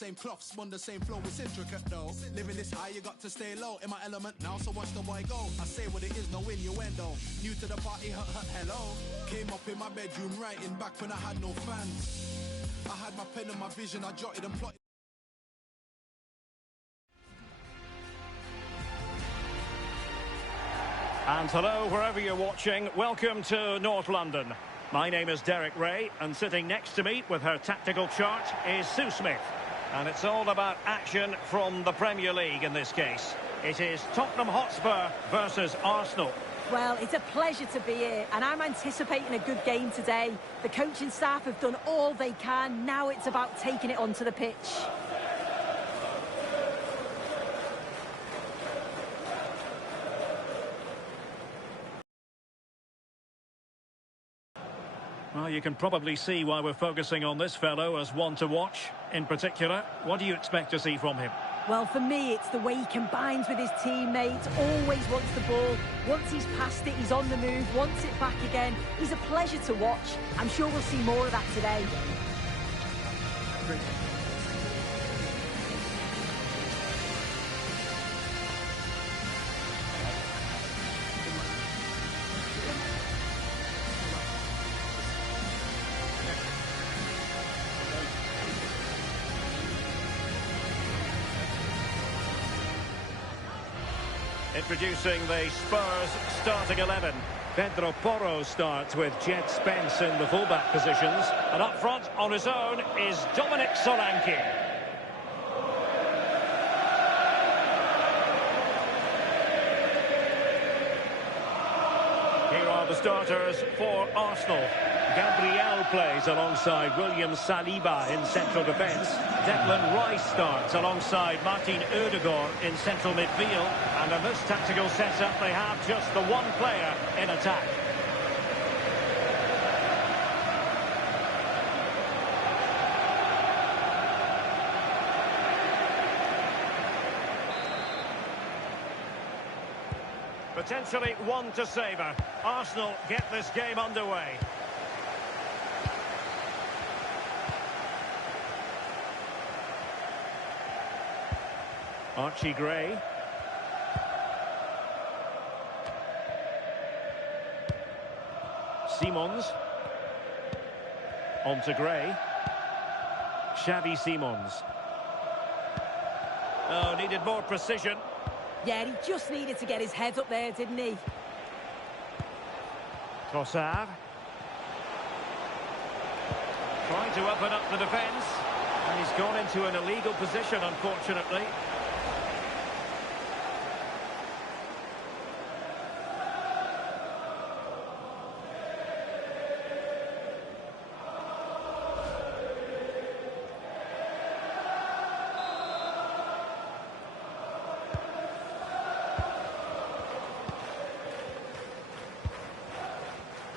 Same cloth, spun the same flow, it's intricate though. Living this high, you got to stay low. In my element now, so watch the boy go. I say what it is, no innuendo. New to the party, hello. Came up in my bedroom writing back when I had no fans. I had my pen and my vision, I jotted and plotted. And hello, wherever you're watching, welcome to North London. My name is Derek Ray, and sitting next to me with her tactical chart is Sue Smith. And it's all about action from the Premier League in this case. It is Tottenham Hotspur versus Arsenal. Well, it's a pleasure to be here, and I'm anticipating a good game today. The coaching staff have done all they can. Now it's about taking it onto the pitch. Well, you can probably see why we're focusing on this fellow as one to watch. In particular, what do you expect to see from him? Well, for me, it's the way he combines with his teammates, always wants the ball. Once he's passed it, he's on the move, wants it back again. He's a pleasure to watch. I'm sure we'll see more of that today. Introducing the Spurs starting 11. Pedro Porro starts with Jed Spence in the fullback positions. And up front on his own is Dominic Solanke. Here are the starters for Arsenal. Gabriel plays alongside William Saliba in central defence. Declan Rice starts alongside Martin Odegaard in central midfield. And in this tactical setup, they have just the one player in attack. Potentially one to savour. Arsenal get this game underway. Archie Gray. Simons. On to Gray. Xavi Simons. Oh, needed more precision. Yeah, he just needed to get his head up there, didn't he? Trossard. Trying to open up the defence. And he's gone into an illegal position, unfortunately.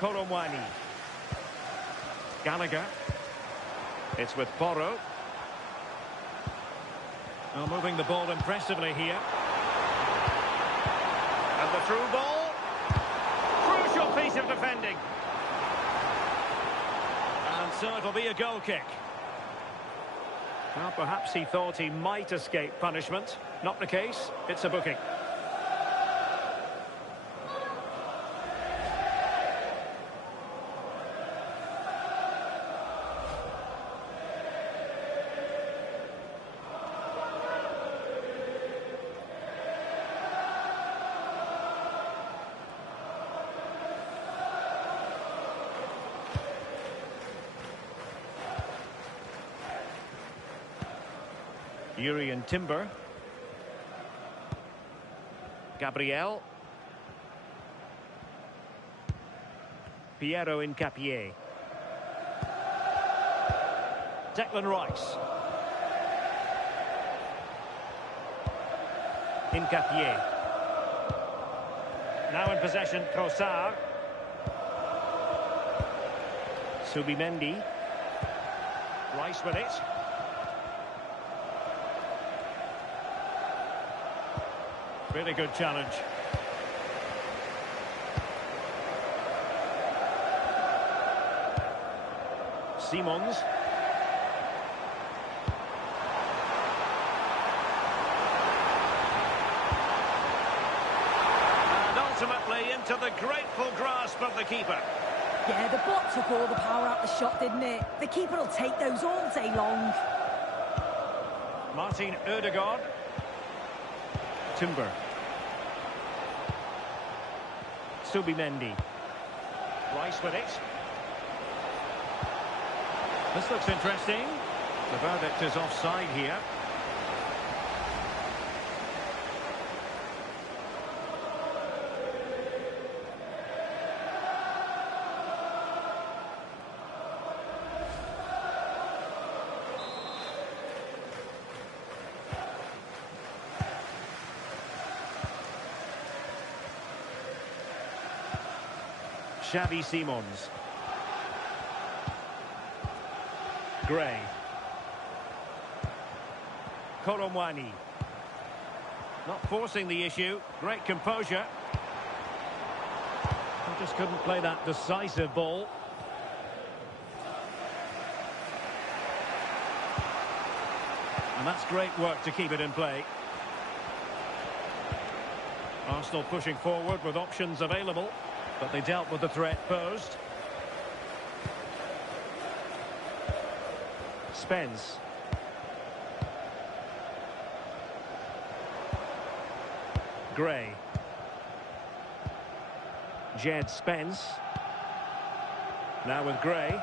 Koromwani. Gallagher. It's with Porro. Well, moving the ball impressively here. And the through ball. Crucial piece of defending. And so it'll be a goal kick. Well, perhaps he thought he might escape punishment. Not the case. It's a booking. Yuri and Timber. Gabriel. Piero Incapié. Declan Rice. Incapié. Now in possession, Trossard. Subimendi. Rice with it. Really good challenge. Simons. into the grateful grasp of the keeper. Yeah, the block took all the power out the shot, didn't it? The keeper will take those all day long. Martin Ødegaard. Timber. Subimendi. Rice with it. This looks interesting. The verdict is offside here. Xavi Simons. Gray. Koromwani. Not forcing the issue. Great composure. He just couldn't play that decisive ball. And that's great work to keep it in play. Arsenal pushing forward with options available, but they dealt with the threat posed. Spence. Gray. Jed Spence. Now with Gray.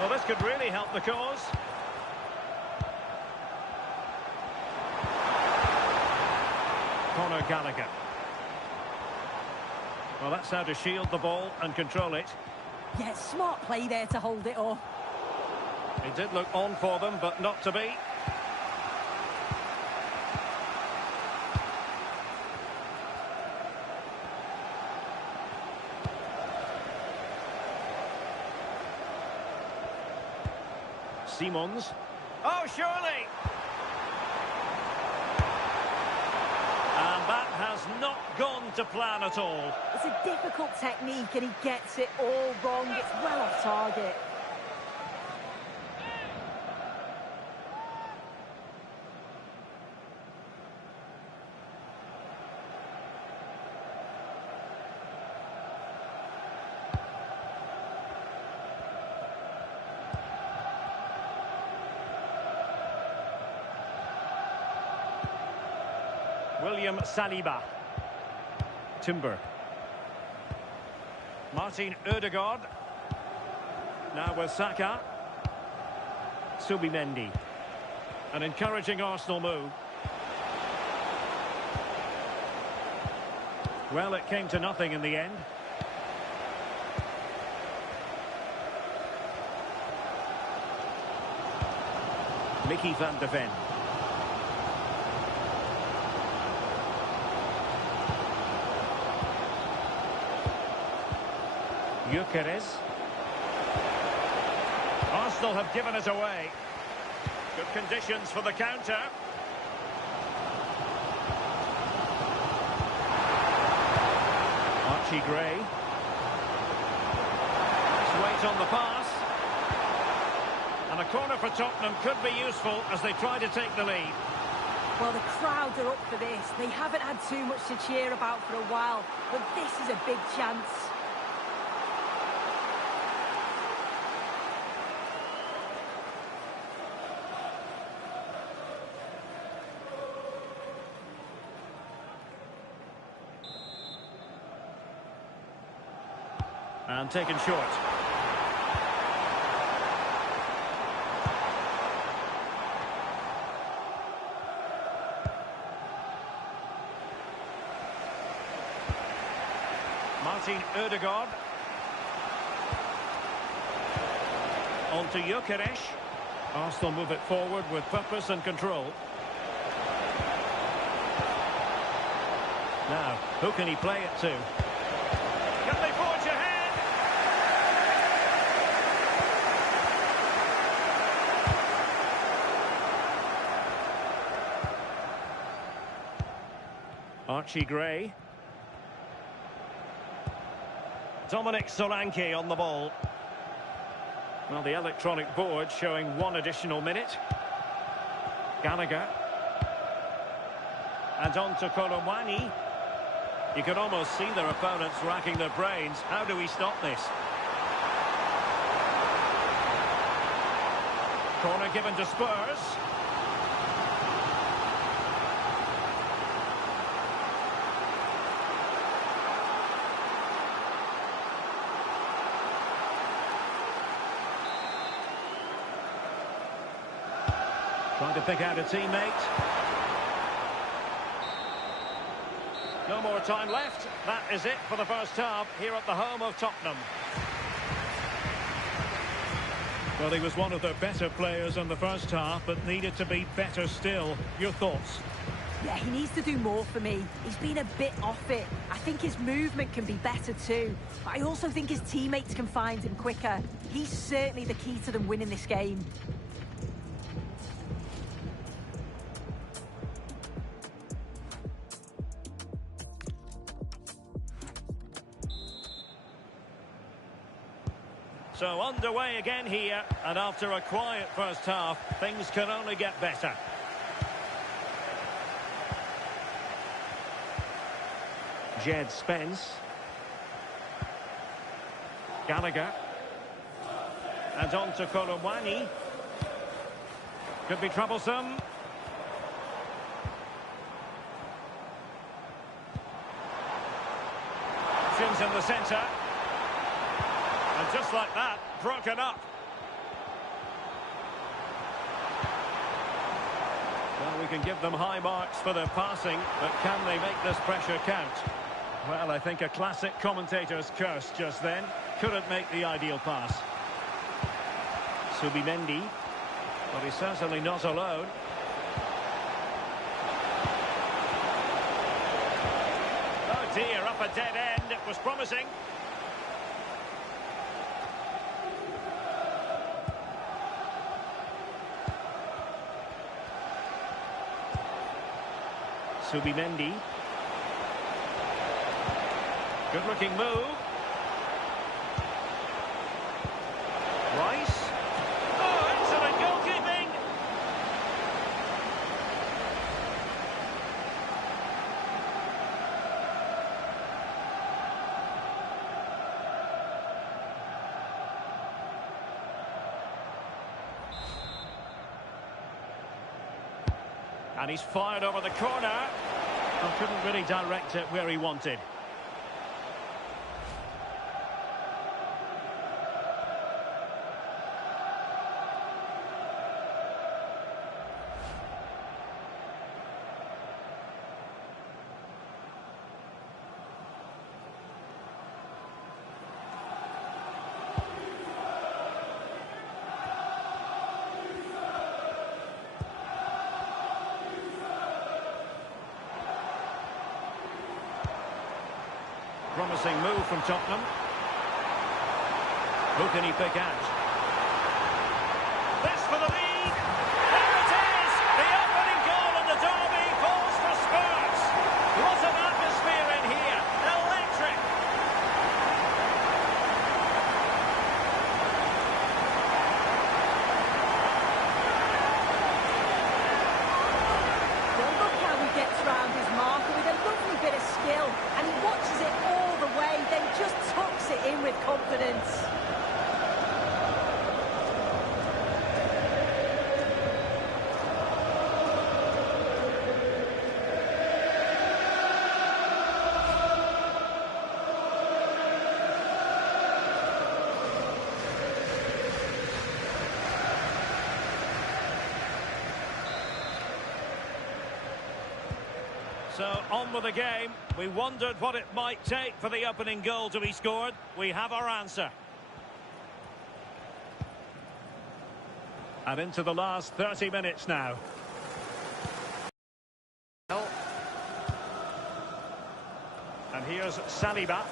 Well, this could really help the cause. Conor Gallagher. Well, that's how to shield the ball and control it. Yeah, smart play there to hold it off. It did look on for them, but not to be. Simons. Oh, surely! And that has not gone to plan at all. It's a difficult technique and he gets it all wrong. It's well off target. William Saliba. Timber. Martin Ødegaard. Now with Saka. Subimendi. An encouraging Arsenal move. Well, it came to nothing in the end. Mickey van de Ven. Gyökeres. Arsenal have given it away. Good conditions for the counter. Archie Gray. Nice weight on the pass. And a corner for Tottenham could be useful as they try to take the lead. Well, the crowd are up for this. They haven't had too much to cheer about for a while, but this is a big chance. And taken short. Martin Ødegaard. On to Gyökeres. Arsenal move it forward with purpose and control. Now, who can he play it to? Can they forge ahead? Archie Gray. Dominic Solanke on the ball. Well, the electronic board showing one additional minute. Gallagher. And on to Kolomwani. You can almost see their opponents racking their brains. How do we stop this? Corner given to Spurs. Trying to pick out a teammate. No more time left. That is it for the first half here at the home of Tottenham. Well, he was one of their better players in the first half, but needed to be better still. Your thoughts? Yeah, he needs to do more for me. He's been a bit off it. I think his movement can be better too. But I also think his teammates can find him quicker. He's certainly the key to them winning this game. So underway again here, and after a quiet first half, things can only get better. Jed Spence. Gallagher. And on to Kolomwani. Could be troublesome. Sims in the centre. And just like that, broken up. Well, we can give them high marks for their passing, but can they make this pressure count? Well, I think a classic commentator's curse just then. Couldn't make the ideal pass. Subimendi. Well, he's certainly not alone. Oh dear, up a dead end. It was promising. Subimendi. Good looking move. Rice. Oh, excellent goalkeeping. And he's fired over the corner. Oh, couldn't really direct it where he wanted. Promising move from Tottenham. Who can he pick out? This for the lead. There it is! The opening goal in the derby falls for Spurs. What an atmosphere in here. Electric. Well, look how he gets round his marker with a lovely bit of skill. And he watches it all the way, then just tucks it in with confidence. So, on with the game. We wondered what it might take for the opening goal to be scored. We have our answer. And into the last 30 minutes now. And here's Saliba.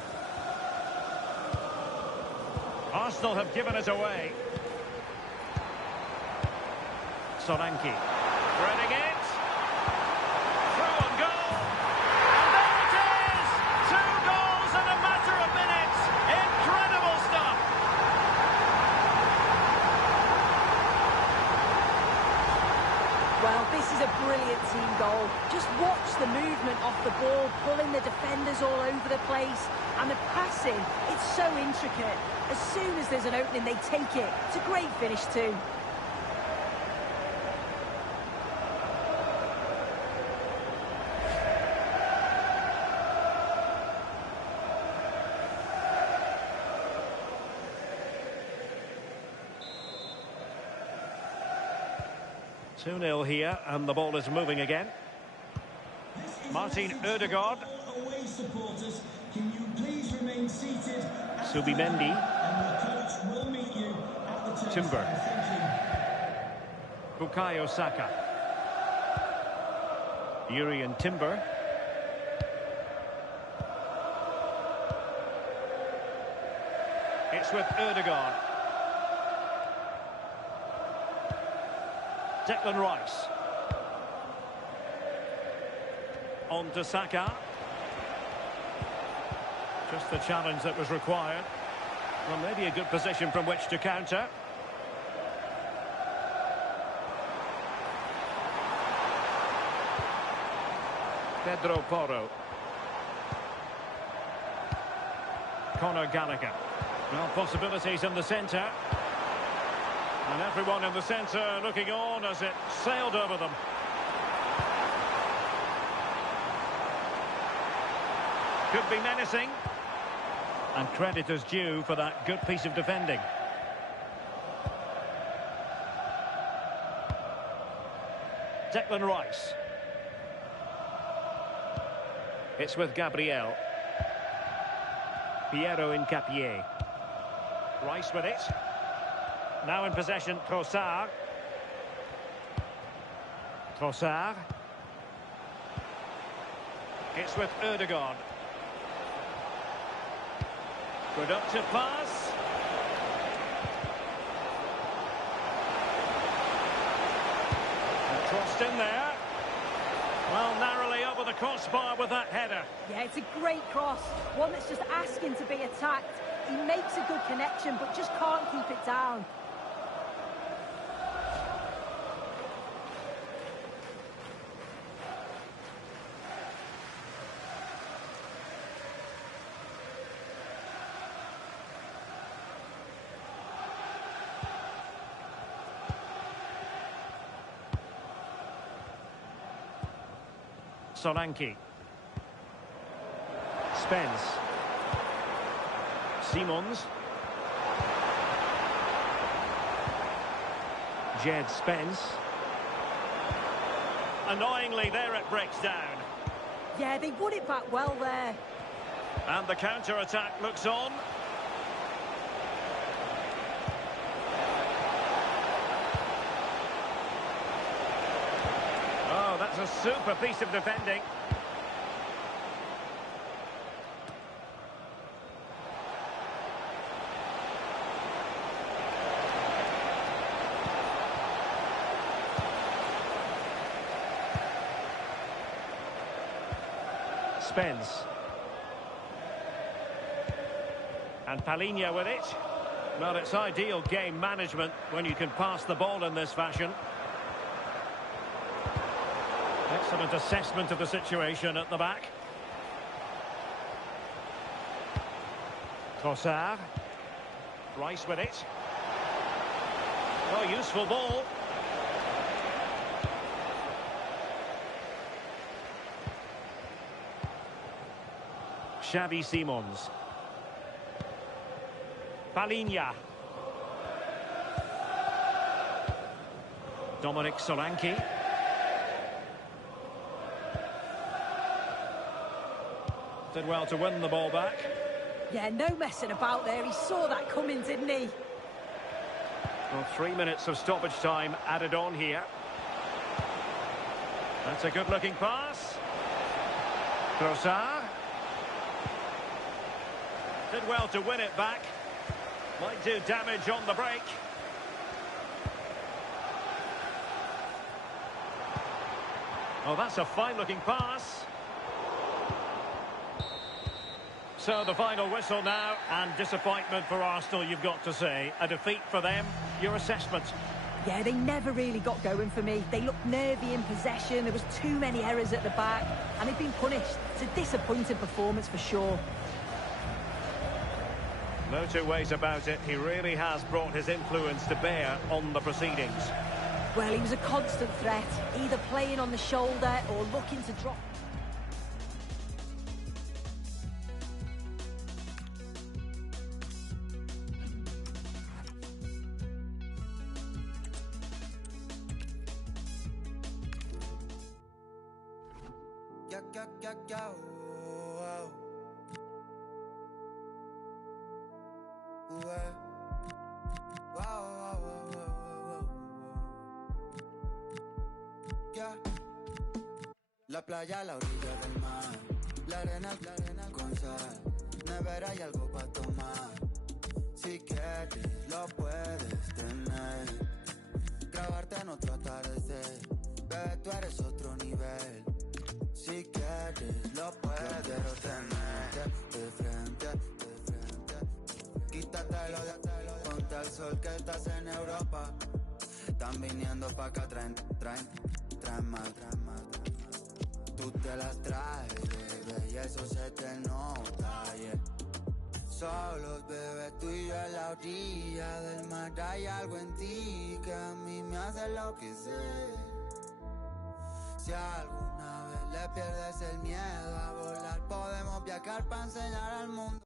Arsenal have given it away. Solanke. Threading it. well. This is a brilliant team goal. Just watch the movement off the ball, pulling the defenders all over the place. And the passing, it's so intricate. As soon as there's an opening, they take it. It's a great finish too. Two 0 here, and the ball is moving again. Martin Ødegaard. Away supporters, can you please remain seated? Subimendi. And the coach will meet you at the turnstile. Timber. Thank you. Bukayo Saka. Yuri and Timber. It's with Ødegaard. Declan Rice. On to Saka. Just the challenge that was required. Well, maybe a good position from which to counter. Pedro Porro. Conor Gallagher. Well, possibilities in the centre. And everyone in the centre looking on as it sailed over them. Could be menacing. And credit is due for that good piece of defending. Declan Rice. It's with Gabriel. Piero Incapié. Rice with it. Now in possession, Trossard. Trossard. It's with Ødegaard. Productive pass. And crossed in there. Well, narrowly over the crossbar with that header. Yeah, it's a great cross. One that's just asking to be attacked. He makes a good connection, but just can't keep it down. Solanke. Spence. Simons. Jed Spence. Annoyingly, there it breaks down. Yeah, they won it back well there. And the counter-attack looks on. Oh, that's a super piece of defending. Spence. And Palhinha with it. Well, it's ideal game management when you can pass the ball in this fashion. Excellent assessment of the situation at the back. Trossard. Rice with it. Oh, useful ball. Xavi Simons. Palhinha. Dominic Solanke. Did well to win the ball back. Yeah, no messing about there. He saw that coming, didn't he? Well, 3 minutes of stoppage time added on here. That's a good-looking pass. Trossard. Did well to win it back. Might do damage on the break. Oh, that's a fine-looking pass. So the final whistle now, and disappointment for Arsenal, you've got to say. A defeat for them. Your assessment? Yeah, they never really got going for me. They looked nervy in possession, there was too many errors at the back, and they've been punished. It's a disappointing performance for sure. No two ways about it, he really has brought his influence to bear on the proceedings. Well, he was a constant threat, either playing on the shoulder or looking to drop. La playa, la orilla del mar, la arena con sal, nevera y algo para tomar. Si quieres, lo puedes tener. Grabarte en otro atardecer, bebé, tú eres otro nivel. Si quieres, lo puedes tener. De frente, quítatelo, ponte al sol que estás en Europa. Están viniendo pa' acá, traen más. Tú te las traes, bebé, y eso se te nota, yeah. Solos, bebé, tú y yo en la orilla del mar. Hay algo en ti que a mí me hace enloquecer. Si alguna vez le pierdes el miedo a volar, podemos viajar para enseñar al mundo.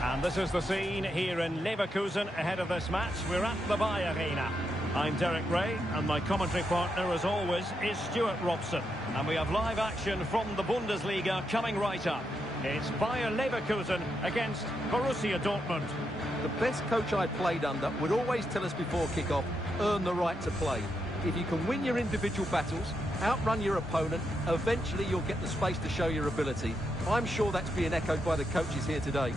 And this is the scene here in Leverkusen ahead of this match. We're at the Bayer Arena. I'm Derek Ray, and my commentary partner, as always, is Stuart Robson. And we have live action from the Bundesliga coming right up. It's Bayer Leverkusen against Borussia Dortmund. The best coach I played under would always tell us before kick-off, earn the right to play. If you can win your individual battles, outrun your opponent, eventually you'll get the space to show your ability. I'm sure that's being echoed by the coaches here today.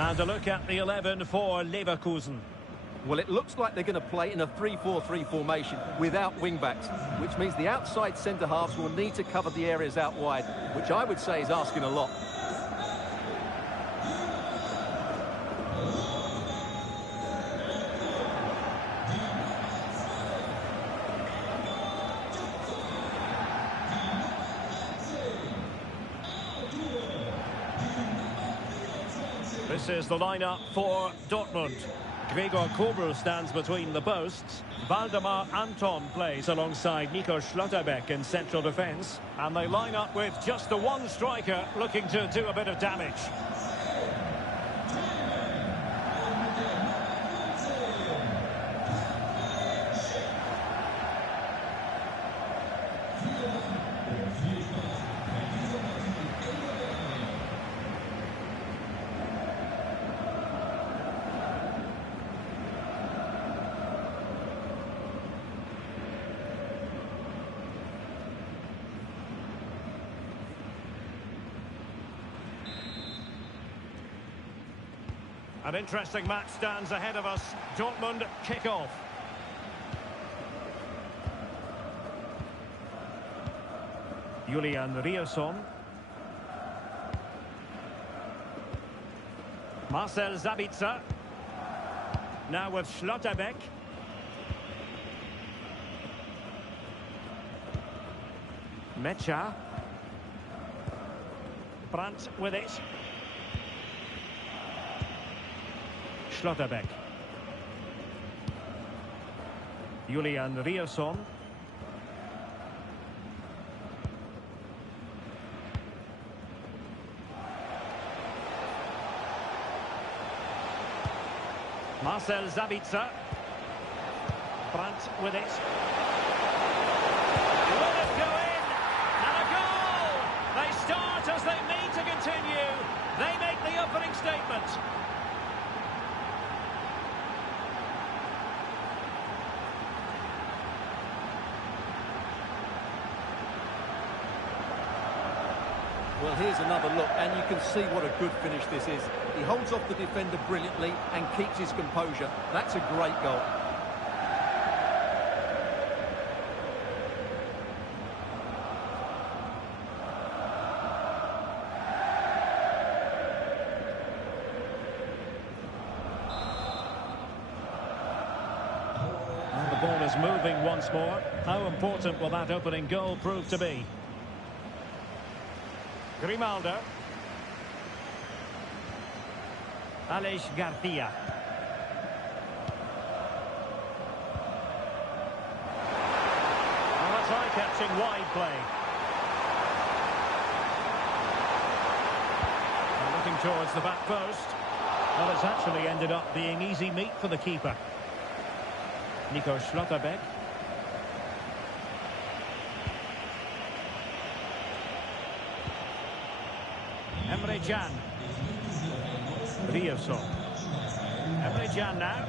And a look at the 11 for Leverkusen. Well, it looks like they're going to play in a 3-4-3 formation without wing-backs, which means the outside centre-halves will need to cover the areas out wide, which I would say is asking a lot. This is the lineup for Dortmund. Gregor Kobel stands between the posts. Waldemar Anton plays alongside Nico Schlotterbeck in central defence. And they line up with just the one striker looking to do a bit of damage. An interesting match stands ahead of us. Dortmund kick-off. Julian Rierson. Marcel Sabitzer. Now with Schlotterbeck. Mecha. Brandt with it. Schlotterbeck. Julian Rierson. Marcel Sabitzer. Brandt with it. Will it go in? And a goal! They start as they mean to continue. They make the opening statement. Well, here's another look, and you can see what a good finish this is. He holds off the defender brilliantly and keeps his composure. That's a great goal. And the ball is moving once more. How important will that opening goal prove to be? Grimaldo. Alex Garcia. Well, that's eye-catching wide play. And looking towards the back post. Well, it's actually ended up being easy meat for the keeper. Nico Schlotterbeck. Emre Can. Rioso. Emre Can now.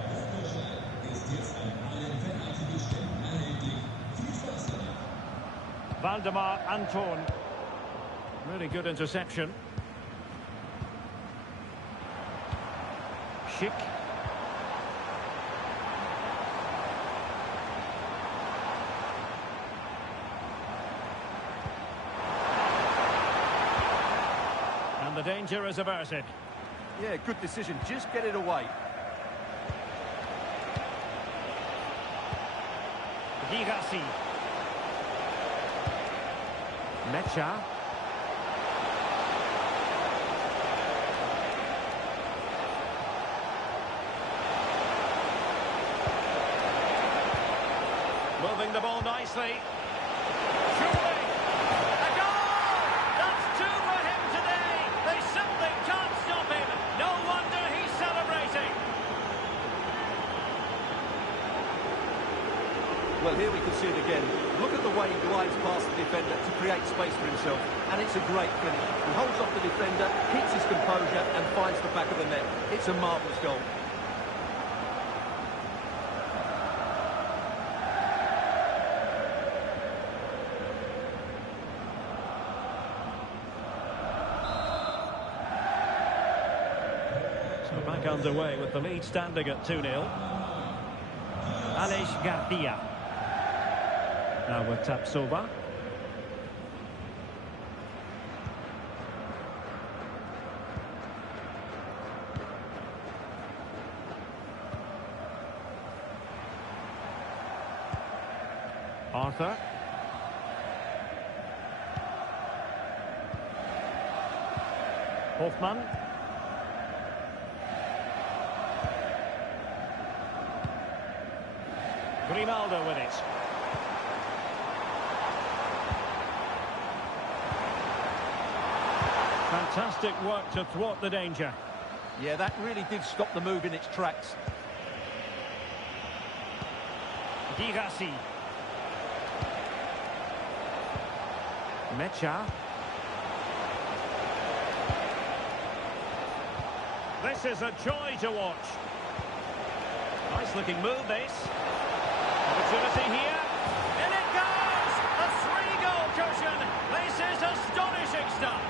Valdemar Anton. Really good interception. Schick. And the danger is averted. Yeah, good decision. Just get it away. Girassi. Mecha. Moving the ball nicely. Shooting. A goal! That's two for him today. They simply can't stop him. No wonder he's celebrating. Well, here we can see it again. Look at the way he glides past the defender to create space for himself. And it's a great finish. He holds off the defender, keeps his composure and finds the back of the net. It's a marvellous goal. So back underway with the lead standing at 2-0. Alex Garcia. Now with Tapsoba. Arthur. Hoffman. Grimaldo with it. Fantastic work to thwart the danger. Yeah, that really did stop the move in its tracks. Girassi. Mecha. This is a joy to watch. Nice looking move this. Opportunity here. In it goes! A 3-goal cushion. This is astonishing stuff.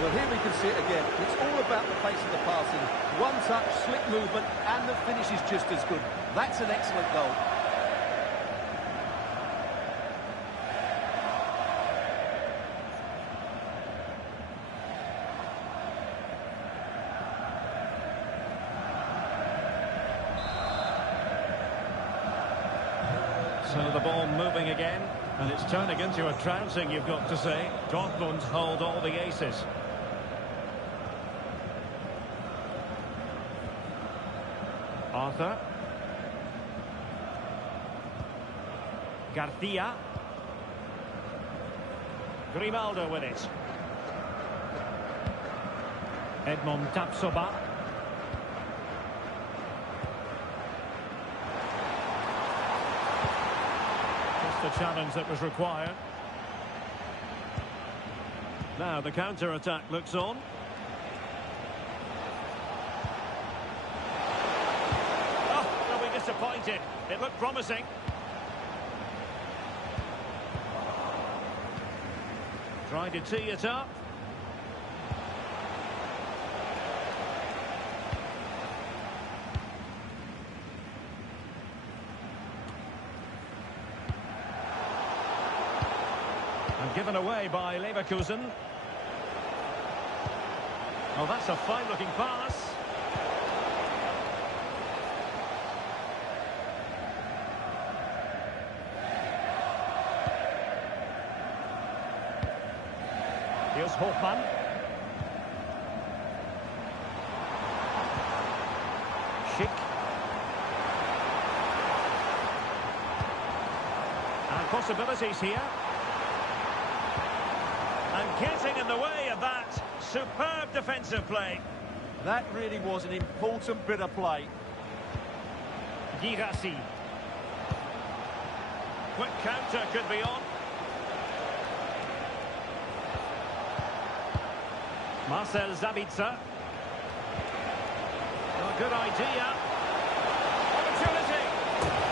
Well, here we can see it again. It's all about the pace of the passing. One touch, slick movement, and the finish is just as good. That's an excellent goal. So the ball moving again, and it's turning into a trouncing, you've got to say. Dortmund hold all the aces. Arthur. Garcia. Grimaldo with it. Edmond Tapsoba. Just the challenge that was required. Now the counter-attack looks on. disappointed. It looked promising. Trying to tee it up. And given away by Leverkusen. Oh, that's a fine-looking pass. Here's Hofmann. Schick. And possibilities here. And getting in the way of that. Superb defensive play. That really was an important bit of play. Girassi. Quick counter could be on. Marcel Sabitzer. Oh, good idea. Opportunity.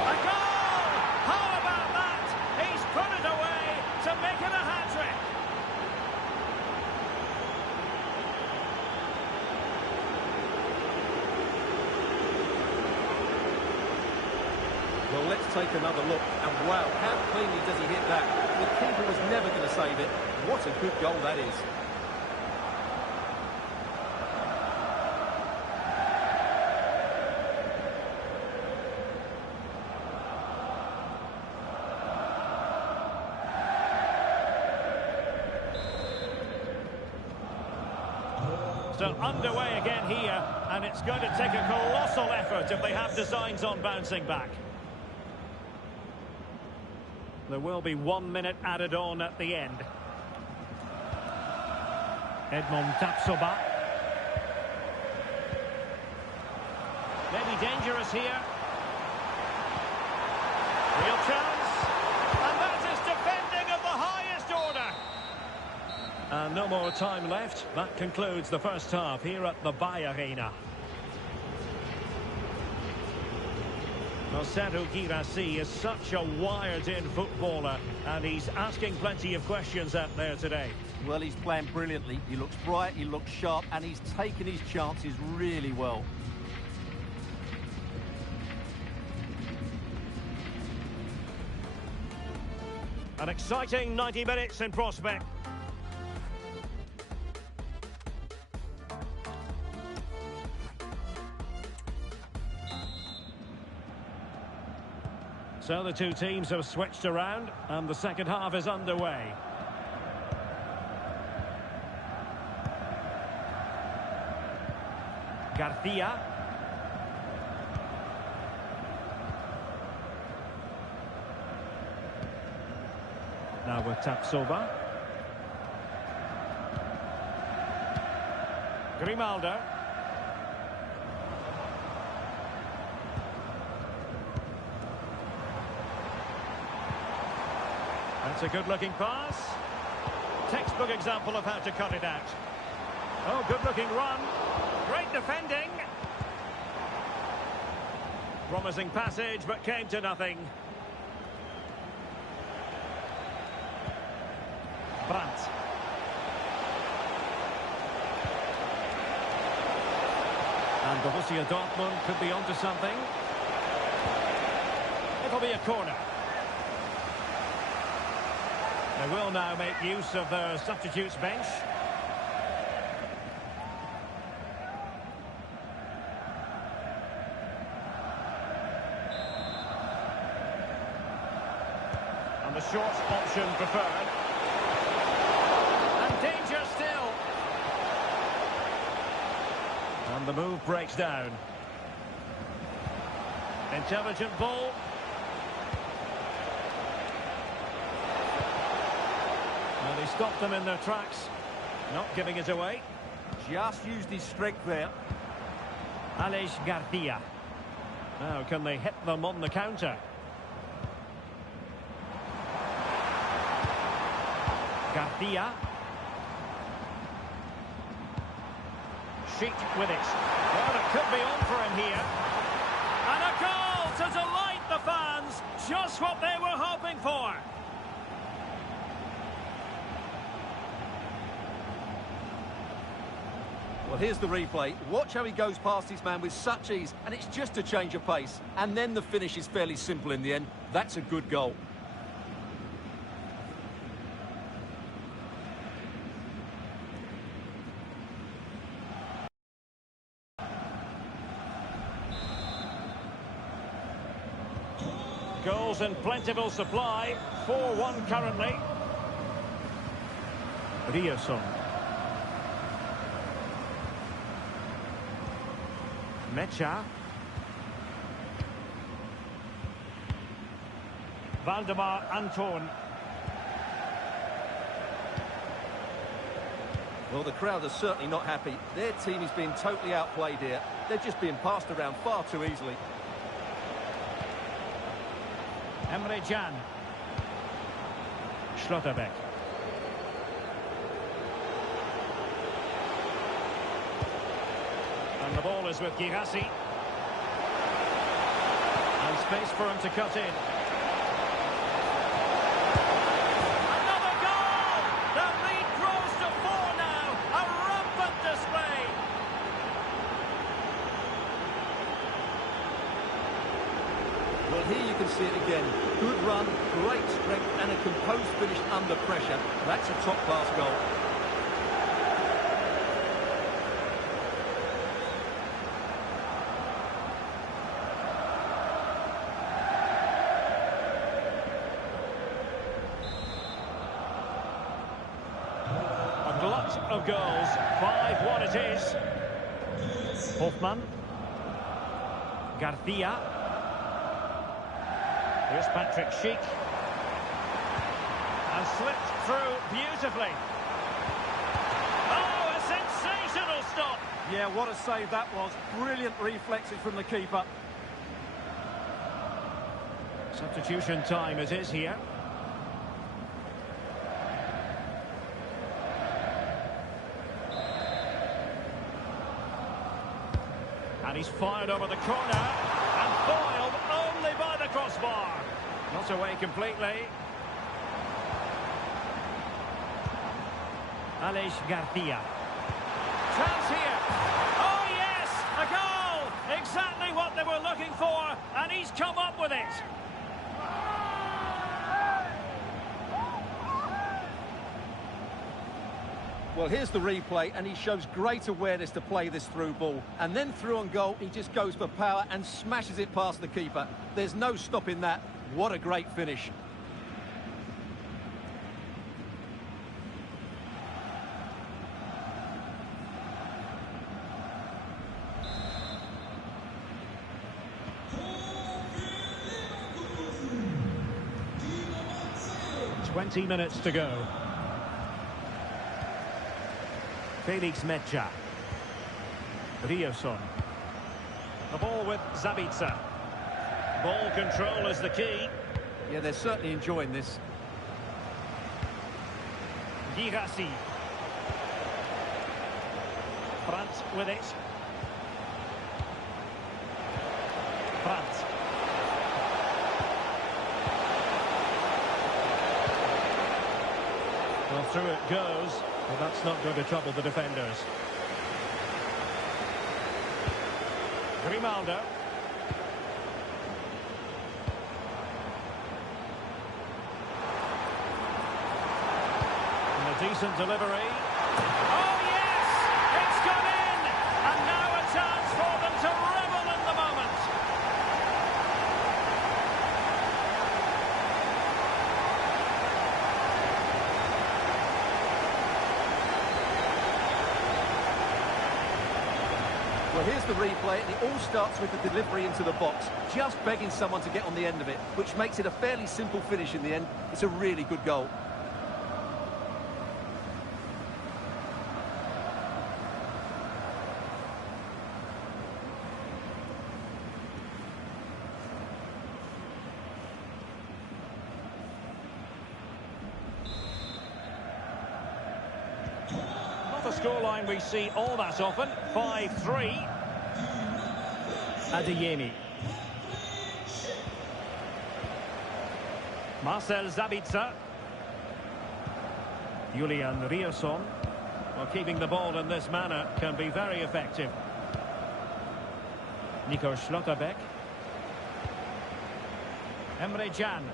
A goal! How about that? He's put it away to make it a hat-trick. Well, let's take another look. And wow, how cleanly does he hit that? The keeper was never going to save it. What a good goal that is. So underway again here, and it's going to take a colossal effort if they have designs on bouncing back. There will be 1 minute added on at the end. Edmond Tapsoba. Maybe dangerous here. Real chance. And that is defending of the highest order. And no more time left. That concludes the first half here at the Bay Arena. Sergio Girassi is such a wired-in footballer, and he's asking plenty of questions out there today. Well, he's playing brilliantly. He looks bright, he looks sharp, and he's taken his chances really well. An exciting 90 minutes in prospect. So the two teams have switched around, and the second half is underway. Garcia. Now with Tapsoba. Grimaldo. That's a good-looking pass. Textbook example of how to cut it out. Oh, good-looking run. Great defending. Promising passage, but came to nothing. Brandt. And Borussia Dortmund could be onto something. It'll be a corner. They will now make use of their substitutes bench. And the short option preferred. And danger still. And the move breaks down. Intelligent ball. Well, he stopped them in their tracks, not giving it away. Just used his strength there. Aleix Garcia. Now, can they hit them on the counter? Garcia. Schick with it. Well, it could be on for him here. And a goal to delight the fans. Just what they were hoping for. Well, here's the replay. Watch how he goes past his man with such ease, and it's just a change of pace. And then the finish is fairly simple in the end. That's a good goal. Goals in plentiful supply. 4-1 currently. Rioson. Mecha. Valdemar Anton. Well, the crowd are certainly not happy. Their team is being totally outplayed here. They're just being passed around far too easily. Emre Can. Schlotterbeck. And the ball is with Girassi. And space for him to cut in. Another goal! The lead grows to 4 now. A rampant display. Well, here you can see it again. Good run, great strength, and a composed finish under pressure. That's a top-class goal. A glut of goals. 5-1 it is. Hoffman. Garcia. Here's Patrick Schick. And slipped through beautifully. Oh, a sensational stop. Yeah, what a save that was. Brilliant reflexes from the keeper. Substitution time it is here. And he's fired over the corner. And foiled only by the crossbar. Not away completely. Aleix Garcia. Chance here. Oh yes, a goal! Exactly what they were looking for, and he's come up with it. Well, here's the replay, and he shows great awareness to play this through ball. And then through on goal, he just goes for power and smashes it past the keeper. There's no stopping that. What a great finish. "20 minutes to go. Felix Mecha. Rioson. The ball with Zabitzer. Ball control is the key. Yeah, they're certainly enjoying this. Girassi. Brandt with it. Brandt. Well, through it goes, but that's not going to trouble the defenders. Grimaldo. And a decent delivery. Oh yes! It's gone in! And now a chance for them to revel in the moment. Well, here's the replay, and it all starts with the delivery into the box. Just begging someone to get on the end of it, which makes it a fairly simple finish in the end. It's a really good goal. Not a scoreline we see all that often. 5-3. Adeyemi. Marcel Sabitzer. Julian Rierson. Well, keeping the ball in this manner can be very effective. Nico Schlotterbeck. Emre Can.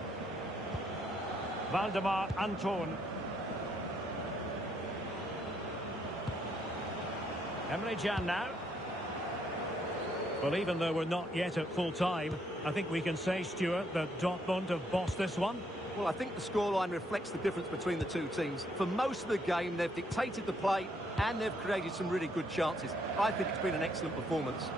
Valdemar Anton. Emre Can now. Well, even though we're not yet at full time, I think we can say, Stuart, that Dortmund have bossed this one. Well, I think the scoreline reflects the difference between the two teams. For most of the game, they've dictated the play and they've created some really good chances. I think it's been an excellent performance.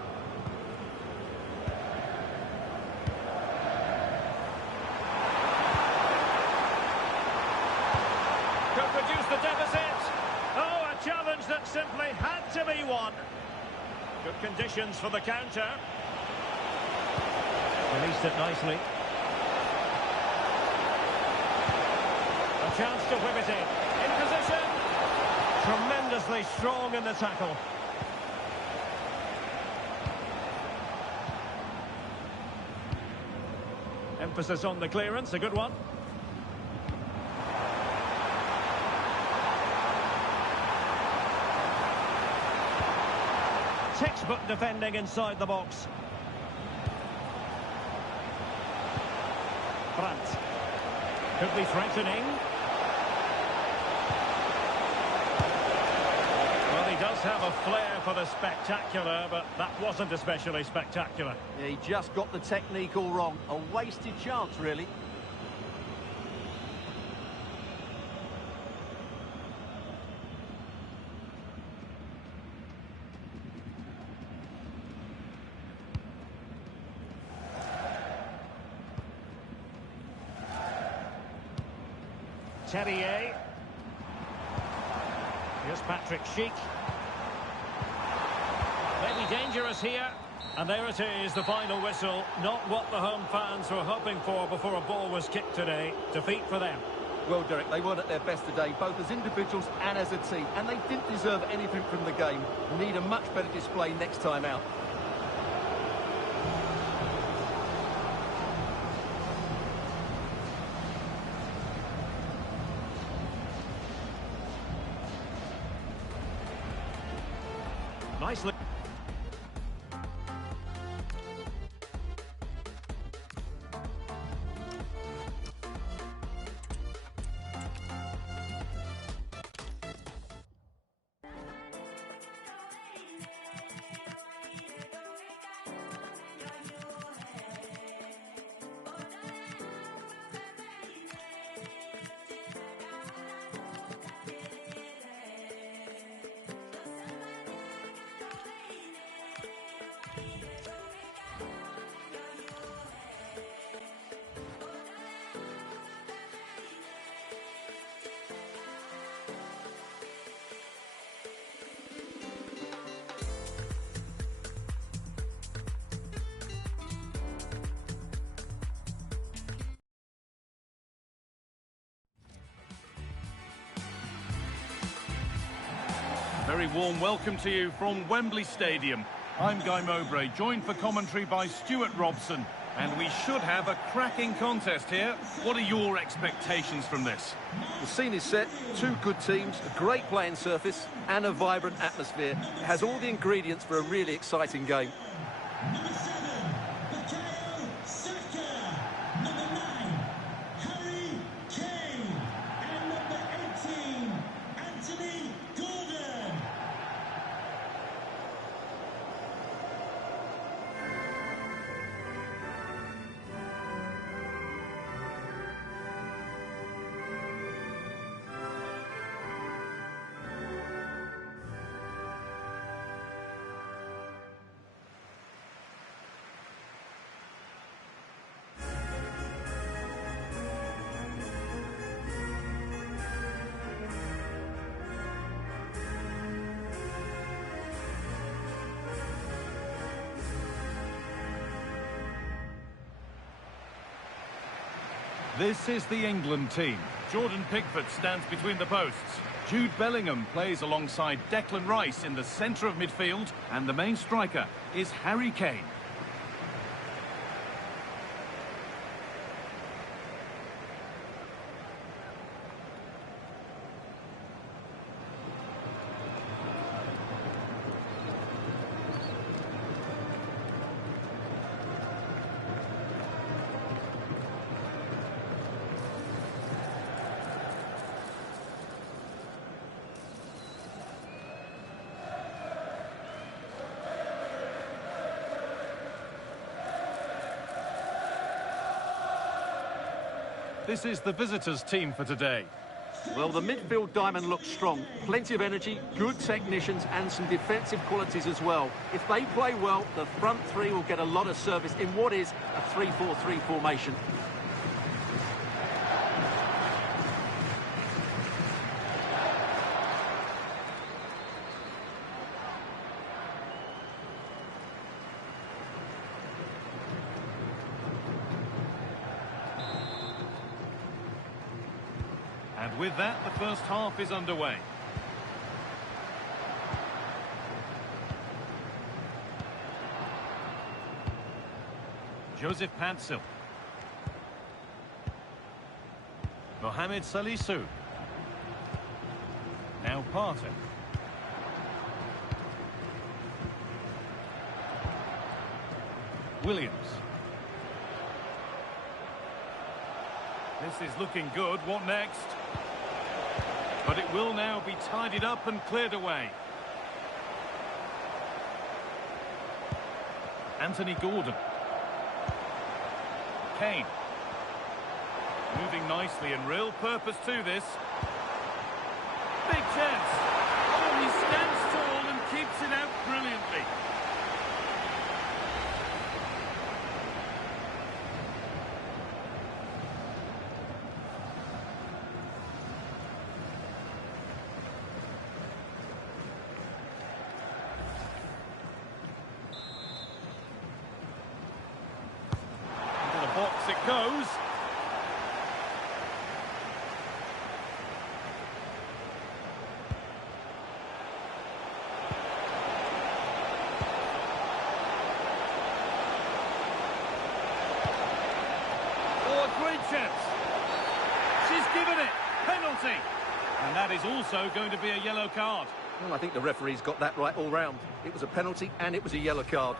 Could reduce the deficit. Oh, a challenge that simply had to be won. Good conditions for the counter. Released it nicely. A chance to whip it in position. Tremendously strong in the tackle. Emphasis on the clearance, a good one. Textbook defending inside the box. Brandt. Could be threatening. Well, he does have a flair for the spectacular, but that wasn't especially spectacular. Yeah, he just got the technique all wrong. A wasted chance, really. Terrier. Here's Patrick Schick. Maybe dangerous here. And there it is, the final whistle. Not what the home fans were hoping for before a ball was kicked today. Defeat for them. Well, Derek, they weren't at their best today, both as individuals and as a team. And they didn't deserve anything from the game. Need a much better display next time out. Nicely. Very warm welcome to you from Wembley Stadium. I'm Guy Mowbray, joined for commentary by Stuart Robson. And we should have a cracking contest here. What are your expectations from this? The scene is set, two good teams, a great playing surface and a vibrant atmosphere. It has all the ingredients for a really exciting game. Number 7, Bukayo Saka. Number 9, Harry Kane. And number 18, Anthony Gordon. This is the England team. Jordan Pickford stands between the posts. Jude Bellingham plays alongside Declan Rice in the centre of midfield. And the main striker is Harry Kane. This is the visitors' team for today. Well, the midfield diamond looks strong. Plenty of energy, good technicians and some defensive qualities as well. If they play well, the front three will get a lot of service in what is a 3-4-3 formation. And with that, the first half is underway. Joseph Pantsil. Mohamed Salisu. Now Partey. Williams. This is looking good. What next? But it will now be tidied up and cleared away. Anthony Gordon. Kane. Moving nicely and real purpose to this. Big chance. Oh, he stands tall and keeps it out brilliantly. Box it goes. Oh, a great chance. She's given it. Penalty. And that is also going to be a yellow card. Well, I think the referee's got that right all round. It was a penalty and it was a yellow card.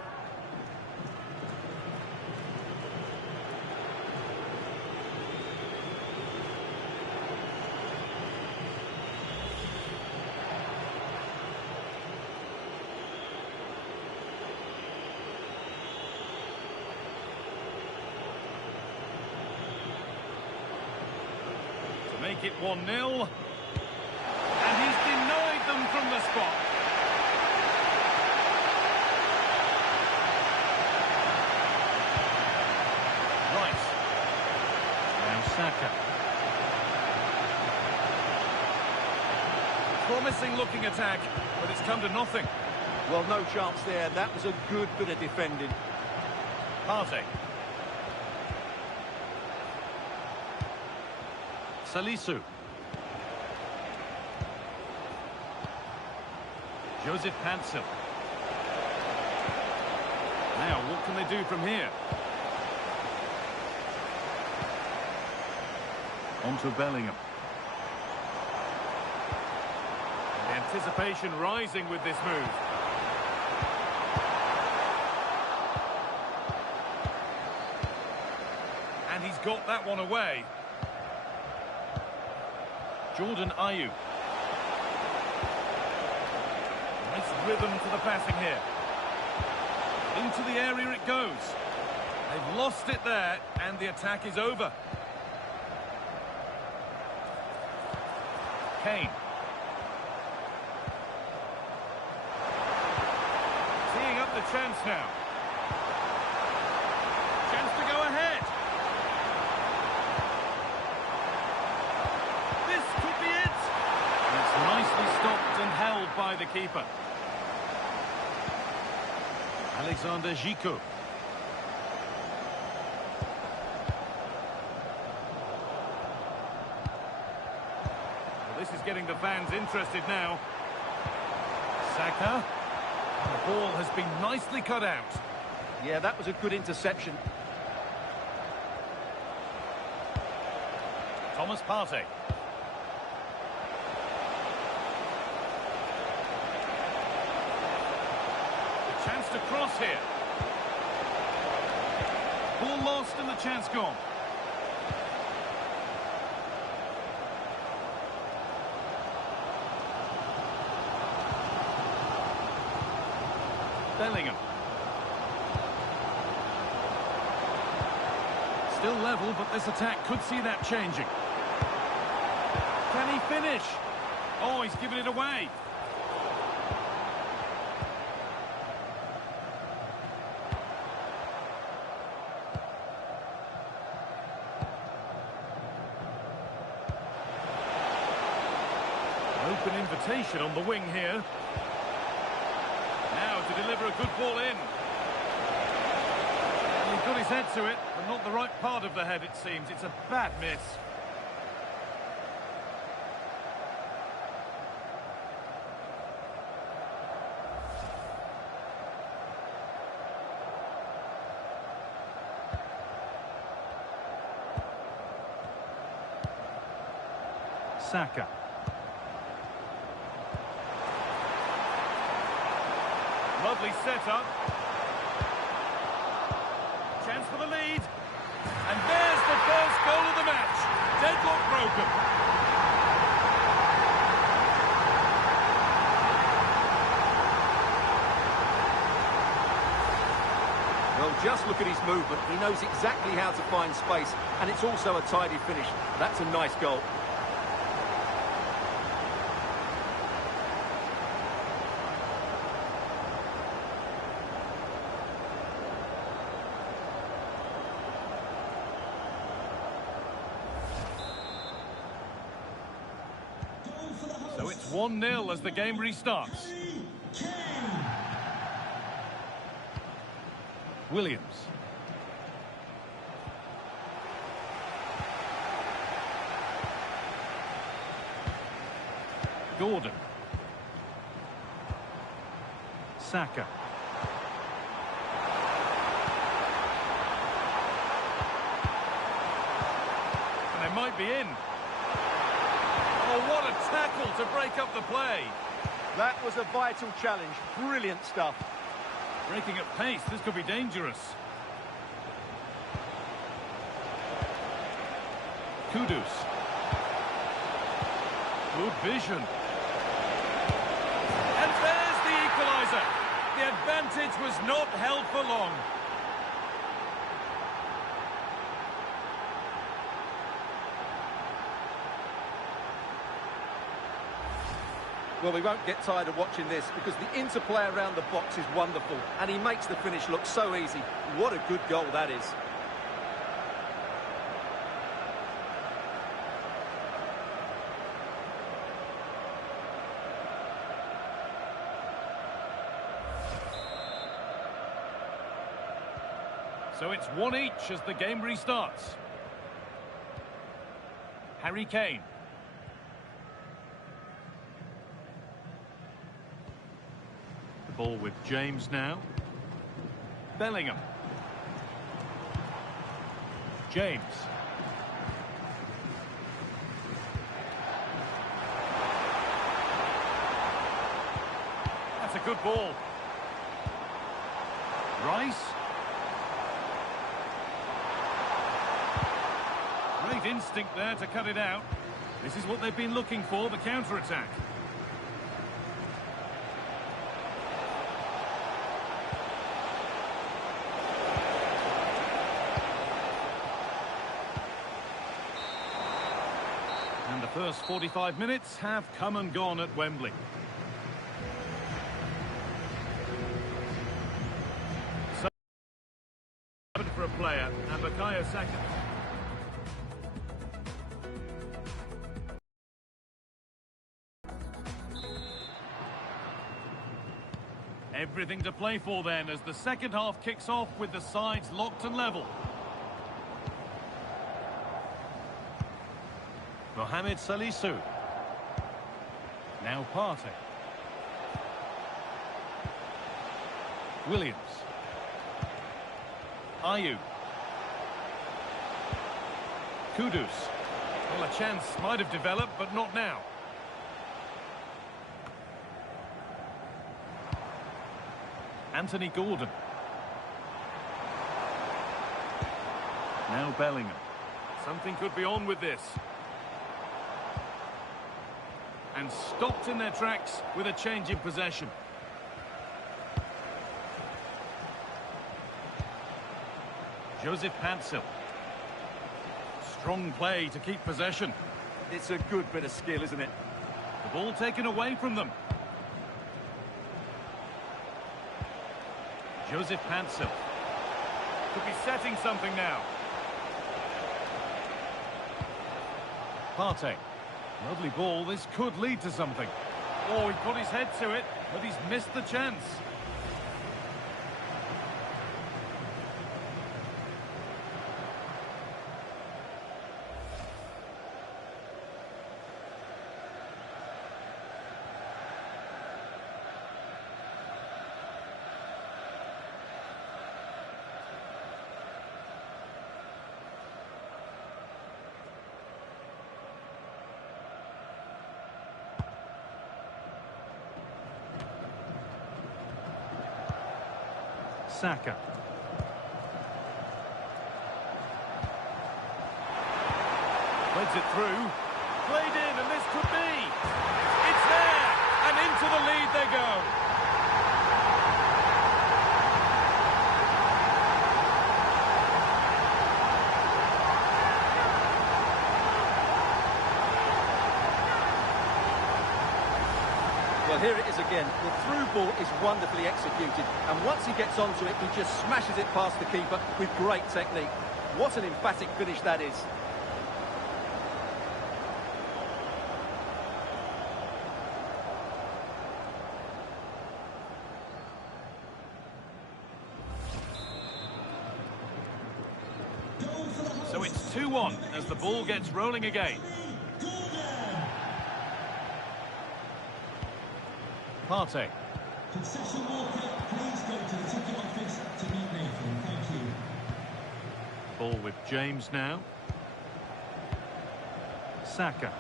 Make it 1-0. And he's denied them from the spot. Right. Now Saka. Promising looking attack, but it's come to nothing. Well, no chance there. That was a good bit of defending. Partey. Salisu. Joseph Pantsil. Now, what can they do from here? On to Bellingham. The anticipation rising with this move. And he's got that one away. Jordan Ayew. Nice rhythm to the passing here. Into the area it goes. They've lost it there, and the attack is over. Kane. Teeing up the chance now. Chance to go ahead. This could be it. It's nicely stopped and held by the keeper. Alexander Zico. Well, this is getting the fans interested now. Saka. The ball has been nicely cut out. Yeah, that was a good interception. Thomas Partey. The chance to cross here. Ball lost and the chance gone. Bellingham. Still still level, but this attack could see that changing. Can he finish? Oh, he's given it away. Open invitation on the wing here. Now to deliver a good ball in. He got his head to it, but not the right part of the head, it seems. It's a bad miss. Saka. Lovely setup. Chance for the lead. And there's the first goal of the match. Deadlock broken. Well, just look at his movement. He knows exactly how to find space, and it's also a tidy finish. That's a nice goal. So it's 1-0 as the game restarts. Williams. Gordon. Saka. And they might be in. Oh, what a tackle to break up the play. That was a vital challenge. Brilliant stuff. Breaking at pace, this could be dangerous. Kudus. Good vision. And there's the equaliser. The advantage was not held for long. Well, we won't get tired of watching this because the interplay around the box is wonderful and he makes the finish look so easy. What a good goal that is. So it's 1 each as the game restarts. Harry Kane. Ball with James now. Bellingham. James. That's a good ball. Rice. Great instinct there to cut it out. This is what they've been looking for, the counter-attack. And the first 45 minutes have come and gone at Wembley. So for a player, and Bukayo Saka. Everything to play for then as the second half kicks off with the sides locked and level. Mohamed Salisu. Now Partey. Williams. Ayew. Kudus. Well, a chance might have developed, but not now. Anthony Gordon. Now Bellingham. Something could be on with this. And stopped in their tracks with a change in possession. Joseph Pancil. Strong play to keep possession. It's a good bit of skill, isn't it? The ball taken away from them. Joseph Pancil. Could be setting something now. Partey. Lovely ball. This could lead to something. Oh, he put his head to it, but he's missed the chance. Saka. Threads it through. Played in, and this could be. It's there, and into the lead they go. Well, here it is again. The through ball is wonderfully executed, and once he gets onto it, he just smashes it past the keeper with great technique. What an emphatic finish that is. So it's 2-1 as the ball gets rolling again. Partey. Concession worker, please go to the ticket office to meet Nathan. Thank you. Ball with James now. Saka.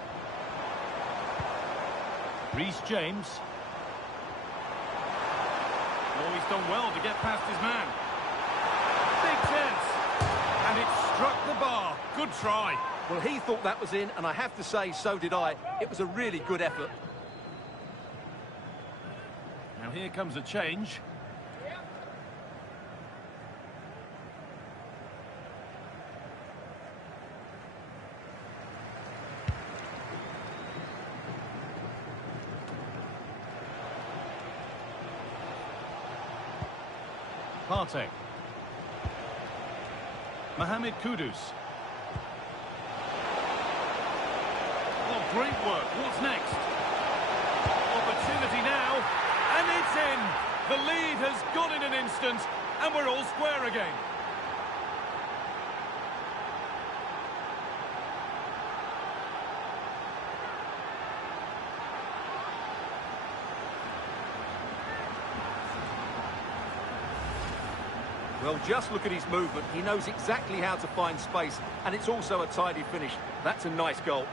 Reece James. Oh, he's done well to get past his man. Big chance. And it struck the bar. Good try. Well, he thought that was in, and I have to say, so did I. It was a really good effort. Now here comes a change. Partey. Mohamed Kudus. Oh, great work. What's next? Opportunity now. And it's in! The lead has gone in an instant, and we're all square again. Well, just look at his movement. He knows exactly how to find space, and it's also a tidy finish. That's a nice goal.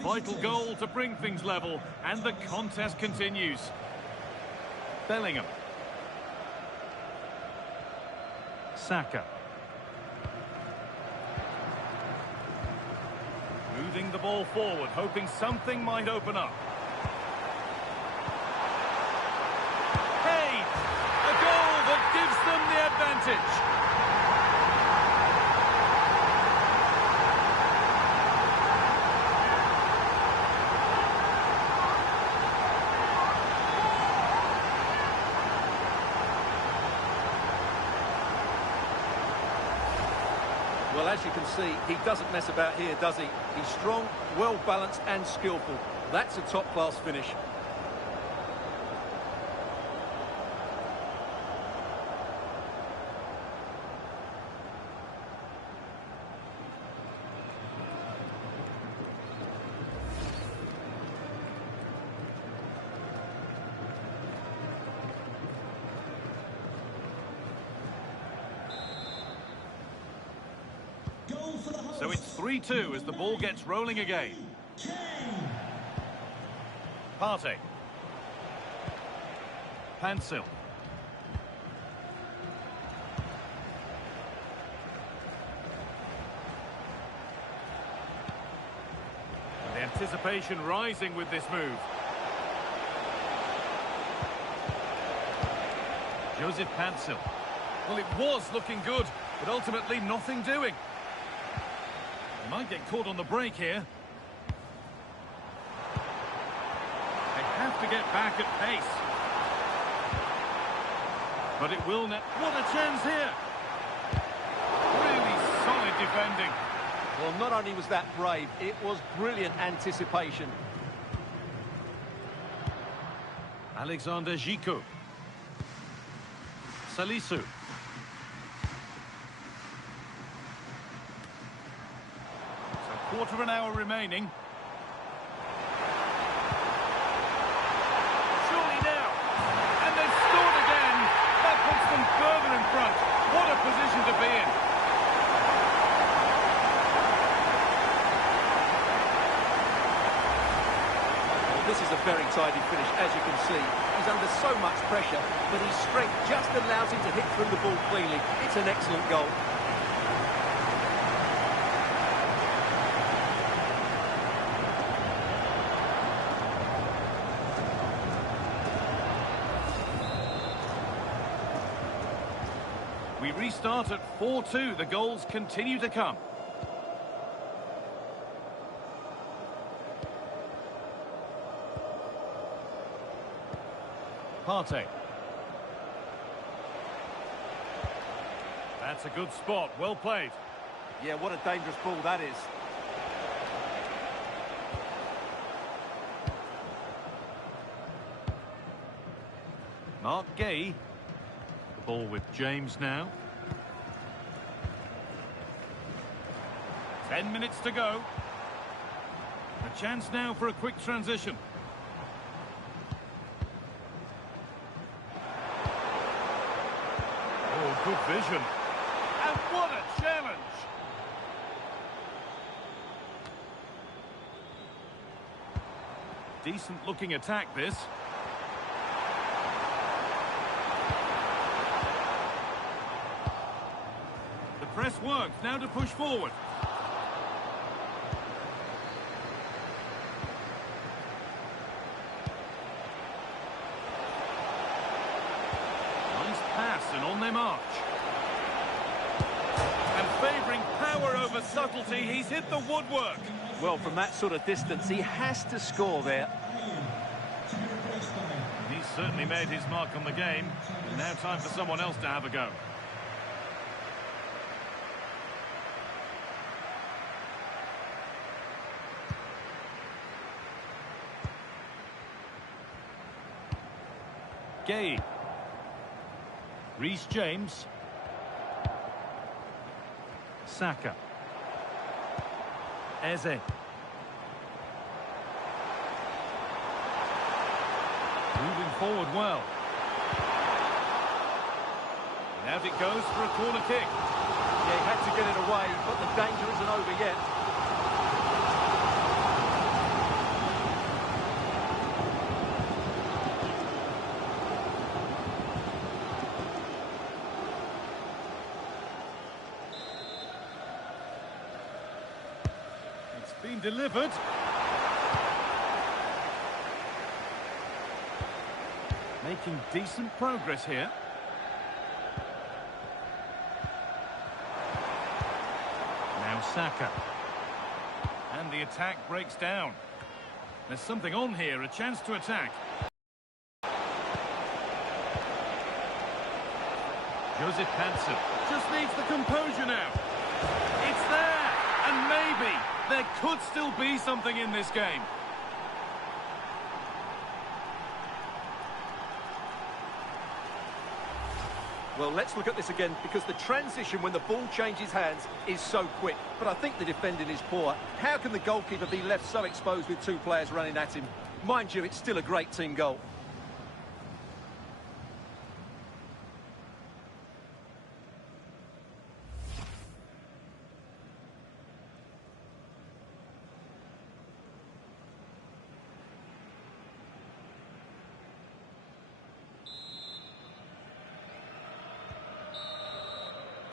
Vital goal to bring things level, and the contest continues. Bellingham. Saka. Moving the ball forward, hoping something might open up. Hey! A goal that gives them the advantage. Well, as you can see, he doesn't mess about here, does he? He's strong, well-balanced and skillful. That's a top-class finish. So it's 3-2 as the ball gets rolling again. Partey. Pancil. Anticipation rising with this move. Joseph Pancil. Well, it was looking good, but ultimately nothing doing. He might get caught on the break here. They have to get back at pace. But it will not. What a chance here! Really solid defending. Well, not only was that brave, it was brilliant anticipation. Alexander Zico. Salisu. So quarter of an hour remaining. Surely now. And they've scored again. That puts them further in front. What a position to be in. This is a very tidy finish, as you can see. He's under so much pressure, but his strength just allows him to hit through the ball cleanly. It's an excellent goal. We restart at 4-2. The goals continue to come. Partey. That's a good spot. Well played. Yeah, what a dangerous ball that is. Mark Gay. The ball with James now. 10 minutes to go. A chance now for a quick transition. Oh, good vision. And what a challenge! Decent looking attack, this. The press works, now to push forward. Pass and on their march. And favouring power over subtlety, he's hit the woodwork. Well, from that sort of distance, he has to score there. He's certainly made his mark on the game. Now time for someone else to have a go. Gay. Reece James. Saka. Eze. Moving forward well. And out it goes for a corner kick. Yeah, he had to get it away, but the danger isn't over yet. Been delivered. Making decent progress here. Now Saka. And the attack breaks down. There's something on here, a chance to attack. Joseph Pancil just needs the composure now. It's there, and maybe there could still be something in this game. Well, let's look at this again, because the transition when the ball changes hands is so quick. But I think the defending is poor. How can the goalkeeper be left so exposed with two players running at him? Mind you, it's still a great team goal.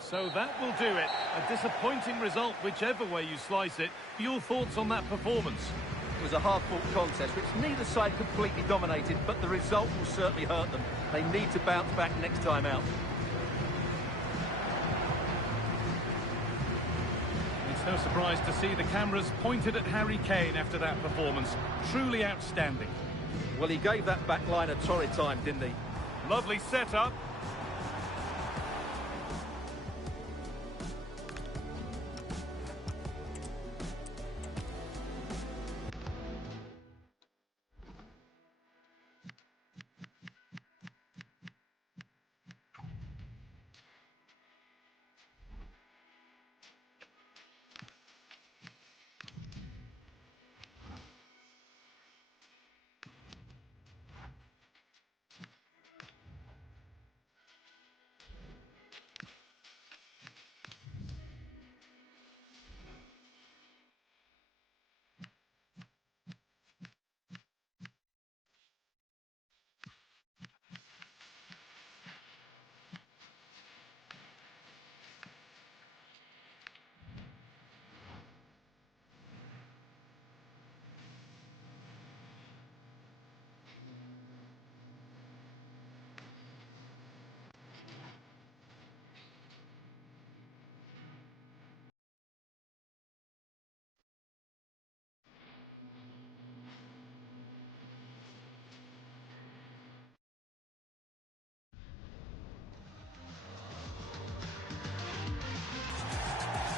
So that will do it. A disappointing result, whichever way you slice it. Your thoughts on that performance? It was a hard-fought contest, which neither side completely dominated, but the result will certainly hurt them. They need to bounce back next time out. It's no surprise to see the cameras pointed at Harry Kane after that performance. Truly outstanding. Well, he gave that back line a torrid time, didn't he? Lovely setup.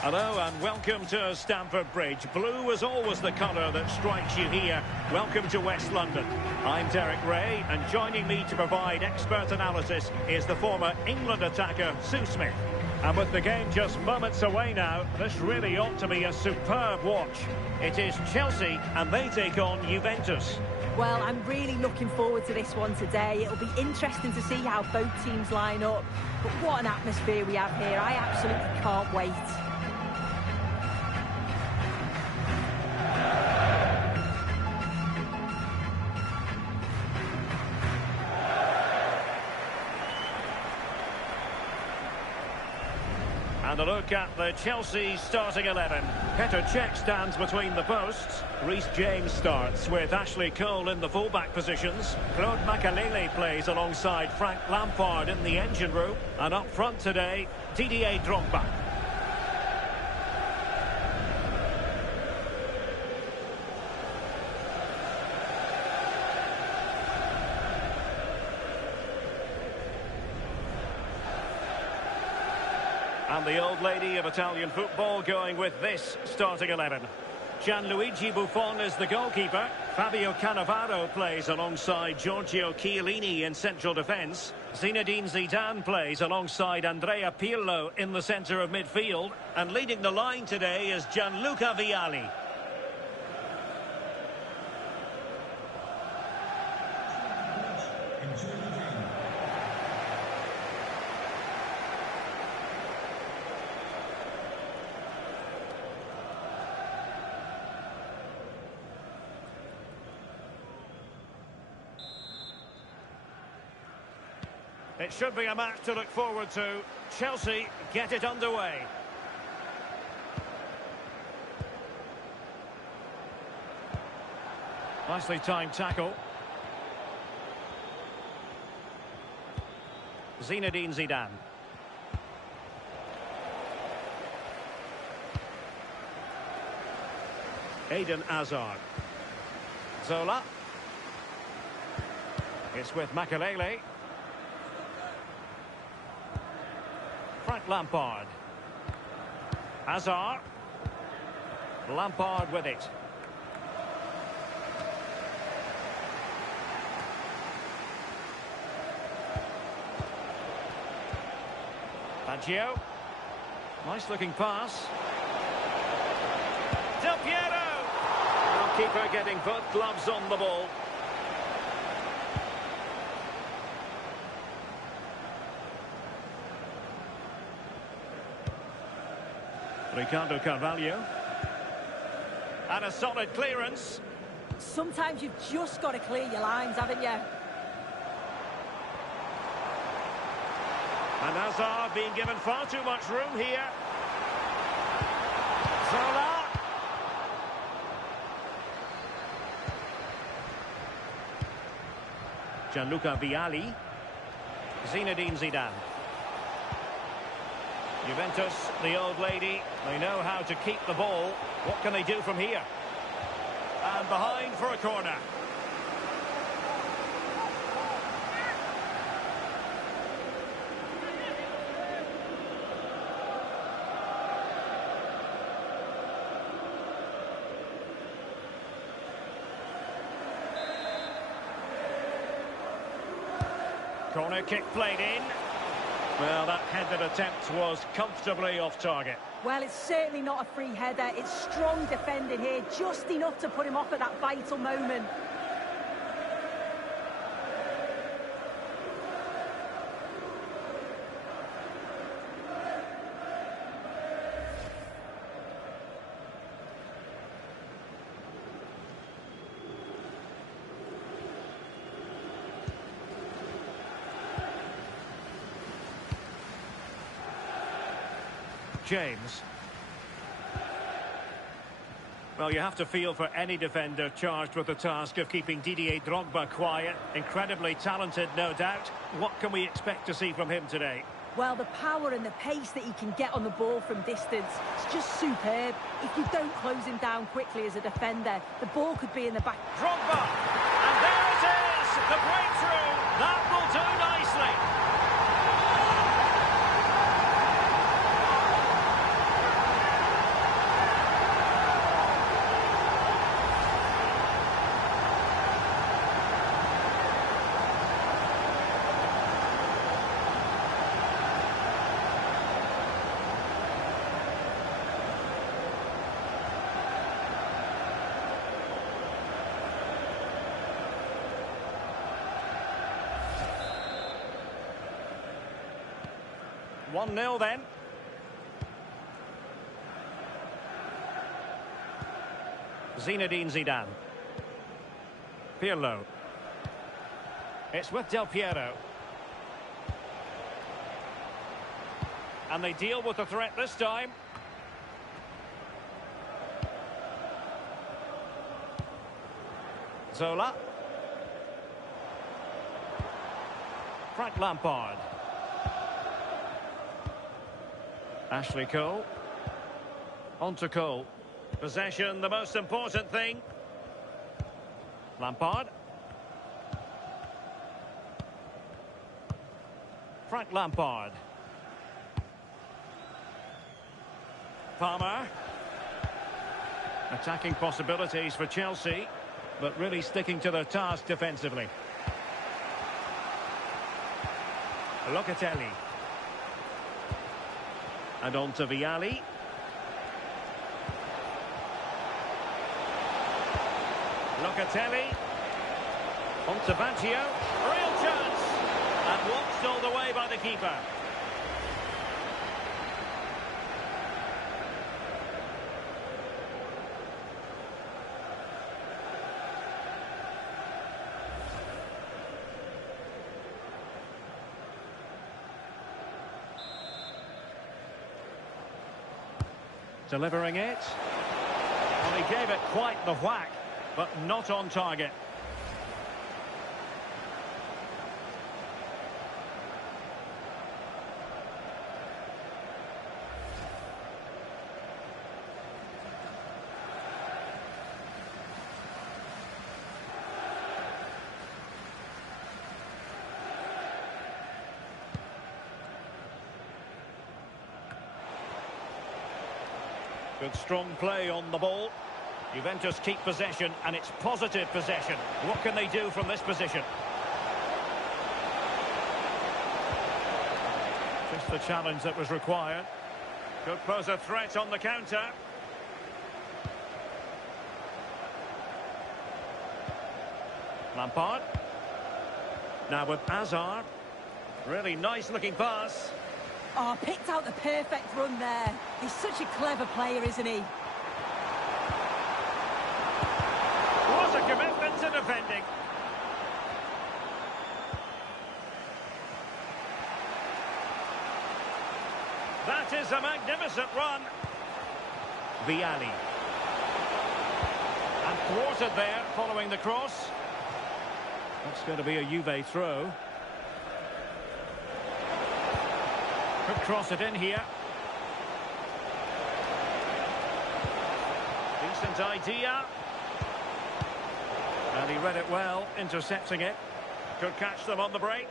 Hello and welcome to Stamford Bridge. Blue is always the colour that strikes you here. Welcome to West London. I'm Derek Ray, and joining me to provide expert analysis is the former England attacker, Sue Smith. And with the game just moments away now, this really ought to be a superb watch. It is Chelsea and they take on Juventus. Well, I'm really looking forward to this one today. It'll be interesting to see how both teams line up. But what an atmosphere we have here. I absolutely can't wait. And a look at the Chelsea starting 11. Petr Cech stands between the posts. Reece James starts with Ashley Cole in the fullback positions. Claude Makelele plays alongside Frank Lampard in the engine room. And up front today, Didier Drogba. And the old lady of Italian football going with this starting 11. Gianluigi Buffon is the goalkeeper. Fabio Cannavaro plays alongside Giorgio Chiellini in central defence. Zinedine Zidane plays alongside Andrea Pirlo in the centre of midfield. And leading the line today is Gianluca Vialli. It should be a match to look forward to. Chelsea get it underway. Nicely timed tackle. Zinedine Zidane. Eden Hazard. Zola. It's with Makelele. Frank Lampard. Hazard. Lampard with it. Baggio. Nice looking pass. Del Piero. Goalkeeper getting both gloves on the ball. Ricardo Carvalho. And a solid clearance. Sometimes you've just got to clear your lines, haven't you? And Hazard being given far too much room here. Zola. Gianluca Vialli. Zinedine Zidane. Juventus, the old lady, they know how to keep the ball. What can they do from here? And behind for a corner. Corner kick played in. Well, that headed attempt was comfortably off target. Well, it's certainly not a free header. It's strong defending here, just enough to put him off at that vital moment. James. Well, you have to feel for any defender charged with the task of keeping Didier Drogba quiet. Incredibly talented, no doubt. What can we expect to see from him today? Well, the power and the pace that he can get on the ball from distance, it's just superb. If you don't close him down quickly as a defender, the ball could be in the back. Drogba! And there it is! The breakthrough! That will do nicely! One 0 then. Zinedine Zidane. Pirlo. It's with Del Piero. And they deal with the threat this time. Zola. Frank Lampard. Ashley Cole. On to Cole. Possession, the most important thing. Lampard. Frank Lampard. Palmer. Attacking possibilities for Chelsea, but really sticking to their task defensively. Locatelli. And on to Vialli. Locatelli. On to Baggio. Real chance. And watched all the way by the keeper. Delivering it. Well, he gave it quite the whack, but not on target. Good strong play on the ball. Juventus keep possession, and it's positive possession. What can they do from this position? Just the challenge that was required. Could pose a threat on the counter. Lampard. Now with Hazard. Really nice looking pass. Oh, picked out the perfect run there. He's such a clever player, isn't he? What a commitment to defending. That is a magnificent run. Vialli. And thwarted there following the cross. That's going to be a Juve throw. Could cross it in here. Decent idea. And he read it well, intercepting it. Could catch them on the break.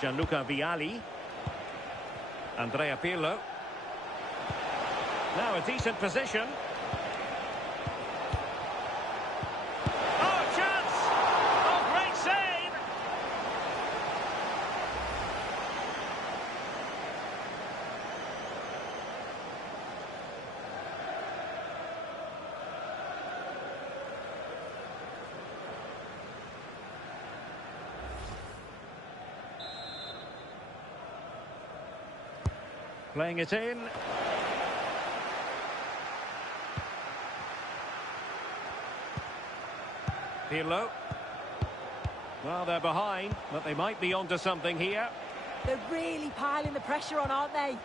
Gianluca Vialli. Andrea Pirlo. Now a decent position. Oh, chance! Oh, great save! Playing it in. Pirlo. Well, they're behind, but they might be onto something here. They're really piling the pressure on, aren't they?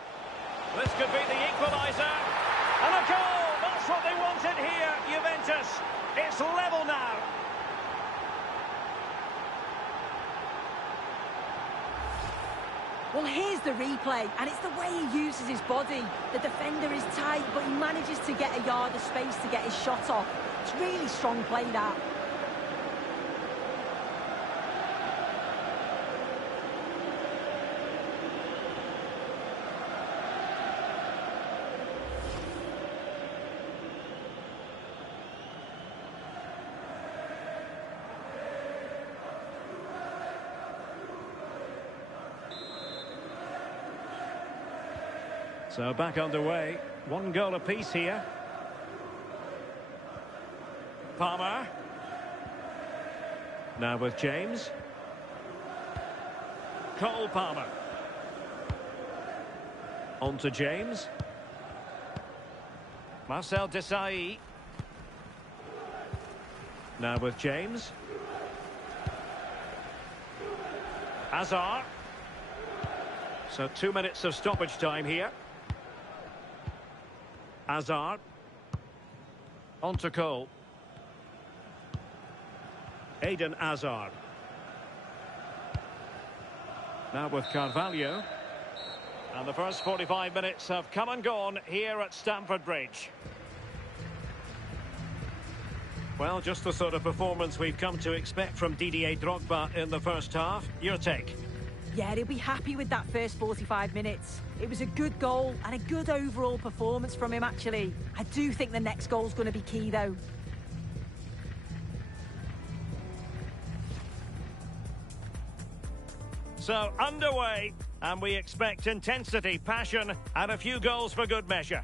This could be the equaliser. And a goal! That's what they wanted here, Juventus. It's level now. Well, here's the replay, and it's the way he uses his body. The defender is tight, but he manages to get a yard of space to get his shot off. It's really strong play, that. So back underway. One goal apiece here. Palmer. Now with James. Cole Palmer. On to James. Marcel Desailly. Now with James. Hazard. So 2 minutes of stoppage time here. Hazard. On to Cole. Eden Hazard. Now with Carvalho. And the first 45 minutes have come and gone here at Stamford Bridge. Well, just the sort of performance we've come to expect from Didier Drogba in the first half. Your take? Yeah, he'll be happy with that first 45 minutes. It was a good goal and a good overall performance from him, actually. I do think the next goal's going to be key, though. So, underway, and we expect intensity, passion, and a few goals for good measure.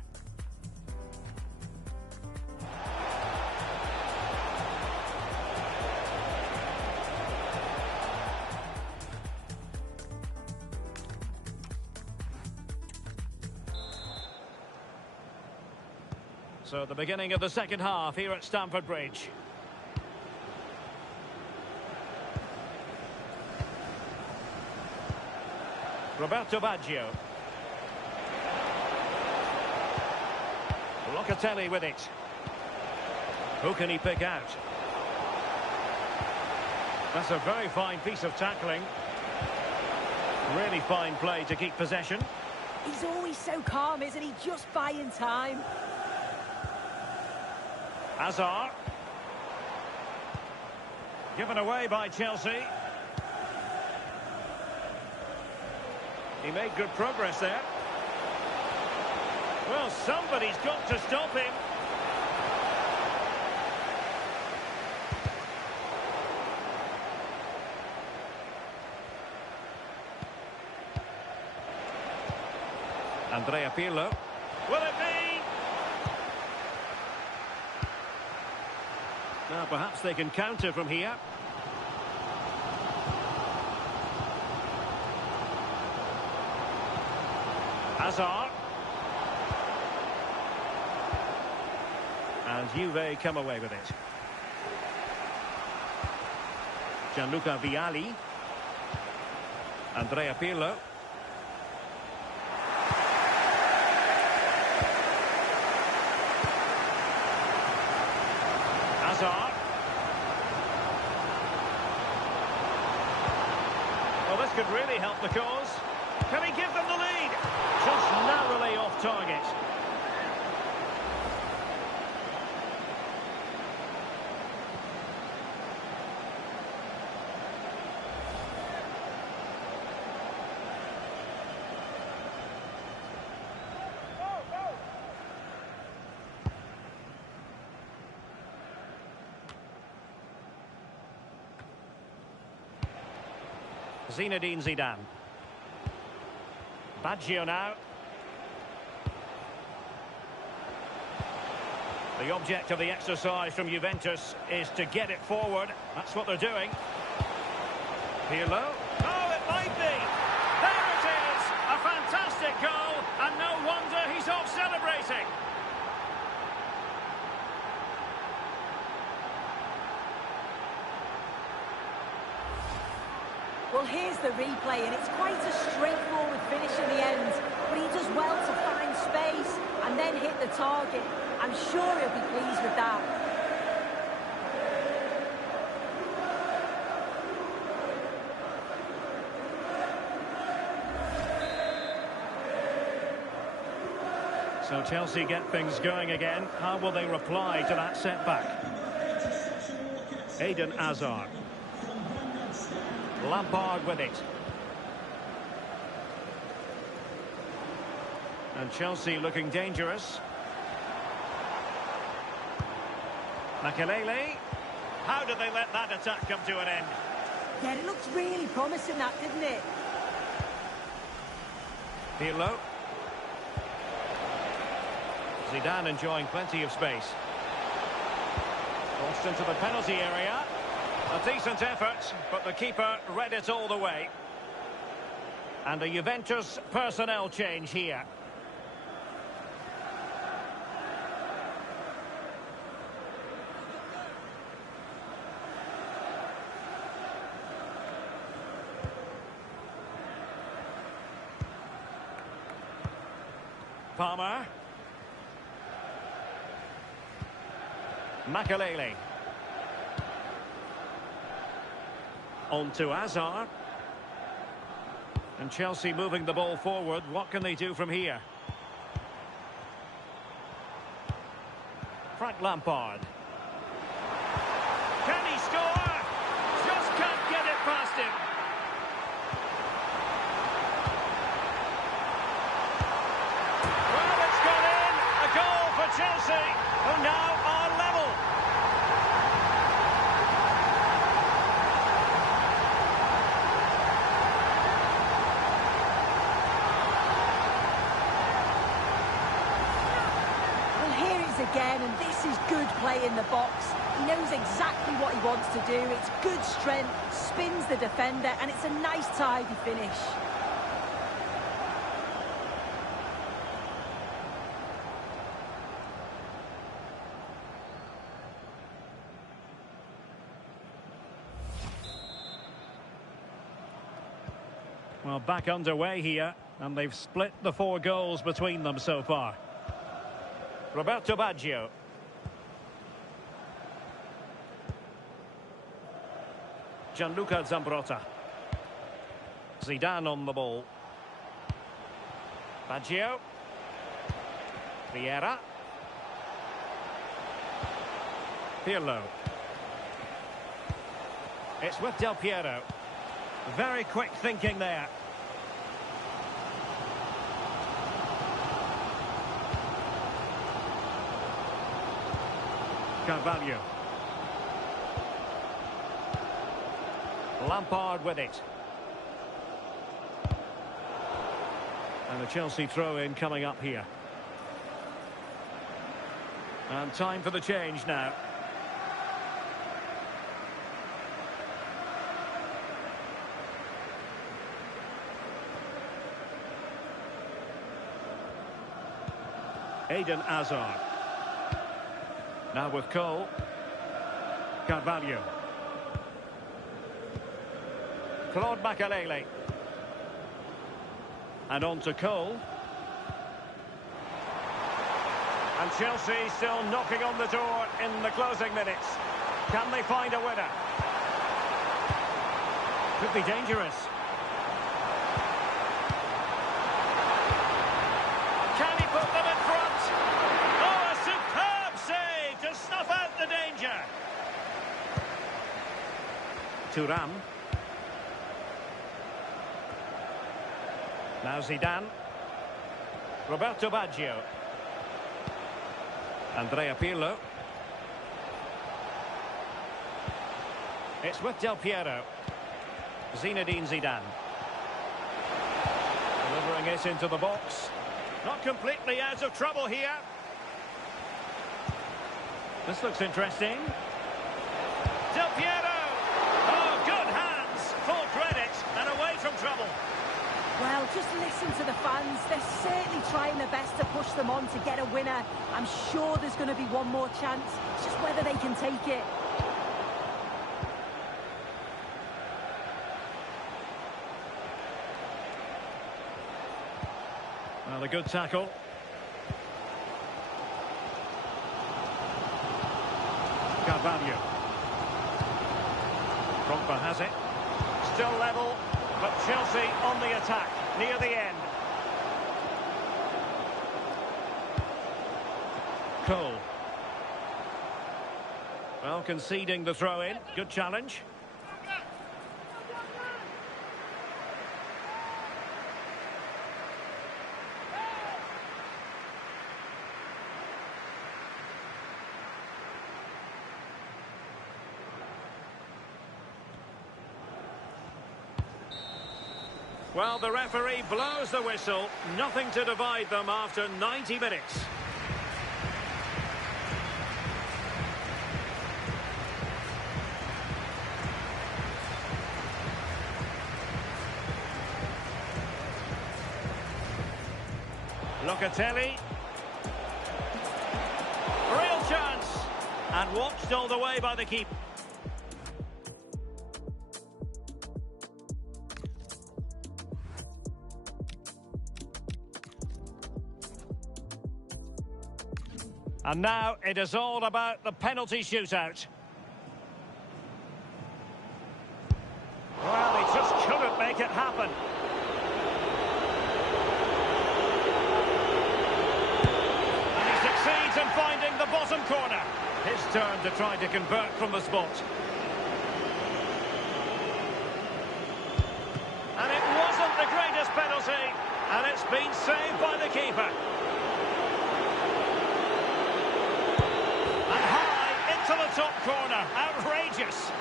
So the beginning of the second half here at Stamford Bridge. Roberto Baggio. Locatelli with it. Who can he pick out? That's a very fine piece of tackling. Really fine play to keep possession. He's always so calm, isn't he? Just buying time. Hazard. Given away by Chelsea. He made good progress there. Well, somebody's got to stop him. Andrea Pirlo. Will it be? Now perhaps they can counter from here. Hazard. And Juve come away with it. Gianluca Vialli. Andrea Pirlo. the cause. Can he give them the lead? Just narrowly off target. Zinedine Zidane. Baggio now. The object of the exercise from Juventus is to get it forward. That's what they're doing. Pirlo. Oh, it might be. There it is. A fantastic goal, and no wonder he's off celebrating. Well, here's the replay, and it's quite a straightforward finish in the end. But he does well to find space and then hit the target. I'm sure he'll be pleased with that. So Chelsea get things going again. How will they reply to that setback? Eden Hazard. Lampard with it. And Chelsea looking dangerous. Makelele. How did they let that attack come to an end? Yeah, it looked really promising, that, didn't it? Pirlo. Zidane enjoying plenty of space. Crossed into the penalty area. A decent effort, but the keeper read it all the way. And a Juventus personnel change here. Palmer. Makelele. On to Hazard. And Chelsea moving the ball forward. What can they do from here? Frank Lampard. Can he score? Just can't get it past him. Well, it's gone in. A goal for Chelsea, who now are level. Again, and this is good play in the box. He knows exactly what he wants to do. It's good strength, spins the defender, and it's a nice tidy finish. Well, back underway here, and they've split the 4 goals between them so far. Roberto Baggio. Gianluca Zambrotta. Zidane on the ball. Baggio. Vieira. Pirlo. It's with Del Piero. Very quick thinking there. Carvalho. Lampard with it. And the Chelsea throw-in coming up here. And time for the change now. Eden Hazard. Now with Cole. Carvalho. Claude Makelele. And on to Cole. And Chelsea still knocking on the door in the closing minutes. Can they find a winner? Could be dangerous. Thuram. Now Zidane. Roberto Baggio. Andrea Pirlo. It's with Del Piero. Zinedine Zidane. Delivering it into the box. Not completely out of trouble here. This looks interesting. Del Piero! Oh, good hands! Full credit and away from trouble. Well, just listen to the fans. They're certainly trying their best to push them on to get a winner. I'm sure there's going to be one more chance. It's just whether they can take it. Well, a good tackle. Carvalho. Drogba has it. Still level, but Chelsea on the attack, near the end. Cole. Well, conceding the throw-in. Good challenge. Well, the referee blows the whistle. Nothing to divide them after 90 minutes. Locatelli. Real chance. And watched all the way by the keeper. And now it is all about the penalty shootout. Well, he just couldn't make it happen. And he succeeds in finding the bottom corner. His turn to try to convert from the spot. And it wasn't the greatest penalty. And it's been saved by the keeper. To the top corner. Outrageous.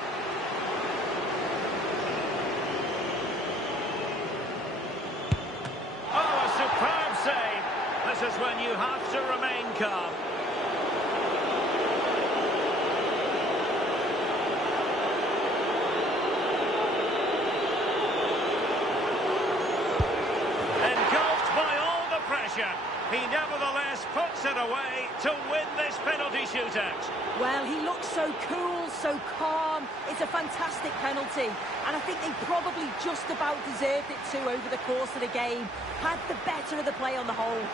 Oh, a superb save. This is when you have to remain calm. Engulfed by all the pressure, he nevertheless puts it away to win this penalty shootout. Well, he looks so cool, so calm. It's a fantastic penalty. And I think they probably just about deserved it too over the course of the game. Had the better of the play on the whole.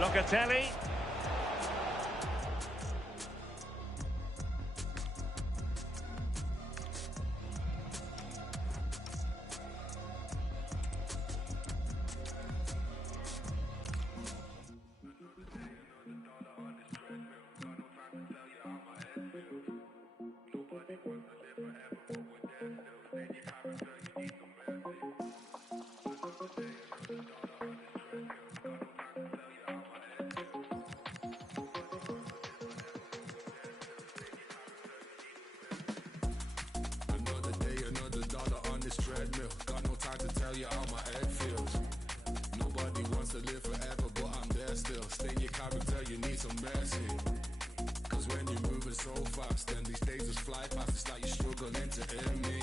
Locatelli. Treadmill. Got no time to tell you how my head feels. Nobody wants to live forever, but I'm there still. Stay in your character, you need some mercy. Cause when you're moving so fast, then these days just fly past. It's like you're struggling to hear me.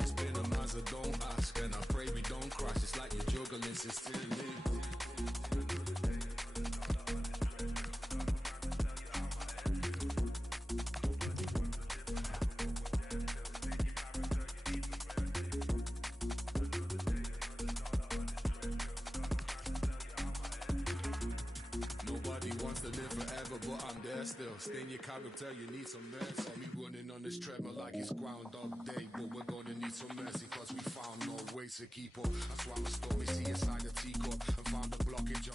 It's been a month, so don't ask, and I pray we don't crash. It's like you're juggling sincerely. wants to live forever, but I'm there still. Stain your character, you need some mercy. Saw me running on this treadmill like it's Groundhog Day, but we're gonna need some mercy, cause we found no ways to keep up. That's why my story see inside a teacup and found a blockage on.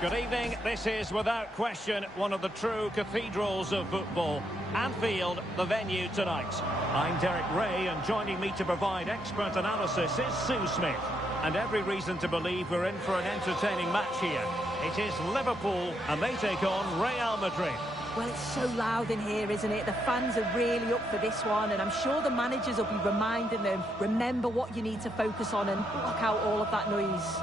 Good evening. This is, without question, one of the true cathedrals of football. Anfield, the venue tonight. I'm Derek Ray, and joining me to provide expert analysis is Sue Smith. And every reason to believe we're in for an entertaining match here. It is Liverpool, and they take on Real Madrid. Well, it's so loud in here, isn't it? The fans are really up for this one, and I'm sure the managers will be reminding them, remember what you need to focus on and block out all of that noise.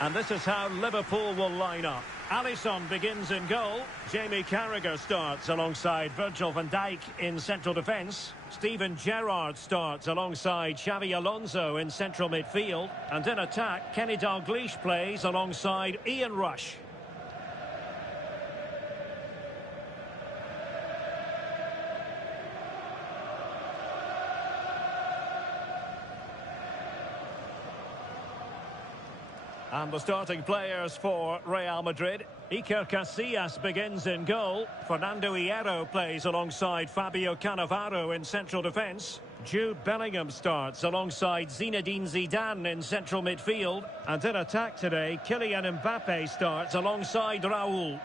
And this is how Liverpool will line up. Alisson begins in goal. Jamie Carragher starts alongside Virgil van Dijk in central defence. Steven Gerrard starts alongside Xavi Alonso in central midfield. And in attack, Kenny Dalglish plays alongside Ian Rush. And the starting players for Real Madrid. Iker Casillas begins in goal. Fernando Hierro plays alongside Fabio Cannavaro in central defence. Jude Bellingham starts alongside Zinedine Zidane in central midfield. And in attack today, Kylian Mbappe starts alongside Raúl.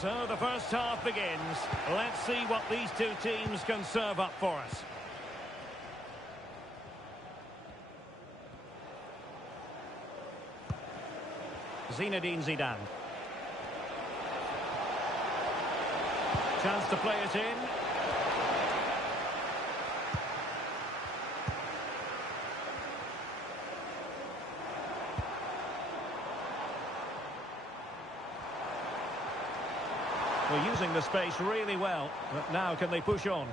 So the first half begins. Let's see what these two teams can serve up for us. Zinedine Zidane. Chance to play it in. We're using the space really well, but now can they push on?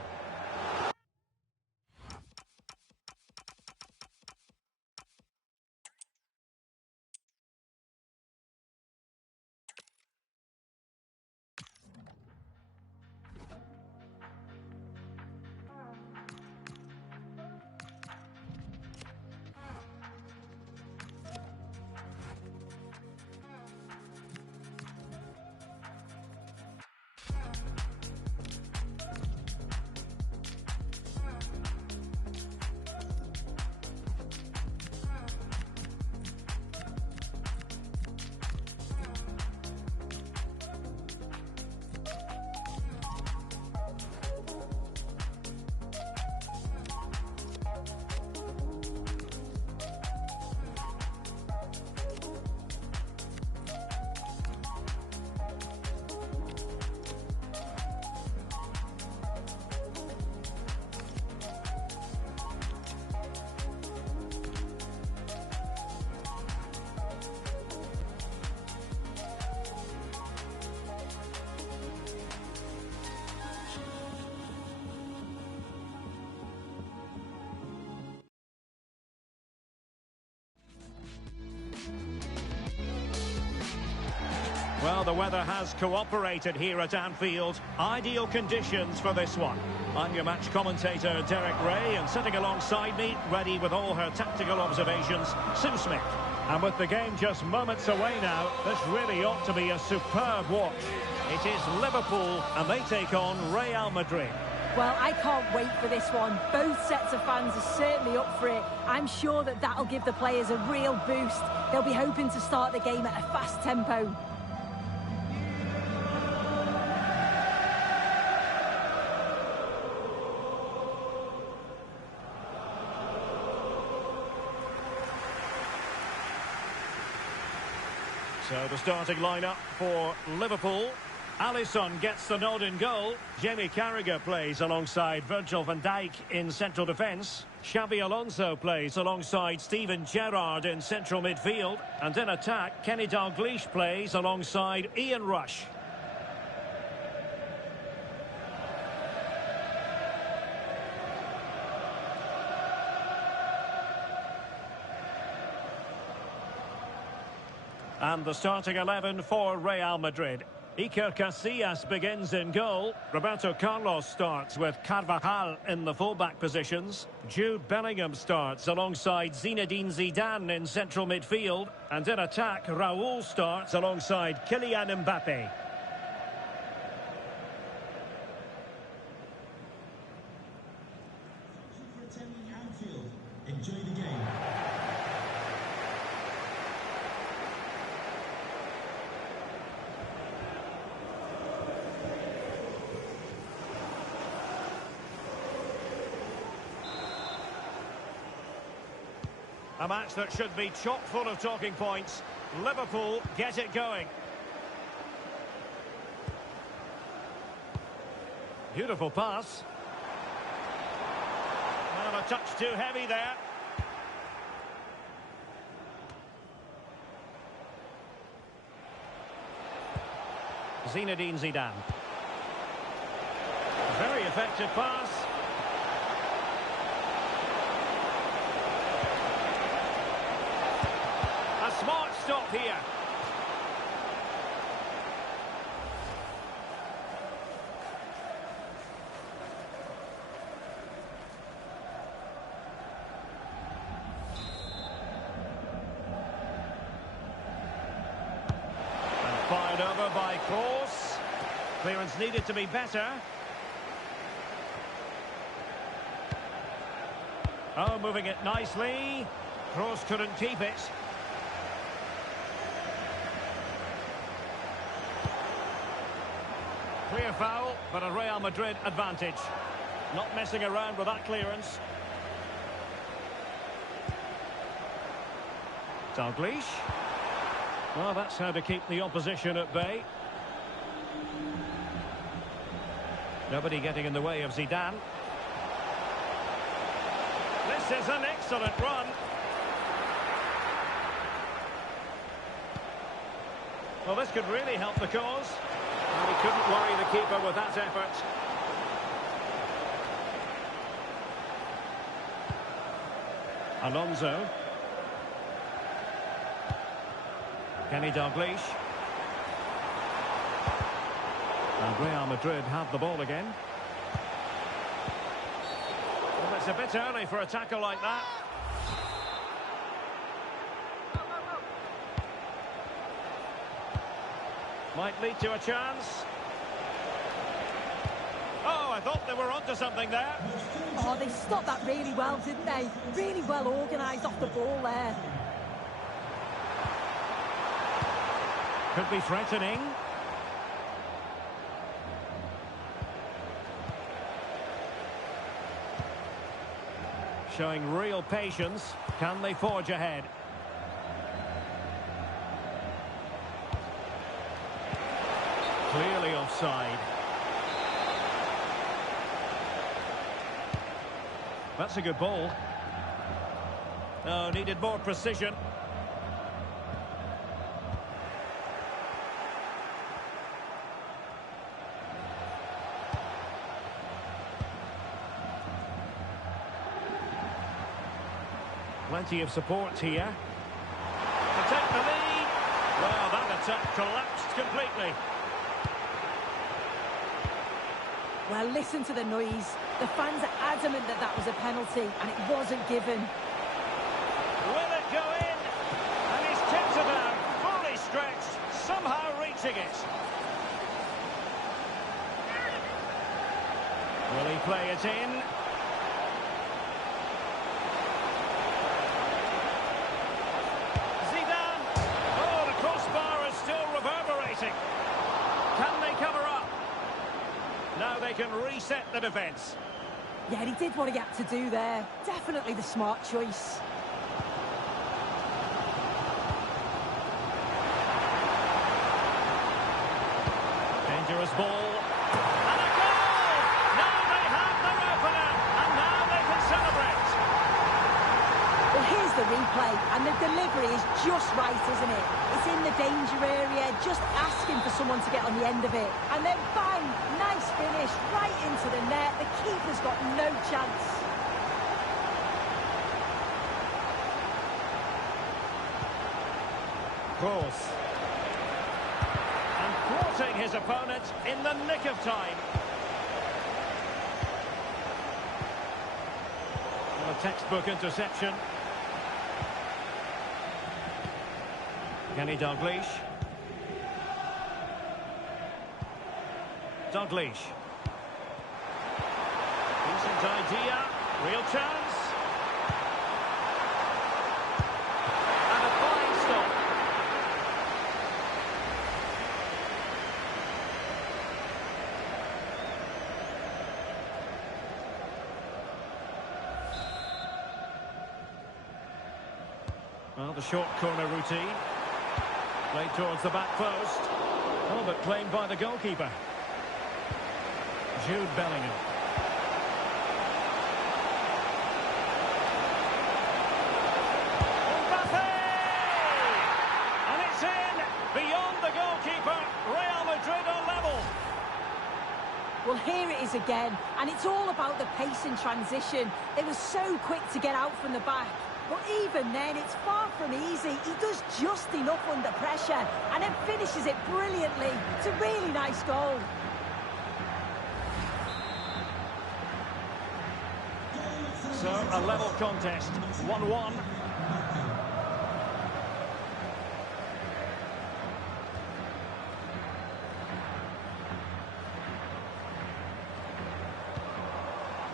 Well, the weather has cooperated here at Anfield. Ideal conditions for this one. I'm your match commentator, Derek Ray, and sitting alongside me, ready with all her tactical observations, Sue Smith. And with the game just moments away now, this really ought to be a superb watch. It is Liverpool, and they take on Real Madrid. Well, I can't wait for this one. Both sets of fans are certainly up for it. I'm sure that that'll give the players a real boost. They'll be hoping to start the game at a fast tempo. So the starting lineup for Liverpool. Alisson gets the nod in goal. Jamie Carragher plays alongside Virgil van Dijk in central defence. Xabi Alonso plays alongside Steven Gerrard in central midfield. And in attack, Kenny Dalglish plays alongside Ian Rush. And the starting 11 for Real Madrid. Iker Casillas begins in goal. Roberto Carlos starts with Carvajal in the fullback positions. Jude Bellingham starts alongside Zinedine Zidane in central midfield. And in attack, Raúl starts alongside Kylian Mbappe. For attending Anfield. Enjoy the game. A match that should be chock full of talking points. Liverpool get it going. Beautiful pass. Well, a touch too heavy there. Zinedine Zidane. Very effective pass. Smart stop here. And fired over by Kroos. Clearance needed to be better. Oh, moving it nicely. Kroos couldn't keep it. Clear foul, but a Real Madrid advantage. Not messing around with that clearance. Dalglish. Well, that's how to keep the opposition at bay. Nobody getting in the way of Zidane. This is an excellent run. Well, this could really help the cause. And he couldn't worry the keeper with that effort. Alonso. Kenny Dalglish. And Real Madrid have the ball again. Well, it's a bit early for a tackle like that. Might lead to a chance. Oh, I thought they were onto something there. Oh, they stopped that really well, didn't they? Really well organised off the ball there. Could be threatening. Showing real patience. Can they forge ahead? Clearly offside. That's a good ball. Oh, needed more precision. Plenty of support here. To take the lead. Well, that attack collapsed completely. Well, listen to the noise. The fans are adamant that that was a penalty, and it wasn't given. Will it go in? And he's tipped it down, fully stretched, somehow reaching it. Will he play it in. Zidane. Oh, the crossbar is still reverberating. Can they cover up? Now they can reset the defence. Yeah, he did what he had to do there. Definitely the smart choice. Dangerous ball. And a goal! Now they have their opener, and now they can celebrate. Well, here's the replay, and the delivery is just right, isn't it? It's in the danger area, just asking for someone to get on the end of it. And then bang, nice finish, right into the net. The keeper's got no chance. Cross. And thwarting his opponent in the nick of time. And a textbook interception. Kenny Dalglish. Dalglish. Decent idea. Real chance. And a fine stop. Well, the short corner routine. Played towards the back post. Oh, but claimed by the goalkeeper. Jude Bellingham. Mbappe! And it's in! Beyond the goalkeeper. Real Madrid are level. Well, here it is again, and it's all about the pace and transition. They were so quick to get out from the back. But even then, it's far from easy. He does just enough under pressure and then finishes it brilliantly. It's a really nice goal. So, a level contest, 1-1.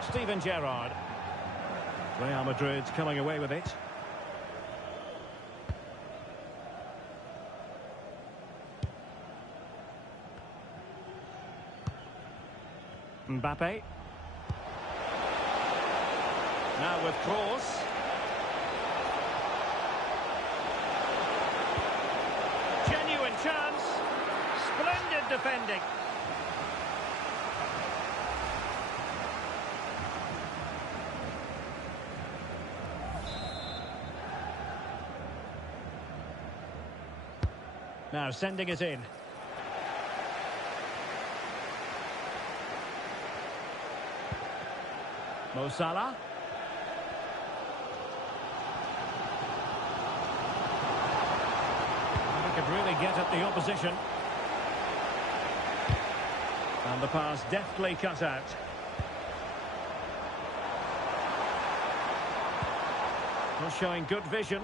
Steven Gerrard. Real Madrid coming away with it. Mbappe. Now with Kroos. Genuine chance. Splendid defending. Now sending it in. Mo Salah. He could really get at the opposition. And the pass deftly cut out. Not showing good vision.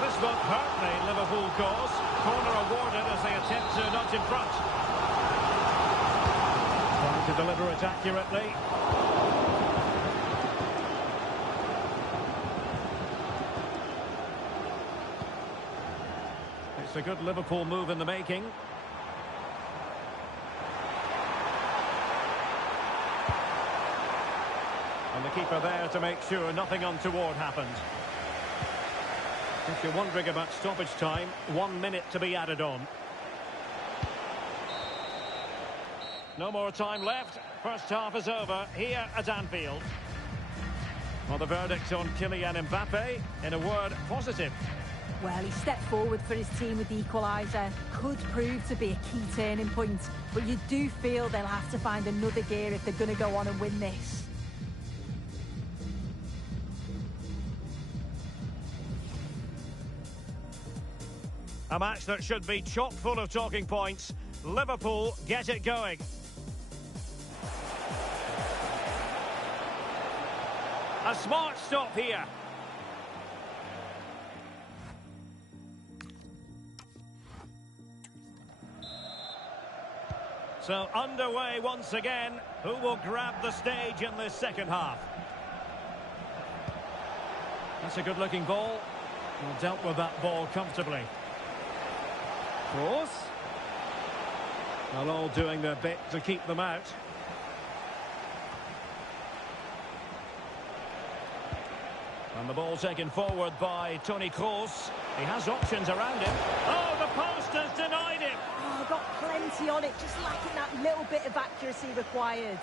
This won't hurt the Liverpool cause. Corner awarded as they attempt to nudge in front. Trying to deliver it accurately. It's a good Liverpool move in the making. And the keeper there to make sure nothing untoward happened. If you're wondering about stoppage time, 1 minute to be added on. No more time left. First half is over here at Anfield. Well, the verdict on Kylian Mbappe, in a word, positive. Well, he stepped forward for his team with the equaliser. Could prove to be a key turning point. But you do feel they'll have to find another gear if they're going to go on and win this. A match that should be chock full of talking points. Liverpool get it going. A smart stop here. So underway once again. Who will grab the stage in this second half? That's a good-looking ball. Well, dealt with that ball comfortably. Cross. Well, all doing their bit to keep them out. And the ball taken forward by Toni Kroos. He has options around him. Oh, the post has denied him. Oh, got plenty on it, just lacking that little bit of accuracy required.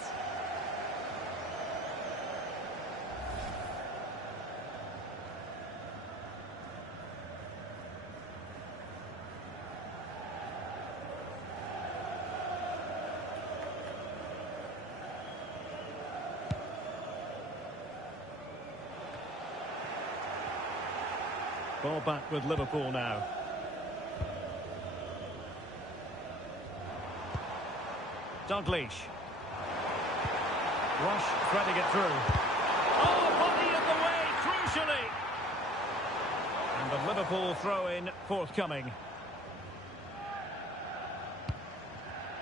Ball back with Liverpool now. Dalglish. Rush threading it through. Oh, body in the way, crucially. And the Liverpool throw-in forthcoming.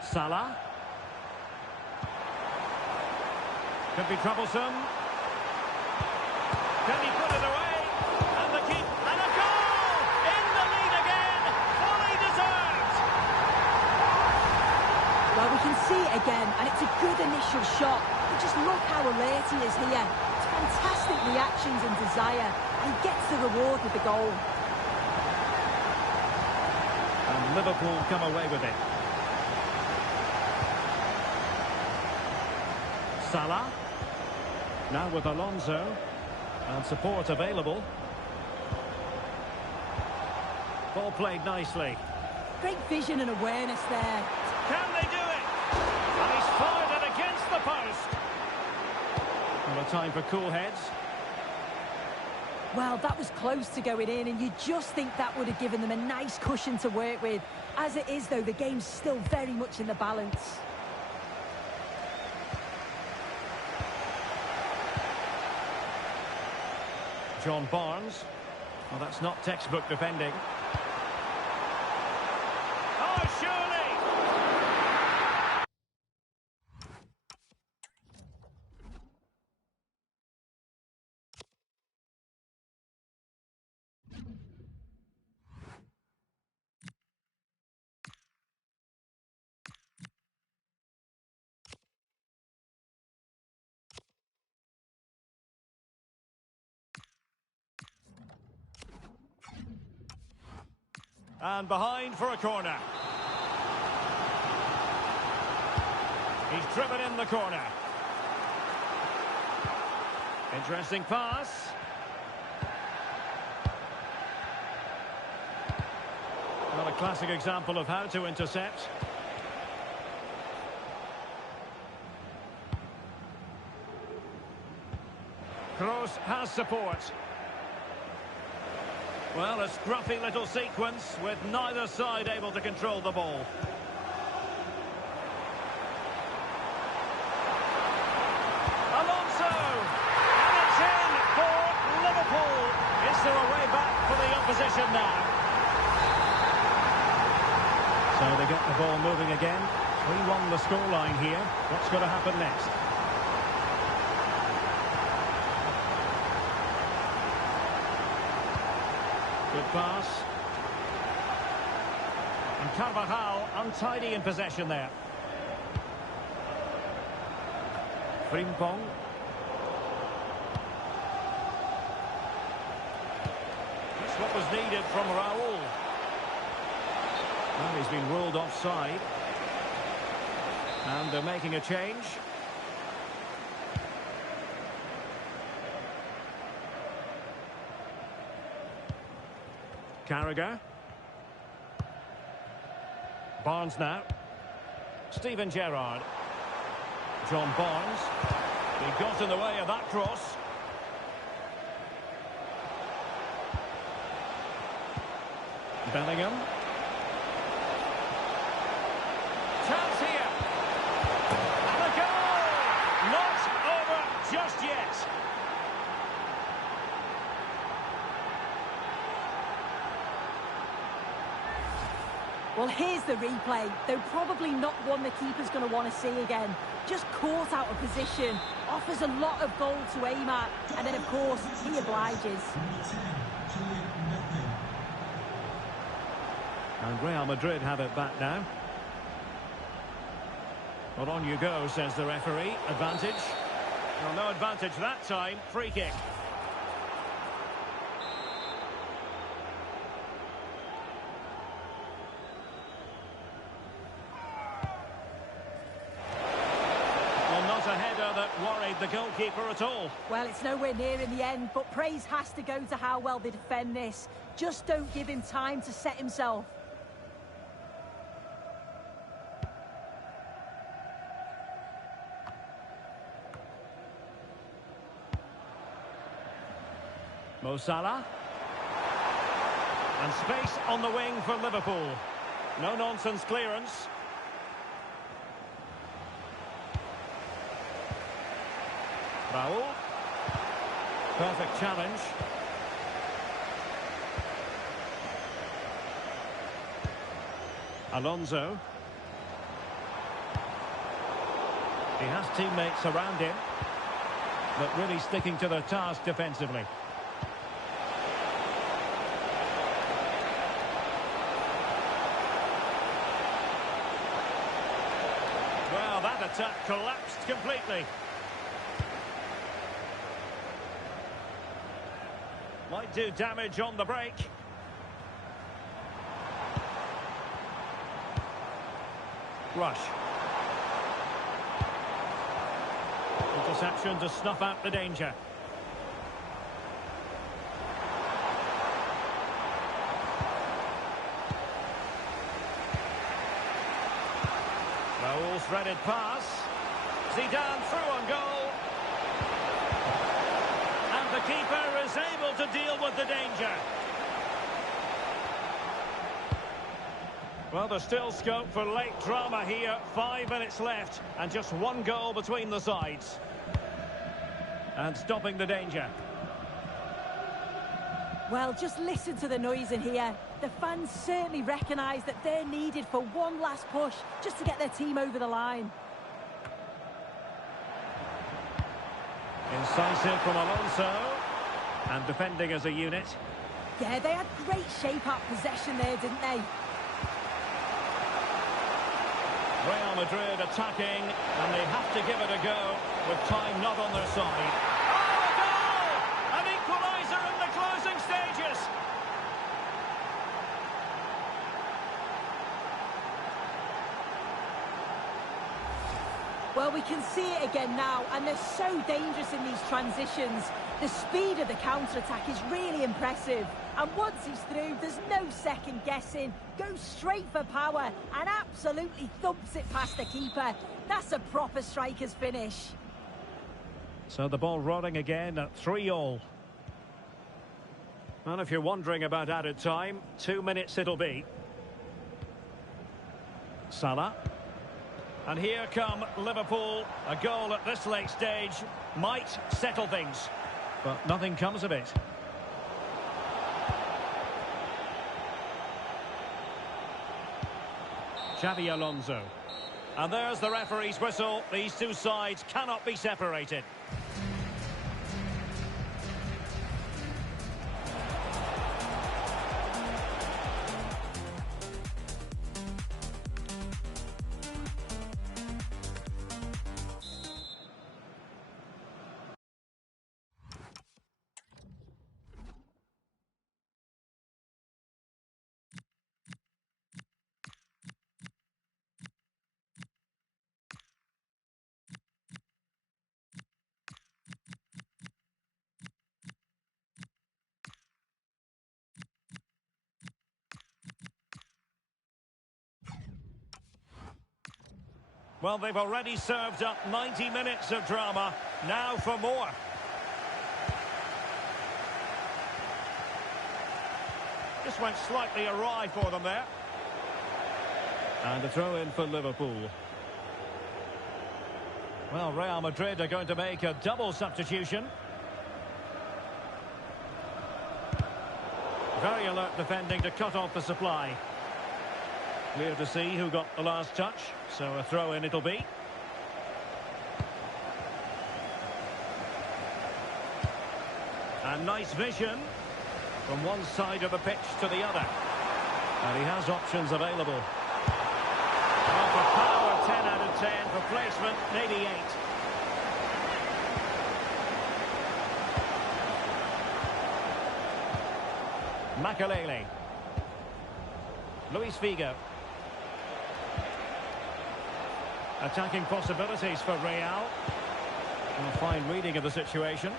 Salah. Could be troublesome. Can he put it away? And the keep. And a goal! In the lead again! Fully deserved! Well, we can see it again, and it's a good initial shot. But just look how alert he is here. It's fantastic reactions and desire, and he gets the reward with the goal. And Liverpool come away with it. Salah. Now with Alonso. And support available. Ball played nicely. Great vision and awareness there. Can they do it? And he's fired it against the post. Well, a time for cool heads. Well, that was close to going in, and you just think that would have given them a nice cushion to work with. As it is, though, the game's still very much in the balance. John Barnes. Well, that's not textbook defending. Oh, surely! And behind for a corner. He's driven in the corner. Interesting pass. Well, a classic example of how to intercept. Kroos has support. Well, a scruffy little sequence with neither side able to control the ball. Alonso! And it's in for Liverpool. Is there a way back for the opposition now? So they get the ball moving again. 3-1 the scoreline here. What's going to happen next? Good pass. And Carvajal untidy in possession there. Frimpong. That's what was needed from Raul. Well, he's been ruled offside. And they're making a change. Carragher. Barnes now. Steven Gerrard. John Barnes. He got in the way of that cross. Bellingham. Chance here. And a goal! Not over just yet. Well, here's the replay, though probably not one the keeper's going to want to see again. Just caught out of position, offers a lot of goal to aim at, and then, of course, he obliges. And Real Madrid have it back now. Well, on you go, says the referee. Advantage. Well, no advantage that time. Free kick. Not a header that worried the goalkeeper at all. Well, it's nowhere near in the end, but praise has to go to how well they defend this. Just don't give him time to set himself. Mo Salah. And space on the wing for Liverpool. No-nonsense clearance. Raul. Perfect challenge. Alonso. He has teammates around him, but really sticking to their task defensively. Well, that attack collapsed completely. Might do damage on the break. Rush. Interception to snuff out the danger. Raul's threaded pass. Zidane through on goal. And the keeper is able to deal with the danger. Well, there's still scope for late drama here. 5 minutes left and just one goal between the sides. And stopping the danger. Well, just listen to the noise in here. The fans certainly recognise that they're needed for one last push just to get their team over the line. Incisive from Alonso. And defending as a unit. Yeah, they had great shape-up possession there, didn't they? Real Madrid attacking, and they have to give it a go with time not on their side. Oh, a goal! An equaliser in the closing stages. Well, we can see it again now, and they're so dangerous in these transitions. The speed of the counter-attack is really impressive. And once he's through, there's no second guessing. Goes straight for power and absolutely thumps it past the keeper. That's a proper striker's finish. So the ball rolling again at 3-3. And if you're wondering about added time, 2 minutes it'll be. Salah. And here come Liverpool. A goal at this late stage might settle things, but nothing comes of it. Xabi Alonso. And there's the referee's whistle. These two sides cannot be separated. Well, they've already served up 90 minutes of drama. Now for more. Just went slightly awry for them there. And a throw in for Liverpool. Well, Real Madrid are going to make a double substitution. Very alert defending to cut off the supply. Clear to see who got the last touch, so a throw-in it'll be. And nice vision from one side of the pitch to the other. And he has options available. Well, for power, 10 out of 10. For placement, maybe 8. Makalele. Luis Figo. Attacking possibilities for Real. And a fine reading of the situation.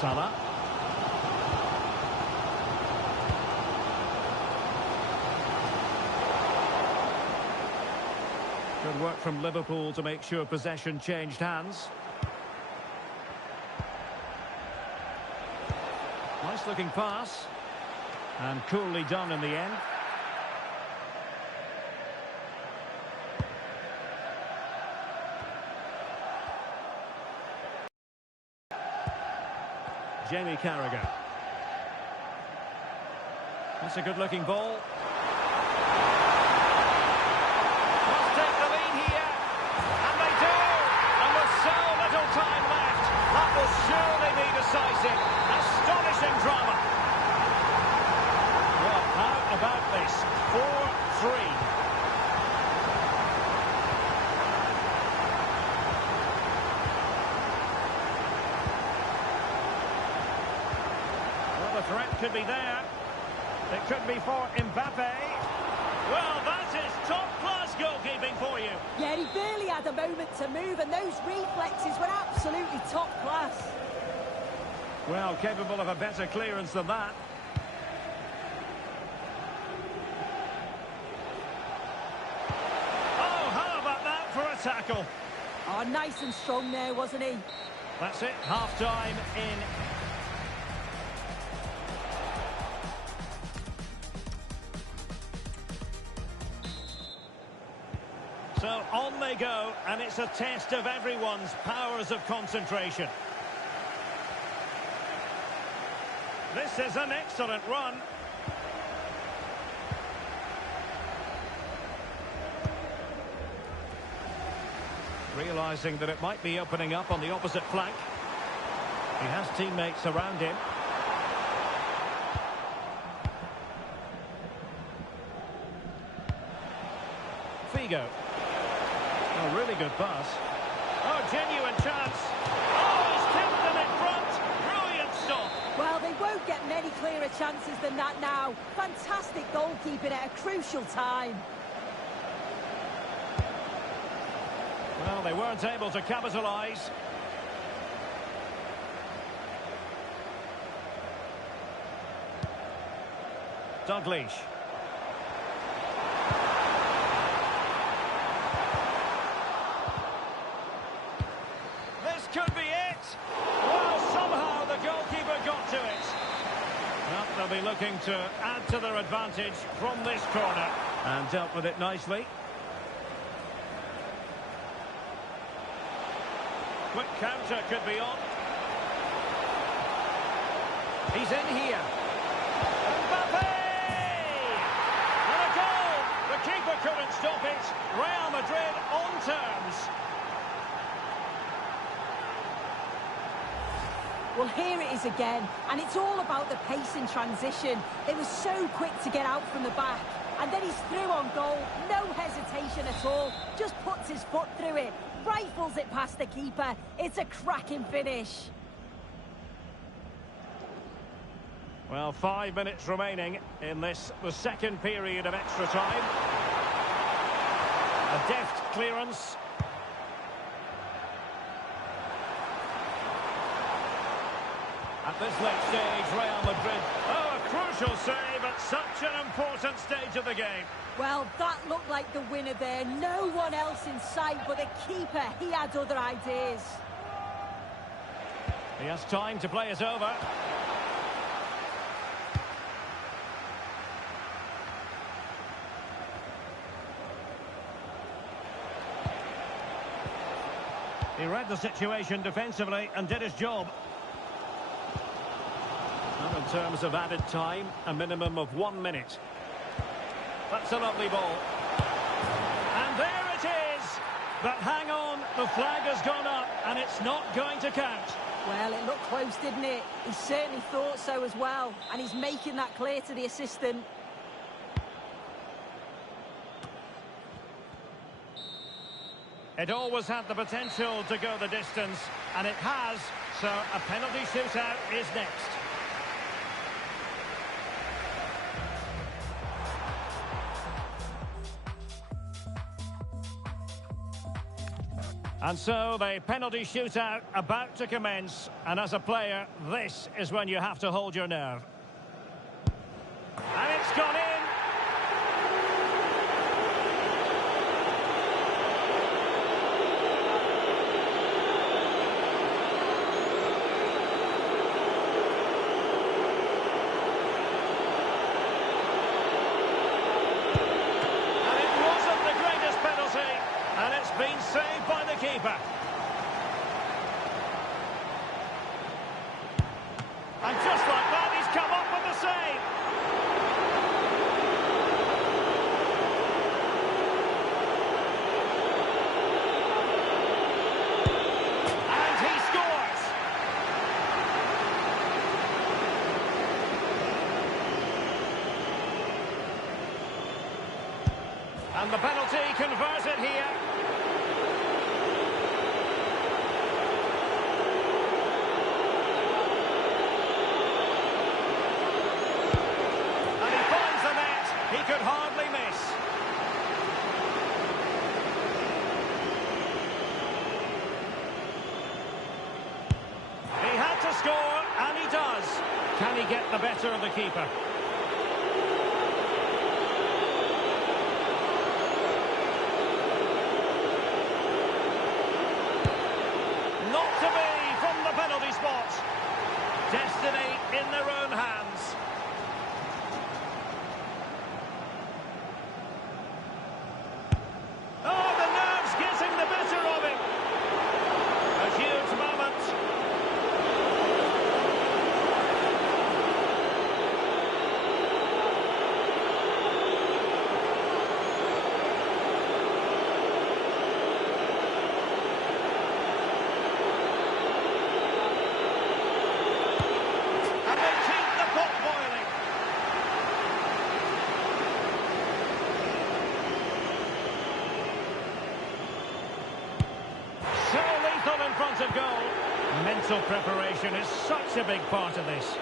Salah. Good work from Liverpool to make sure possession changed hands. Nice looking pass. And coolly done in the end. Jamie Carragher. That's a good-looking ball. Must take the lead here. And they do. And with so little time left, that will surely be decisive. Astonishing drama. Well, how about this? 4-3. The threat could be there. It could be for Mbappe. Well, that is top-class goalkeeping for you. Yeah, he barely had a moment to move, and those reflexes were absolutely top class. Well, capable of a better clearance than that. Oh, how about that for a tackle? Oh, nice and strong there, wasn't he? That's it, half-time in. So on they go, and it's a test of everyone's powers of concentration. This is an excellent run. Realising that it might be opening up on the opposite flank. He has teammates around him. Figo. A really good pass. Oh, genuine chance. Oh, he's kept them in front. Brilliant stop. Well, they won't get many clearer chances than that now. Fantastic goalkeeping at a crucial time. Well, they weren't able to capitalise. Dalglish. Could be it. Well, somehow the goalkeeper got to it. Well, they'll be looking to add to their advantage from this corner. And dealt with it nicely. Quick counter could be on. He's in here. Mbappe! And a goal! The keeper couldn't stop it. Real Madrid on terms. Well, here it is again, and it's all about the pace in transition. It was so quick to get out from the back, and then he's through on goal. No hesitation at all, just puts his foot through it, rifles it past the keeper. It's a cracking finish. Well, 5 minutes remaining in this, the second period of extra time. A deft clearance. At this late stage, Real Madrid. Oh, a crucial save at such an important stage of the game. Well, that looked like the winner there. No one else in sight, but the keeper, he had other ideas. He has time to play it over. He read the situation defensively and did his job. terms of added time, a minimum of 1 minute. That's a lovely ball. And there it is! But hang on, the flag has gone up and it's not going to count. Well, it looked close, didn't it? He certainly thought so as well. And he's making that clear to the assistant. It always had the potential to go the distance, and it has, so a penalty shootout is next. And so the penalty shootout about to commence, and as a player, this is when you have to hold your nerve. And it's gone in. Been saved by the keeper. And just like that, he's come up with the save. And he scores. And the penalty converted here. He could hardly miss. He had to score, and he does. Can he get the better of the keeper? Not to be from the penalty spot. Destiny in their own hands. In front of goal. Mental preparation is such a big part of this.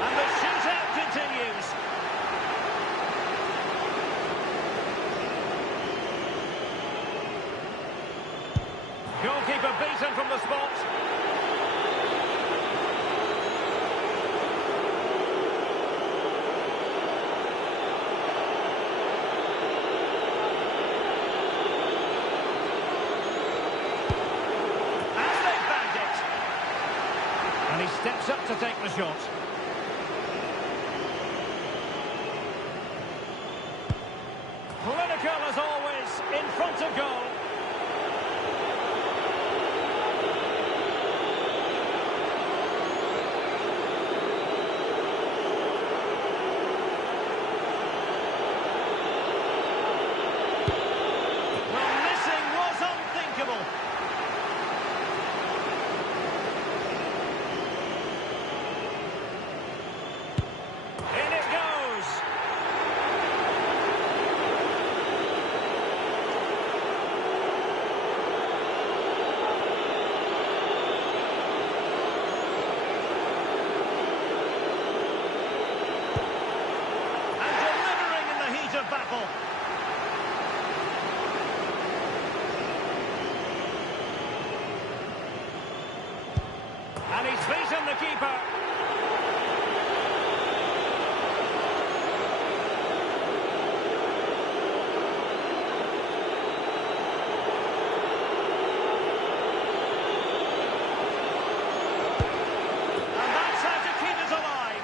And the shootout continues. Goalkeeper beaten from the spot. And he steps up to take the shot. Clinical as always, in front of goal. The missing was unthinkable. Battle. And he's beaten the keeper. And that's how to keep it alive.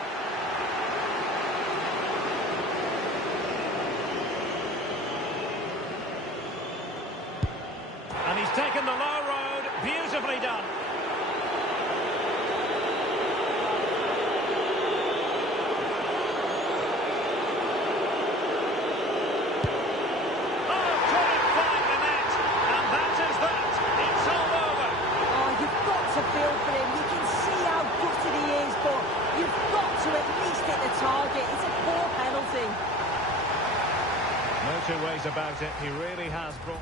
ways about it. He really has brought...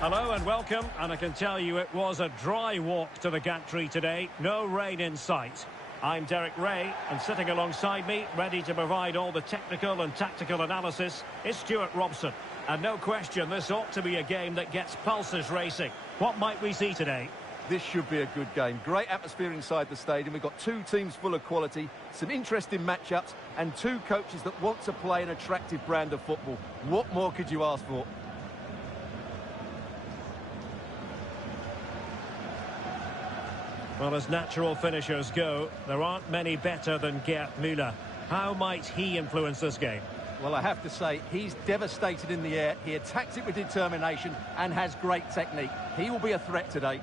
Hello and welcome, and I can tell you it was a dry walk to the gantry today. No rain in sight. I'm Derek Ray, and sitting alongside me, ready to provide all the technical and tactical analysis, is Stuart Robson. And no question, this ought to be a game that gets pulses racing. What might we see today? This should be a good game. Great atmosphere inside the stadium. We've got two teams full of quality, some interesting matchups, and two coaches that want to play an attractive brand of football. What more could you ask for? Well, as natural finishers go, there aren't many better than Gerd Müller. How might he influence this game? Well, I have to say, he's devastated in the air. He attacks it with determination and has great technique. He will be a threat today.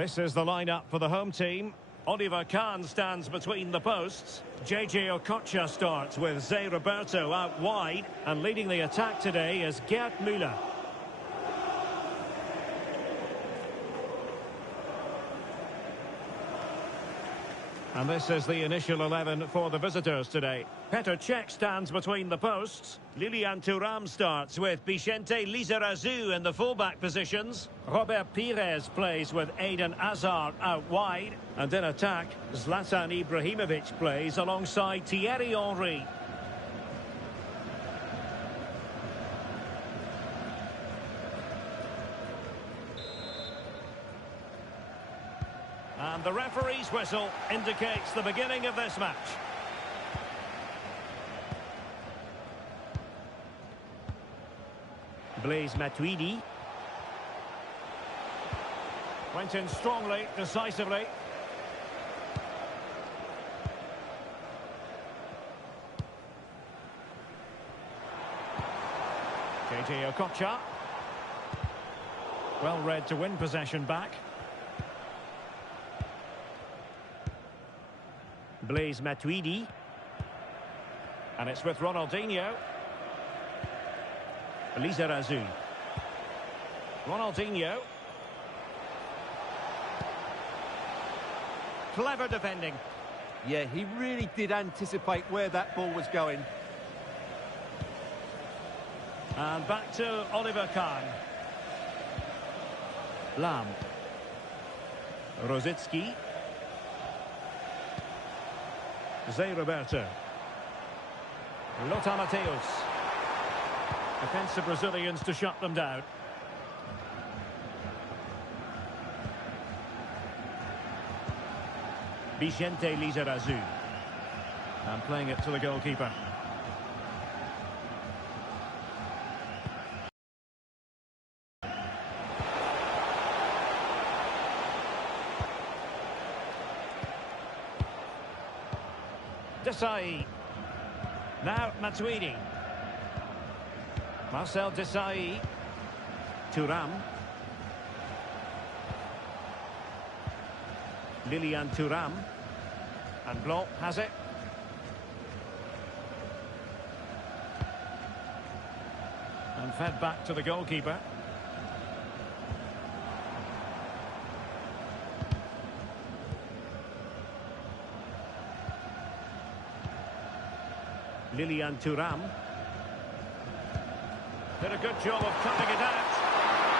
This is the lineup for the home team. Oliver Kahn stands between the posts. JJ Okocha starts with Zé Roberto out wide. And leading the attack today is Gerd Müller. And this is the initial 11 for the visitors today. Petr Cech stands between the posts. Lilian Thuram starts with Vicente Lizarazu in the fullback positions. Robert Pires plays with Eden Hazard out wide. And in attack, Zlatan Ibrahimovic plays alongside Thierry Henry. And the referee's whistle indicates the beginning of this match. Blaise Matuidi. Went in strongly, decisively. JJ Okocha. Well read to win possession back. Blaise Matuidi. And it's with Ronaldinho. Lizarazu. Ronaldinho. Clever defending. Yeah, he really did anticipate where that ball was going. And back to Oliver Kahn. Lam. Rosicki. Zé Roberto. Lothar Matthäus. Defensive Brazilians to shut them down. Vicente Lizarazu. And playing it to the goalkeeper. Desailly. Now Matuidi. Marcel Desailly. Thuram. Lilian Thuram. And Blanc has it. And fed back to the goalkeeper. Lilian Thuram. Did a good job of cutting it out.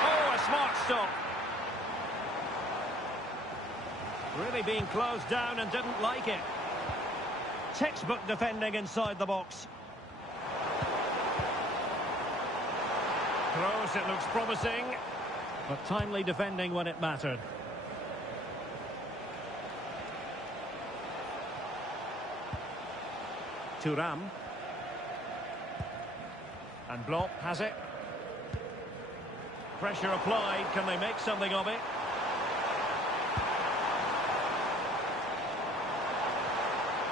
Oh, a smart stop. Really being closed down and didn't like it. Textbook defending inside the box. Kroos, it looks promising, but timely defending when it mattered. Thuram. And Blanc has it. Pressure applied. Can they make something of it?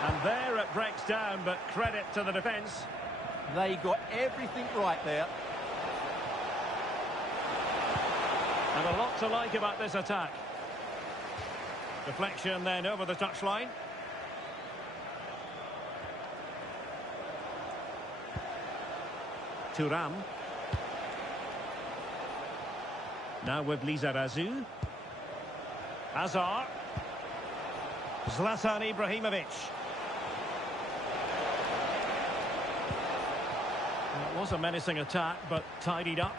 And there it breaks down, but credit to the defence. They got everything right there. And a lot to like about this attack. Deflection then over the touchline. Thuram. Now with Lizarazu. Hazard. Zlatan Ibrahimovic. It was a menacing attack, but tidied up.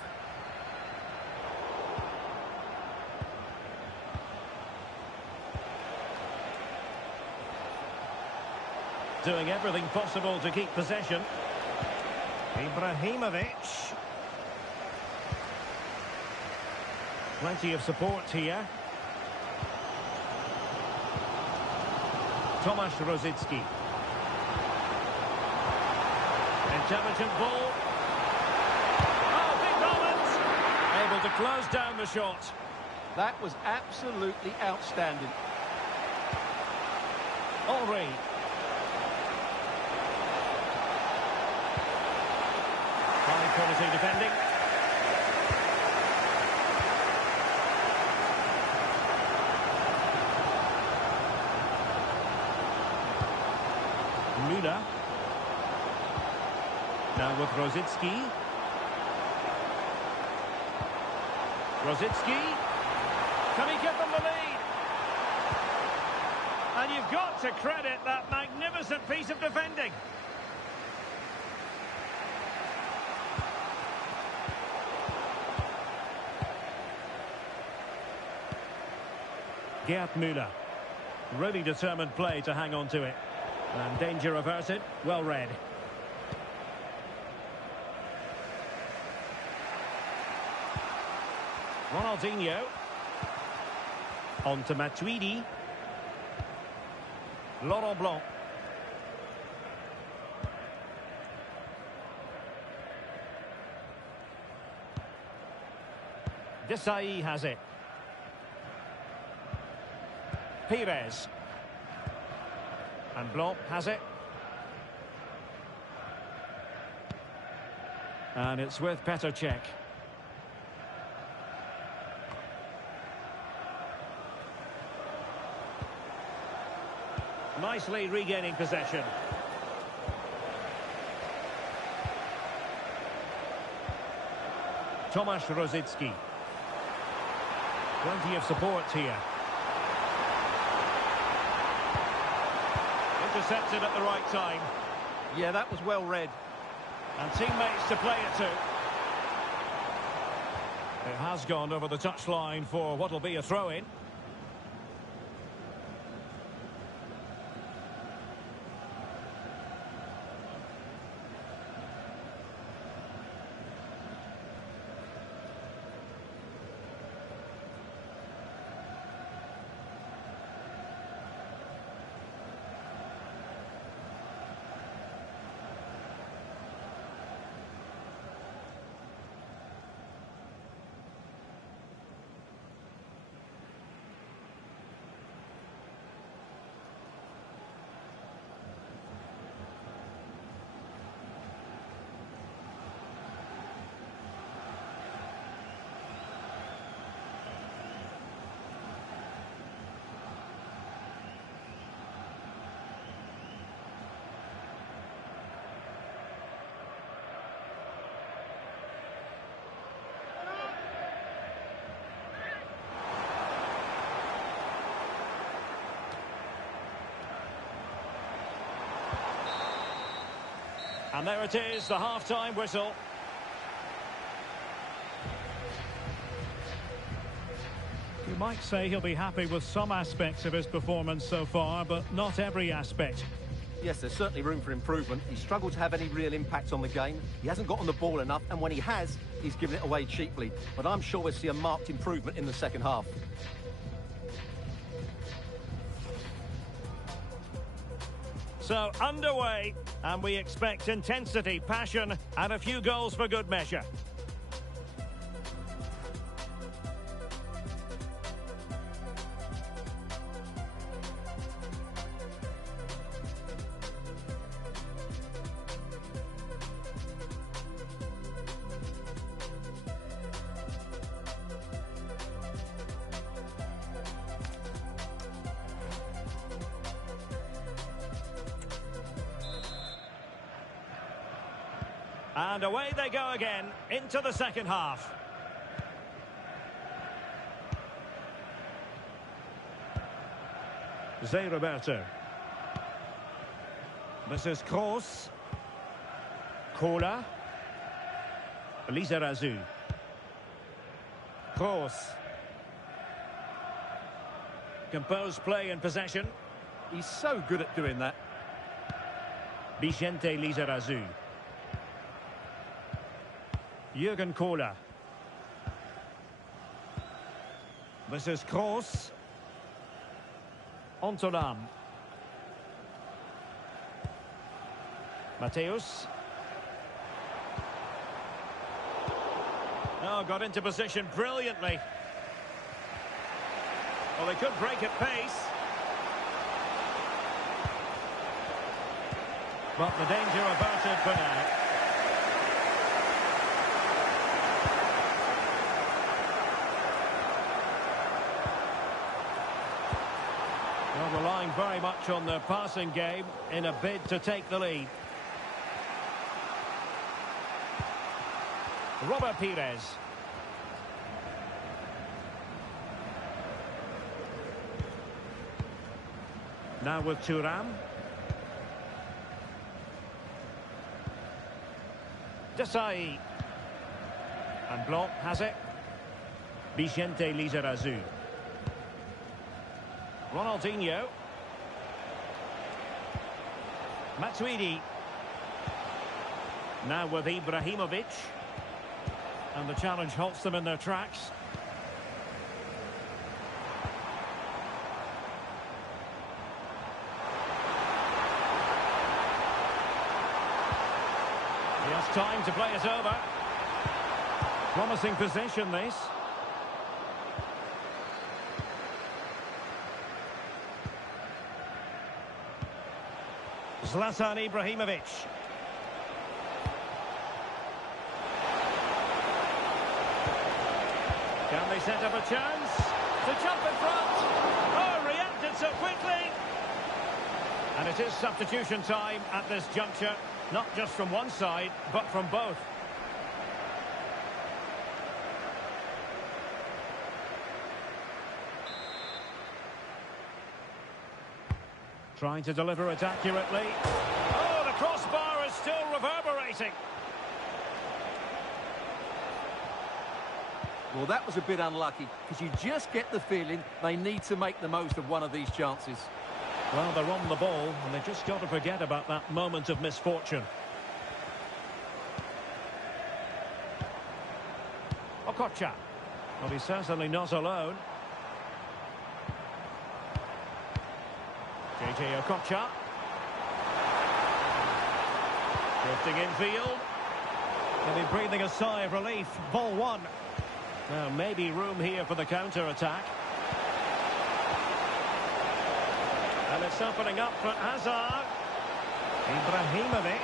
Doing everything possible to keep possession. Ibrahimovic. Plenty of support here. Tomasz Rosicki. Intelligent ball. Oh, big moment! Able to close down the shot. That was absolutely outstanding. Henry. High quality defending. Müller. Now with Rosicki. Rosicki. Can he give them the lead? And you've got to credit that magnificent piece of defending. Gerd Müller. Really determined play to hang on to it. And danger averted. Well read. Ronaldinho. On to Matuidi. Laurent Blanc. Desailly has it. Pires. And Blanc has it. And it's with Petr Cech. Nicely regaining possession. Tomasz Rosicki. Plenty of support here. Intercepted at the right time. Yeah, that was well read. And teammates to play it to. It has gone over the touchline for what will be a throw-in. And there it is, the half-time whistle. You might say he'll be happy with some aspects of his performance so far, but not every aspect. Yes, there's certainly room for improvement. He's struggled to have any real impact on the game. He hasn't got on the ball enough, and when he has, he's given it away cheaply. But I'm sure we'll see a marked improvement in the second half. So, underway, and we expect intensity, passion, and a few goals for good measure. And away they go again, into the second half. Zé Roberto. This is Kroos. Kola. Lizarazu. Kroos. Composed play in possession. He's so good at doing that. Vicente Lizarazu. Jürgen Kohler. This is Kroos. Ontolam. Mateus. Oh, got into position brilliantly. Well, they could break at pace. But the danger averted for now. Well, relying very much on their passing game in a bid to take the lead. Robert Pires. Now with Thuram. Desai. And Blanc has it. Vicente Lizarazu. Ronaldinho. Matuidi. Now with Ibrahimovic. And the challenge halts them in their tracks. He has time to play it over. Promising possession, this. Zlatan Ibrahimovic. Can they set up a chance to jump in front? Oh, reacted so quickly. And it is substitution time at this juncture, not just from one side, but from both. Trying to deliver it accurately. Oh, the crossbar is still reverberating. Well, that was a bit unlucky, because you just get the feeling they need to make the most of one of these chances. Well, they're on the ball, and they've just got to forget about that moment of misfortune. Okocha. Well, he's certainly not alone. JJ Okocha. Drifting infield. They'll be breathing a sigh of relief. Ball one. Now, maybe room here for the counter-attack. And it's opening up for Hazard. Ibrahimovic.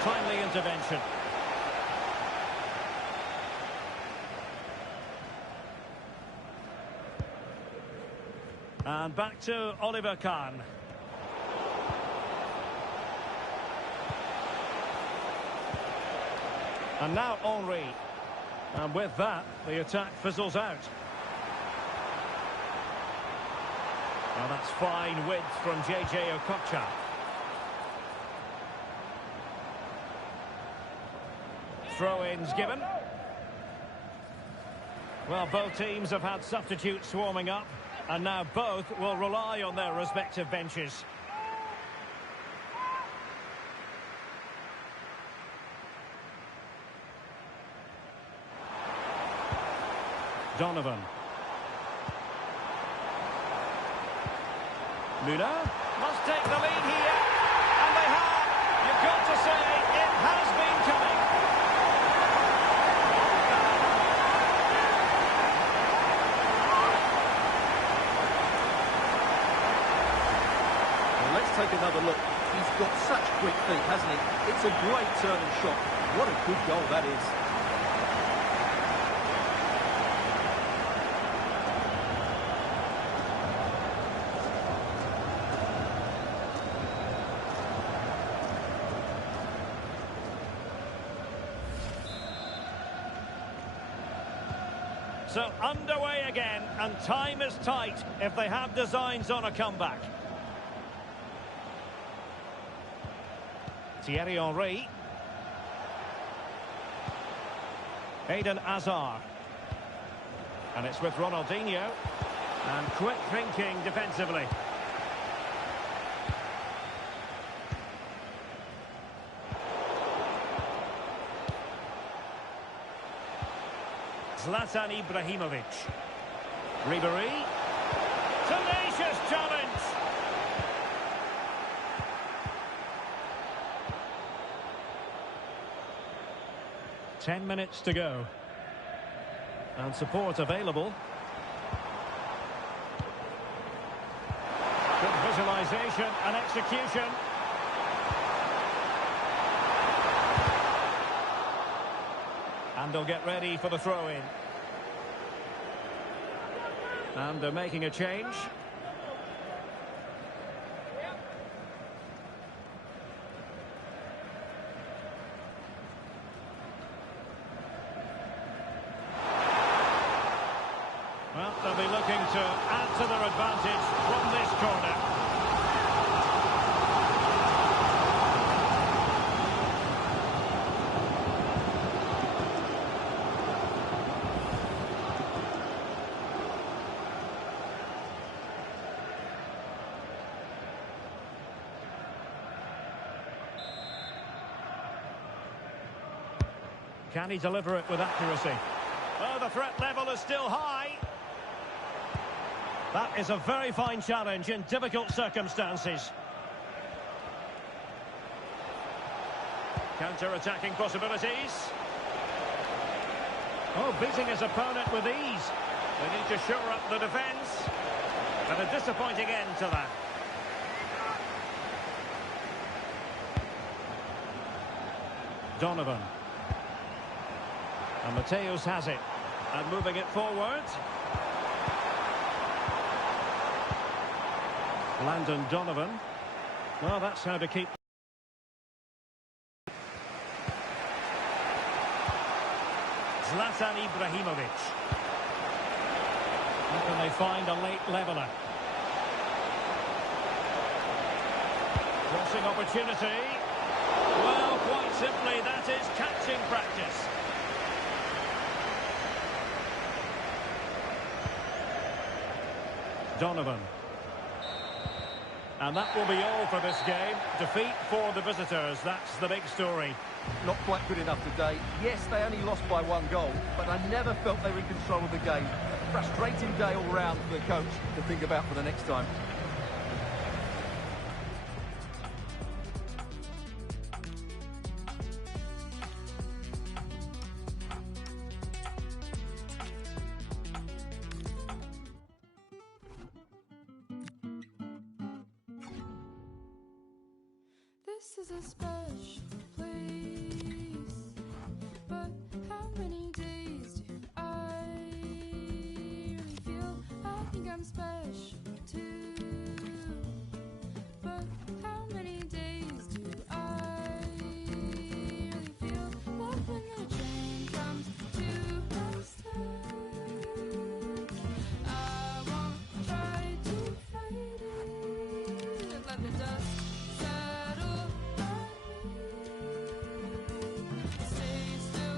Timely intervention. And back to Oliver Kahn. And now Henry. And with that, the attack fizzles out. Well, that's fine width from JJ Okocha. Throw-ins given. Well, both teams have had substitutes warming up, and now both will rely on their respective benches. Donovan. Müller must take the lead here, and they have. You've got to say, it has been coming. Well, let's take another look. He's got such quick feet, hasn't he? It's a great turning shot. What a good goal that is. So underway again, and time is tight if they have designs on a comeback. Thierry Henry. Eden Hazard. And it's with Ronaldinho. And quick thinking defensively. Zlatan Ibrahimovic. Ribéry. Tenacious challenge. Ten minutes to go. And support available. Good visualization and execution. And they'll get ready for the throw-in. And they're making a change. Well, they'll be looking to add to their advantage from this corner. Can he deliver it with accuracy? Oh, the threat level is still high. That is a very fine challenge in difficult circumstances. Counter-attacking possibilities. Oh, beating his opponent with ease. They need to shore up the defence. And a disappointing end to that. Donovan. And Mateus has it. And moving it forward. Landon Donovan. Well, that's how to keep... Zlatan Ibrahimovic. How can they find a late leveller? Crossing opportunity. Well, quite simply, that is catching practice. Donovan. And that will be all for this game. Defeat for the visitors, that's the big story. Not quite good enough today. Yes, they only lost by 1 goal, but I never felt they were in control of the game. A frustrating day all round for the coach to think about for the next time. This is a special place, but how many days do I really feel? I think I'm special too, but how many days do I really feel? Love when the train comes to my step. I won't try to fight it, let the dust settle. Stay still.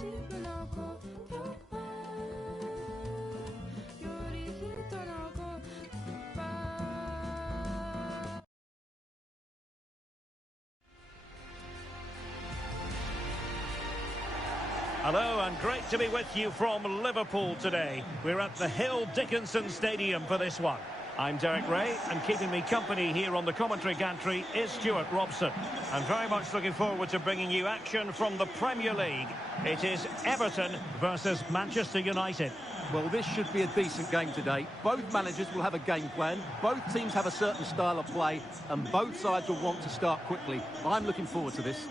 집은 오고 봐 요리 떠나고 봐. Hello and great to be with you from Liverpool today. We're at the Hill Dickinson Stadium for this one. I'm Derek Ray, and keeping me company here on the commentary gantry is Stuart Robson. I'm very much looking forward to bringing you action from the Premier League. It is Everton versus Manchester United. Well, this should be a decent game today. Both managers will have a game plan. Both teams have a certain style of play, and both sides will want to start quickly. I'm looking forward to this.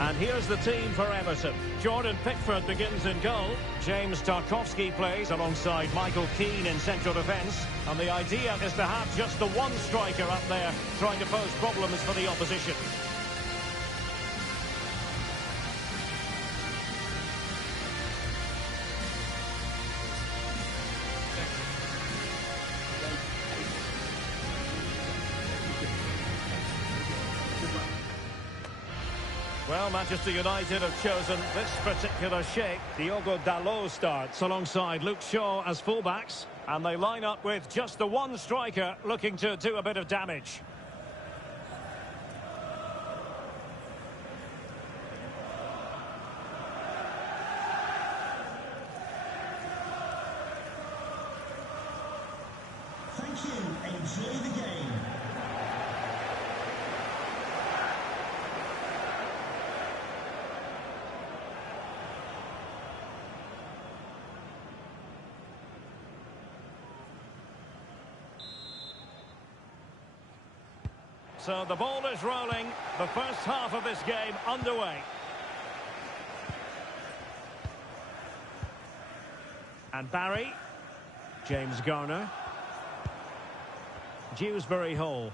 And here's the team for Everton. Jordan Pickford begins in goal. James Tarkowski plays alongside Michael Keane in central defence. And the idea is to have just the one striker up there trying to pose problems for the opposition. Well, Manchester United have chosen this particular shape. Diogo Dalot starts alongside Luke Shaw as fullbacks. And they line up with just the one striker looking to do a bit of damage. Thank you. Enjoy the game. So the ball is rolling. The first half of this game underway. And Barry. James Garner. Dewsbury Hall.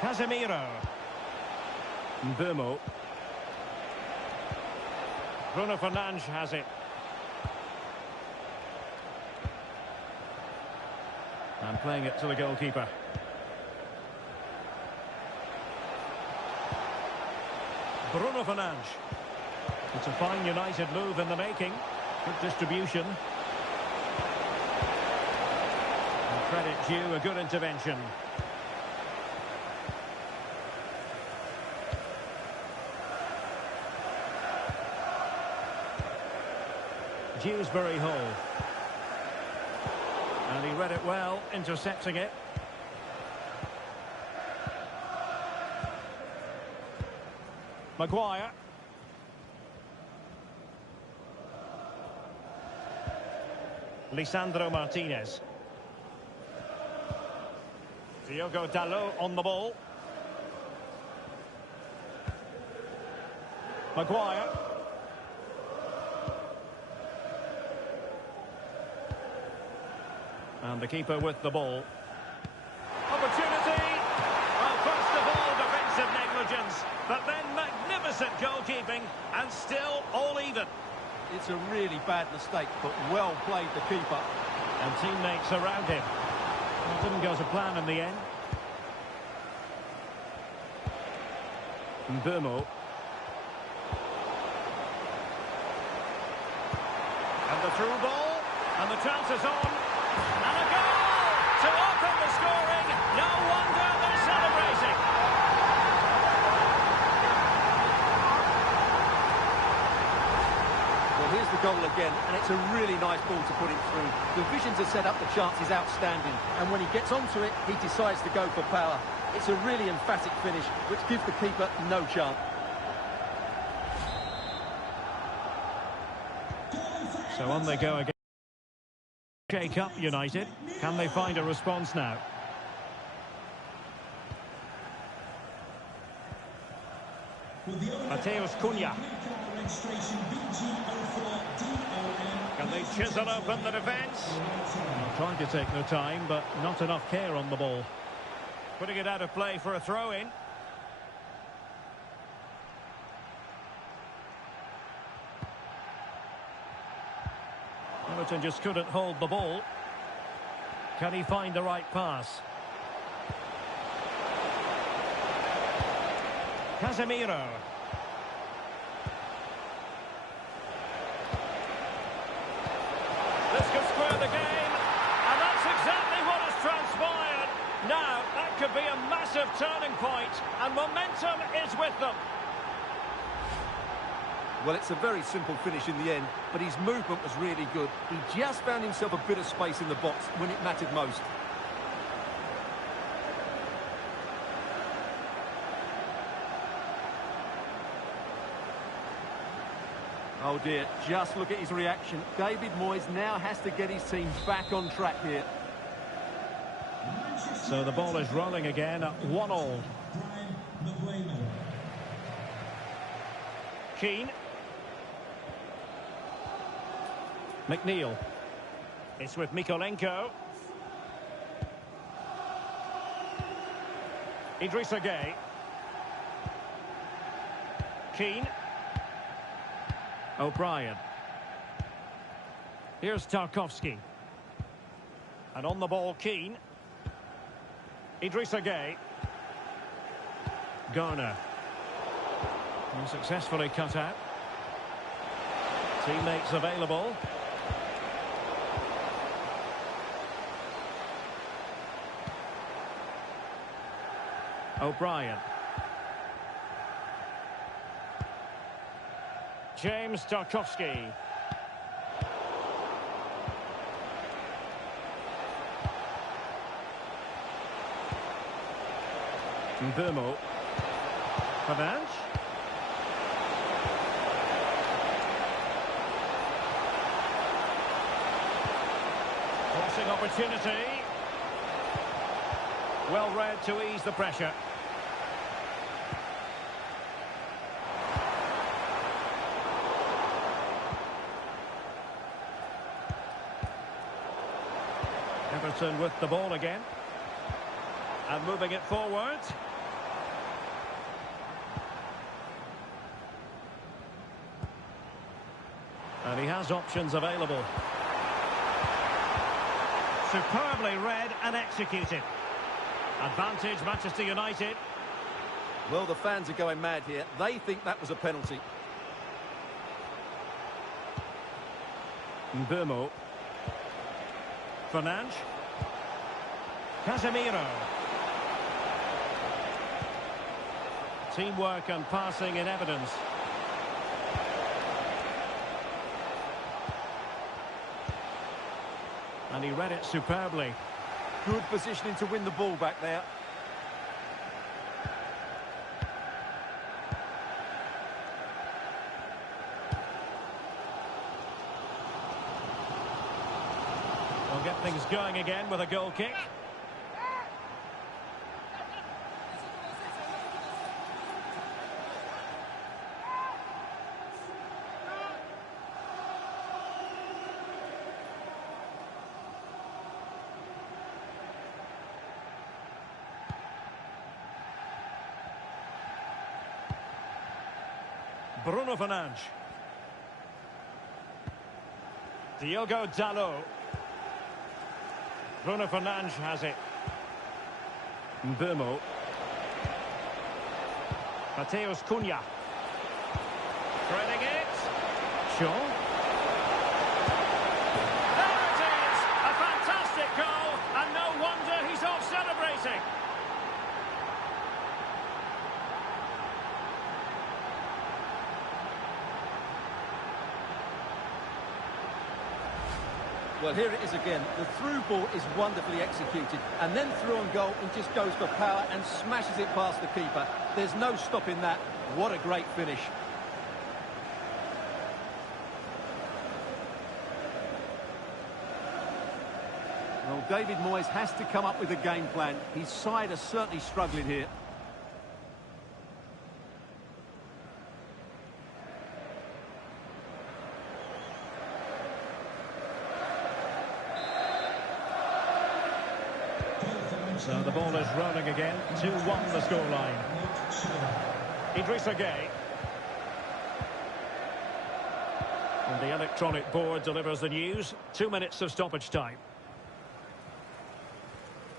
Casemiro. Mbeumo. Bruno Fernandes has it. And playing it to the goalkeeper. Bruno Fernandes. It's a fine United move in the making. Good distribution. And credit due, a good intervention. Dewsbury Hall. And he read it well, intercepting it. Maguire. Lisandro Martinez. Diogo Dalot on the ball. Maguire. And the keeper with the ball. Opportunity! Well, first of all, defensive negligence, but then magnificent goalkeeping, and still all even. It's a really bad mistake, but well played the keeper. And teammates around him. It didn't go to plan in the end. Mbeumo. And the through ball, and the chance is on. And a goal to open the scoring. No wonder they're celebrating. Well, here's the goal again, and it's a really nice ball to put it through. The vision to set up the chance is outstanding, and when he gets onto it, he decides to go for power. It's a really emphatic finish, which gives the keeper no chance. So on they go again. Shake up United. Can they find a response now? Mateus Cunha. Can they chisel open the defence? Trying to take their time, but not enough care on the ball. Putting it out of play for a throw-in. Everton just couldn't hold the ball. Can he find the right pass? Casemiro. This could square the game, and that's exactly what has transpired. Now, that could be a massive turning point, and momentum is with them. Well, it's a very simple finish in the end, but his movement was really good. He just found himself a bit of space in the box when it mattered most. Oh dear, just look at his reaction. David Moyes now has to get his team back on track here. So the ball is rolling again at 1-1. Keane. McNeil. It's with Mykolenko. Idrissa Gueye. Keane. O'Brien. Here's Tarkowski. And on the ball, Keane. Idrissa Gueye. Garner. And successfully cut out. Teammates available. O'Brien. James Tarkowski. Mbeumo. Fernandes. Crossing opportunity. Well read to ease the pressure. Everton with the ball again. And moving it forward. And he has options available. Superbly read and executed. Advantage Manchester United. Well, the fans are going mad here. They think that was a penalty. Mbeumo. Fernandes. Casemiro. Teamwork and passing in evidence. And he read it superbly. Good positioning to win the ball back there. We'll get things going again with a goal kick. Bruno Fernandes. Diogo Dalot. Bruno Fernandes has it. Mbeumo. Mateus Cunha. Threading it. Shaw. There it is! A fantastic goal, and no wonder he's off celebrating. Well, here it is again. The through ball is wonderfully executed. And then through on goal, he just goes for power and smashes it past the keeper. There's no stopping that. What a great finish. Well, David Moyes has to come up with a game plan. His side are certainly struggling here. So the ball is rolling again. 2-1 the scoreline. Idrissa Gueye. And the electronic board delivers the news. 2 minutes of stoppage time.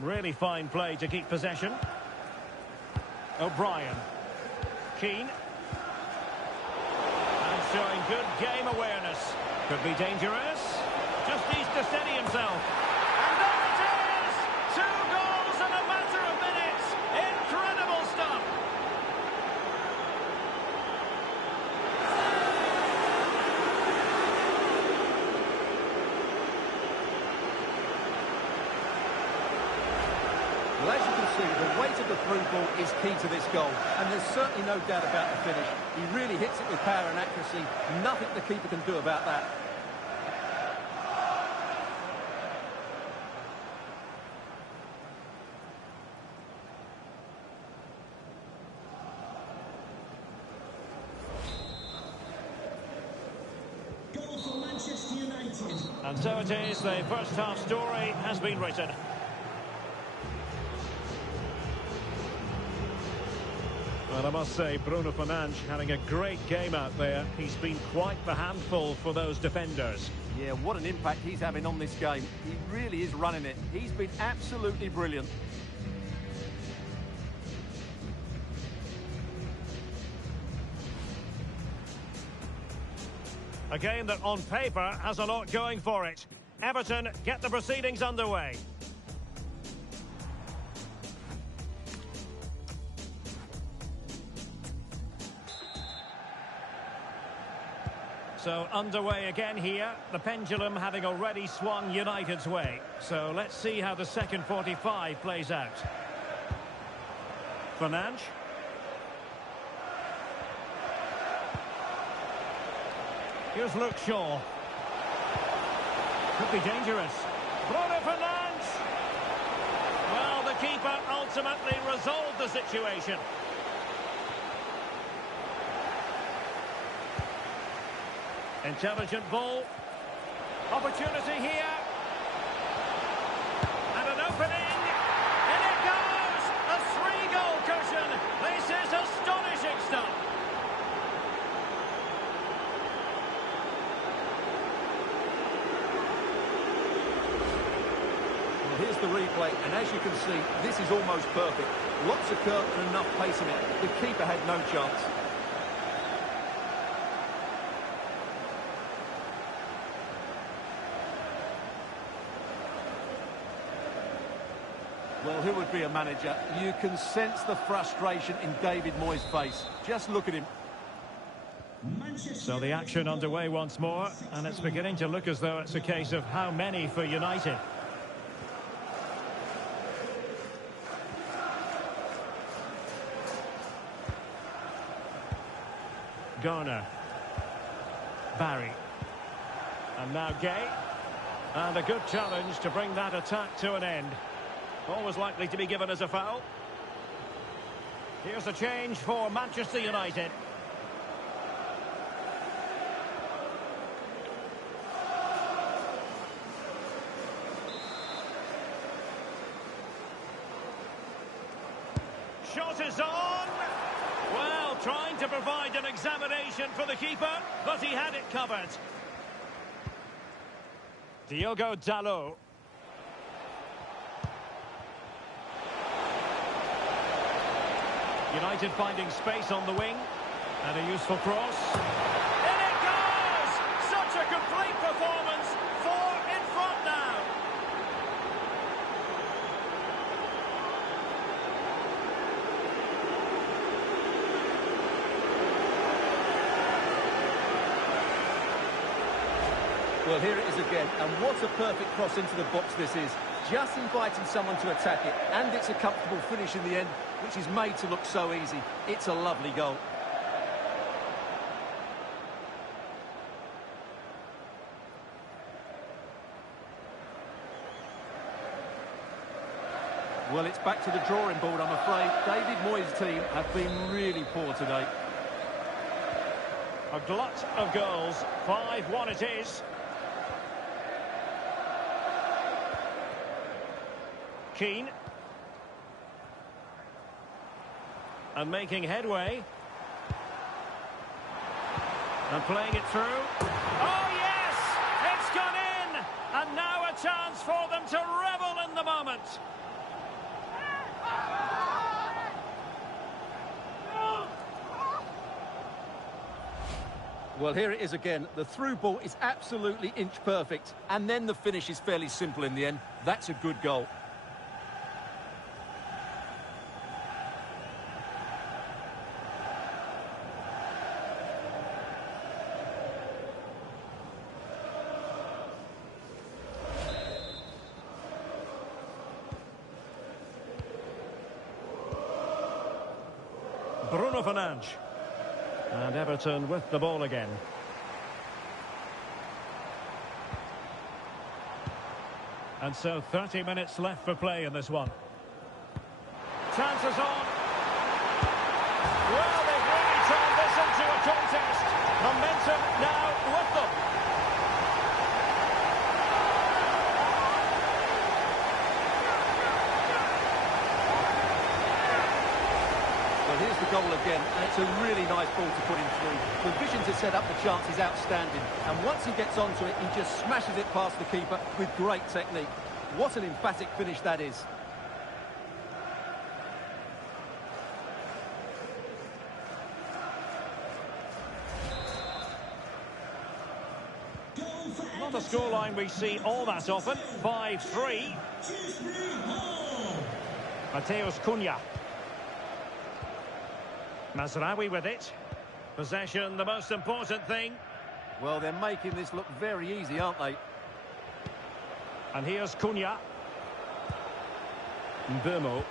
Really fine play to keep possession. O'Brien. Keane. And showing good game awareness. Could be dangerous. Just needs to steady himself. And there it is! 2 goals in a matter of minutes. Incredible stuff. Well, as you can see, the weight of the through ball is key to this goal, and there's certainly no doubt about the finish. He really hits it with power and accuracy. Nothing the keeper can do about that. Goal for Manchester United. And so it is, the first half story has been written. Well, I must say, Bruno Fernandes having a great game out there. He's been quite the handful for those defenders. Yeah, what an impact he's having on this game. He really is running it. He's been absolutely brilliant. A game that on paper has a lot going for it. Everton get the proceedings underway. So underway again here, the pendulum having already swung United's way. So let's see how the second 45 plays out. Fernandes. Here's Luke Shaw. Could be dangerous. Bruno Fernandes. Well, the keeper ultimately resolved the situation. Intelligent ball. Opportunity here. And an opening. In it goes! A 3-goal cushion. This is astonishing stuff. Well, here's the replay, and as you can see, this is almost perfect. Lots of curve and enough pace in it. The keeper had no chance. Well, who would be a manager? You can sense the frustration in David Moyes' face. Just look at him. So the action underway once more, and it's beginning to look as though it's a case of how many for United. Garner. Barry. And now Gay. And a good challenge to bring that attack to an end. Always likely to be given as a foul. Here's a change for Manchester United. Shot is on. Well, trying to provide an examination for the keeper, but he had it covered. Diogo Dalot. United finding space on the wing. And a useful cross. In it goes! Such a complete performance. 4 in front now. Well, here it is again, and what a perfect cross into the box this is. Just inviting someone to attack it, and it's a comfortable finish in the end, which is made to look so easy. It's a lovely goal. Well, it's back to the drawing board, I'm afraid. David Moyes' team have been really poor today. A glut of goals. 5-1 it is. Keane. And making headway. And playing it through. Oh, yes! It's gone in! And now a chance for them to revel in the moment. Well, here it is again. The through ball is absolutely inch perfect. And then the finish is fairly simple in the end. That's a good goal. Bruno Fernandes. And Everton with the ball again. And so 30 minutes left for play in this one. Chances on. Well, they've really turned this into a contest. Momentum now with them. Well, here's the goal again, and it's a really nice ball to put him through. The vision to set up the chance is outstanding, and once he gets onto it, he just smashes it past the keeper with great technique. What an emphatic finish that is. Not a scoreline we see all that often. 5-3. Mateus Cunha. Mazraoui with it. Possession, the most important thing. Well, they're making this look very easy, aren't they? And here's Cunha. Mbeumo.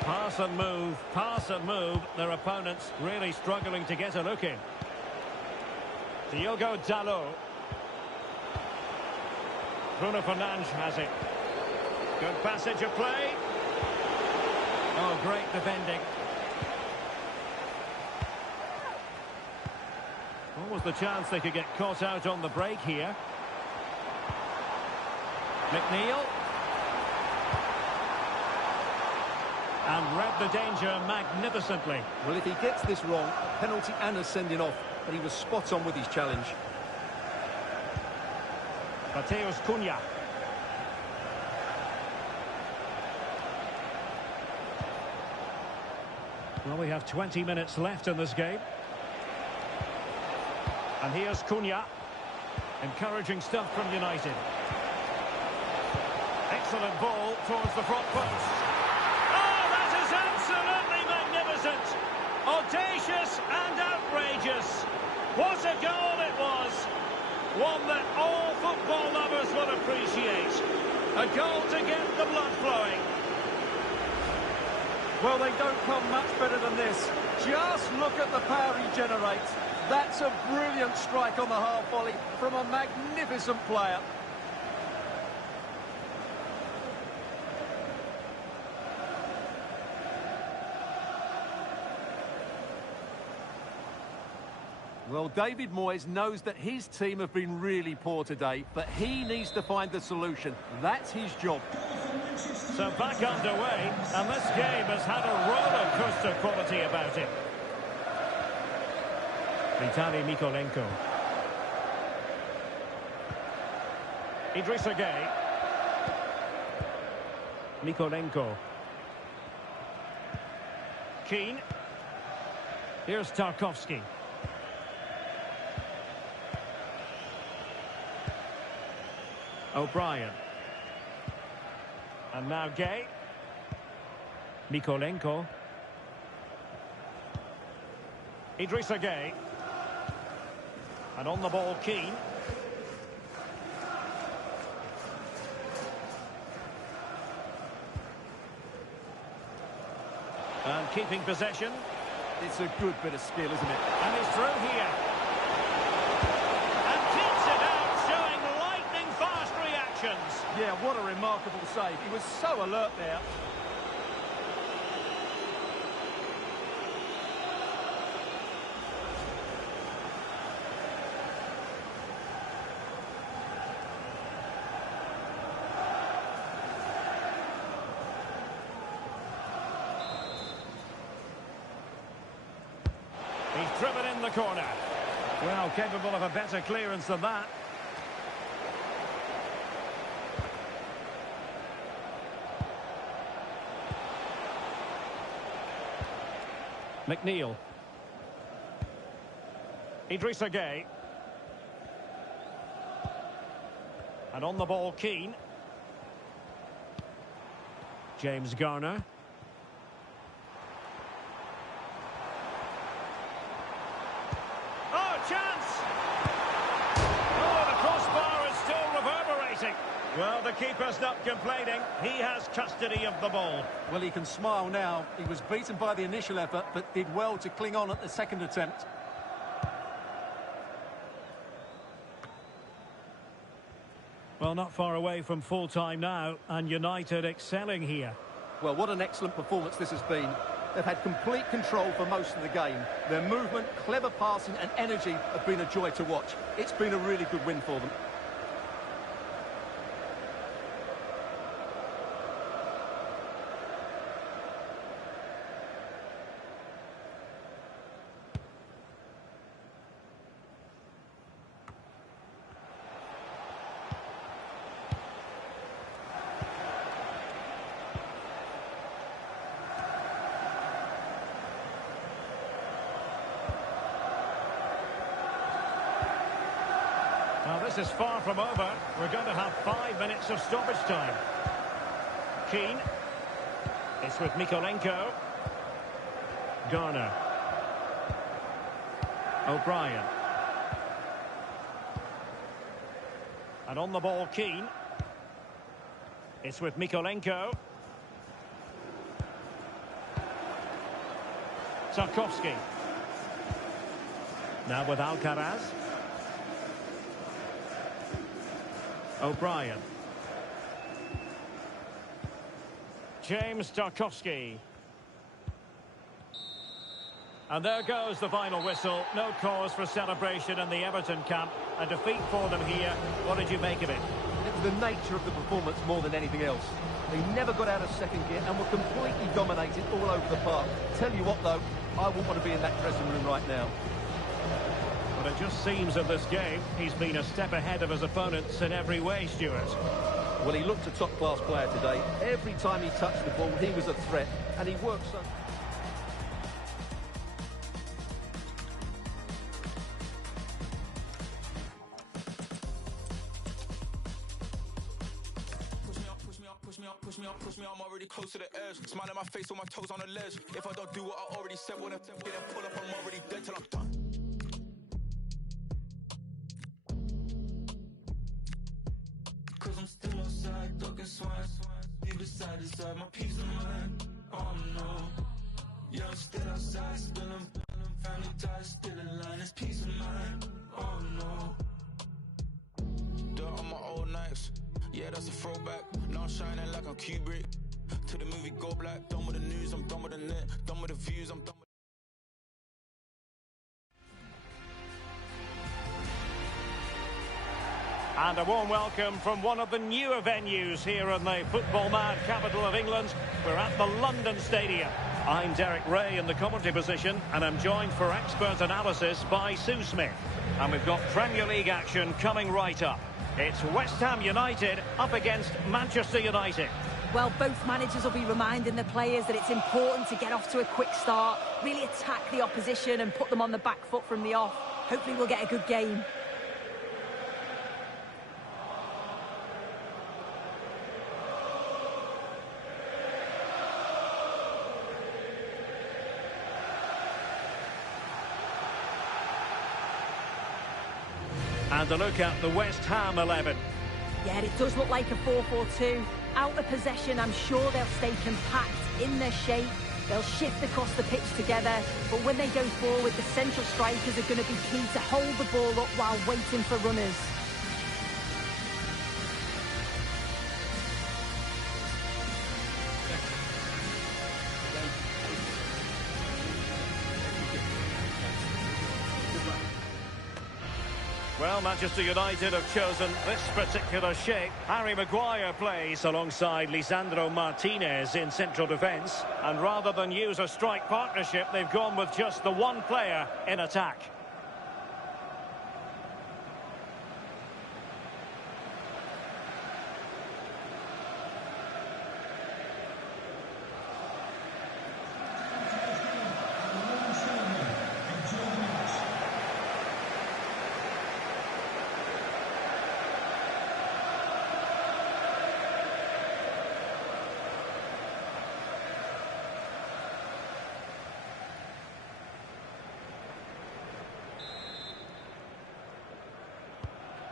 Pass and move, pass and move. Their opponents really struggling to get a look in. Diogo Dalot. Bruno Fernandes has it. Good passage of play. Oh, great defending. What was the chance they could get caught out on the break here? McNeil. And read the danger magnificently. Well, if he gets this wrong, a penalty and a sending off, but he was spot on with his challenge. Mateus Cunha. Well, we have 20 minutes left in this game. And here's Cunha. Encouraging stuff from United. Excellent ball towards the front post. Oh, that is absolutely magnificent. Audacious and outrageous. What a goal it was. One that all football lovers will appreciate. A goal to get the blood flowing. Well, they don't come much better than this. Just look at the power he generates. That's a brilliant strike on the half volley from a magnificent player. Well, David Moyes knows that his team have been really poor today, but he needs to find the solution. That's his job. So back underway, and this game has had a roller coaster quality about it. Vitaly Mykolenko. Idrissa Gueye. Mykolenko. Keane. Here's Tarkowski. O'Brien. And now Gueye. Mykolenko. Idrissa Gueye. And on the ball, Keane. And keeping possession. It's a good bit of skill, isn't it? And he's through here. And keeps it out, showing lightning-fast reactions. Yeah, what a remarkable save. He was so alert there. He's driven in the corner. Well, capable of a better clearance than that. McNeil. Idrissa Gueye. And on the ball, Keane. James Garner. Oh, chance! Oh, the crossbar is still reverberating. Well, the keeper's not complaining. He has custody of the ball. Well, he can smile now. He was beaten by the initial effort, but did well to cling on at the second attempt. Well, not far away from full-time now, and United excelling here. Well, what an excellent performance this has been. They've had complete control for most of the game. Their movement, clever passing and energy have been a joy to watch. It's been a really good win for them. Now, this is far from over. We're going to have 5 minutes of stoppage time. Keane. It's with Mykolenko. Garner. O'Brien. And on the ball, Keane. It's with Mykolenko. Tarkowski. Now with Alcaraz. O'Brien. James Tarkowski. And there goes the final whistle. No cause for celebration in the Everton camp. A defeat for them here. What did you make of it? It was the nature of the performance more than anything else. They never got out of second gear and were completely dominated all over the park. Tell you what, though, I wouldn't want to be in that dressing room right now. But it just seems in this game, he's been a step ahead of his opponents in every way, Stuart. Well, he looked a top-class player today. Every time he touched the ball, he was a threat, and he worked so... Push me, I'm already close to the edge. Smile in my face with my toes on the ledge. If I don't do what I already said, when I pull up, I'm already dead till I'm done. Cause I'm still outside, ducking swines. Be beside inside my peace of mind. Oh no. Yeah, I'm still outside, spilling family ties, still in line, it's peace of mind. Oh no. Dirt on my old nights. Yeah, that's a throwback. Now I'm shining like I'm Kubrick. To the movie go black. Done with the news, I'm done with the net. Done with the views, I'm done with... And a warm welcome from one of the newer venues here in the football-mad capital of England. We're at the London Stadium. I'm Derek Ray in the commentary position, and I'm joined for expert analysis by Sue Smith. And we've got Premier League action coming right up. It's West Ham United up against Manchester United. Well, both managers will be reminding the players that it's important to get off to a quick start, really attack the opposition and put them on the back foot from the off. Hopefully we'll get a good game. And a look at the West Ham 11. Yeah, it does look like a 4-4-2. Out of possession, I'm sure they'll stay compact in their shape. They'll shift across the pitch together. But when they go forward, the central strikers are going to be key to hold the ball up while waiting for runners. Well, Manchester United have chosen this particular shape. Harry Maguire plays alongside Lisandro Martinez in central defence. And rather than use a strike partnership, they've gone with just the one player in attack.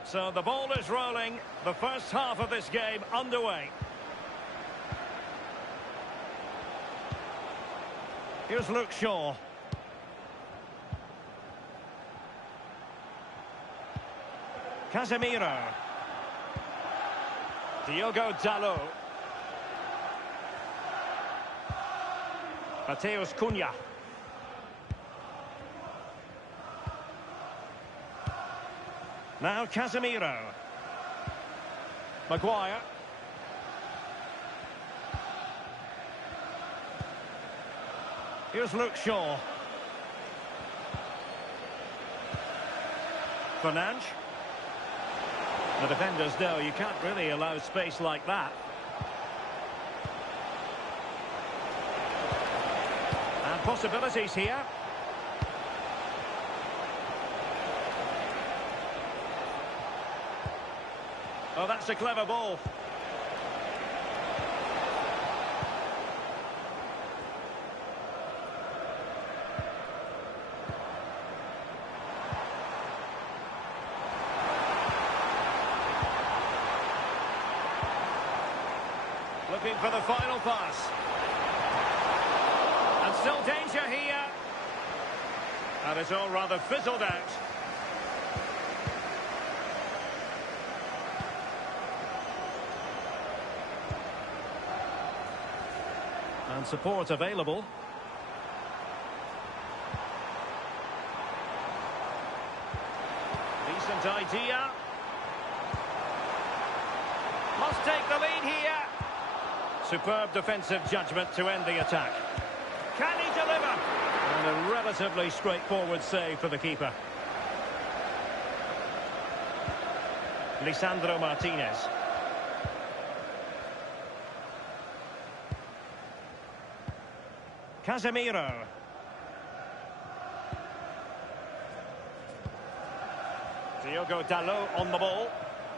So the ball is rolling. The first half of this game underway. Here's Luke Shaw. Casemiro. Diogo Dalot. Mateus Cunha. Now Casemiro. Maguire. Here's Luke Shaw. Fernandes. The defenders know you can't really allow space like that. And possibilities here. Oh, that's a clever ball. Looking for the final pass. And still danger here. And it's all rather fizzled out. And support available. Decent idea. Must take the lead here. Superb defensive judgment to end the attack. Can he deliver? And a relatively straightforward save for the keeper. Lisandro Martinez. Casemiro. Diogo Dalot on the ball.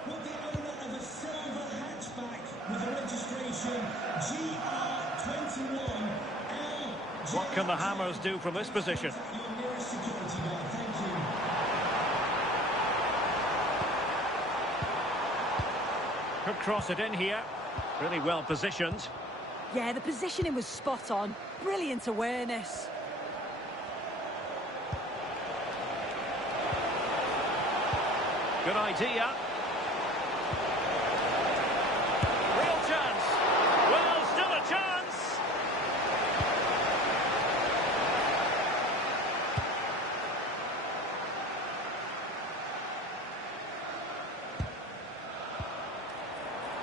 With the owner of a silver hatchback with the registration GR21L. What can the Hammers do from this position? Your nearest security guard, thank you. Could cross it in here. Really well positioned. Yeah, the positioning was spot on. Brilliant awareness. Good idea. Real chance. Well, still a chance.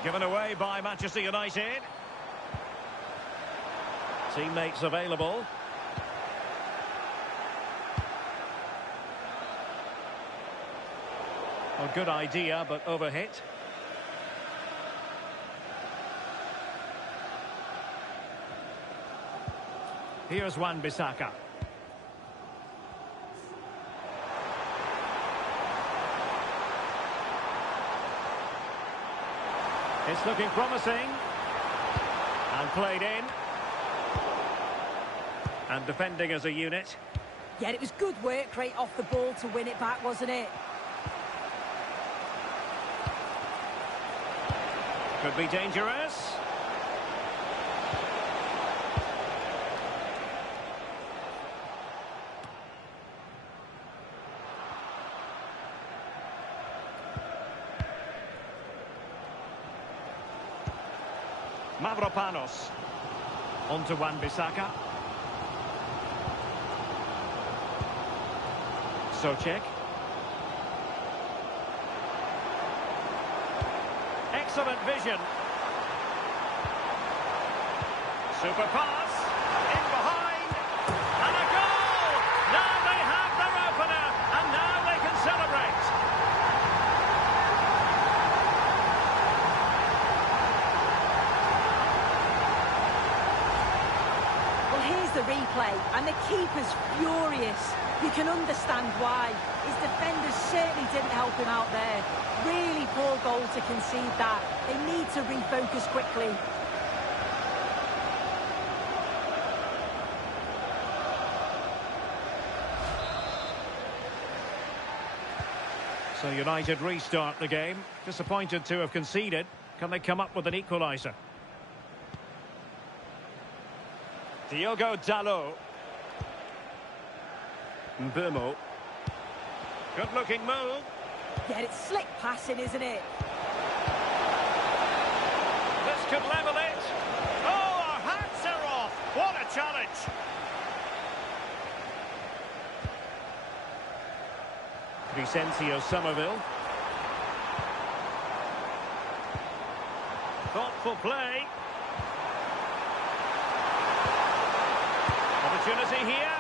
Given away by Manchester United. Teammates available. A good idea, but overhit. Here's Wan-Bissaka. It's looking promising. And played in. And defending as a unit. Yeah, it was good work right off the ball to win it back, wasn't it? Could be dangerous. Mavropanos. On to Wan-Bissaka. Souček. excellent vision. Super pass, in behind, and a goal! Now they have their opener, and now they can celebrate. Well, here's the replay, and the keeper's furious. You can understand why. His defenders certainly didn't help him out there. Really poor goal to concede that. They need to refocus quickly. So United restart the game. Disappointed to have conceded. Can they come up with an equaliser? Diogo Dalot. Mbeumo. Good-looking move. Yeah, it's slick passing, isn't it? This could level it. Oh, our hats are off. What a challenge. Vicencio Somerville. Thoughtful play. Opportunity here.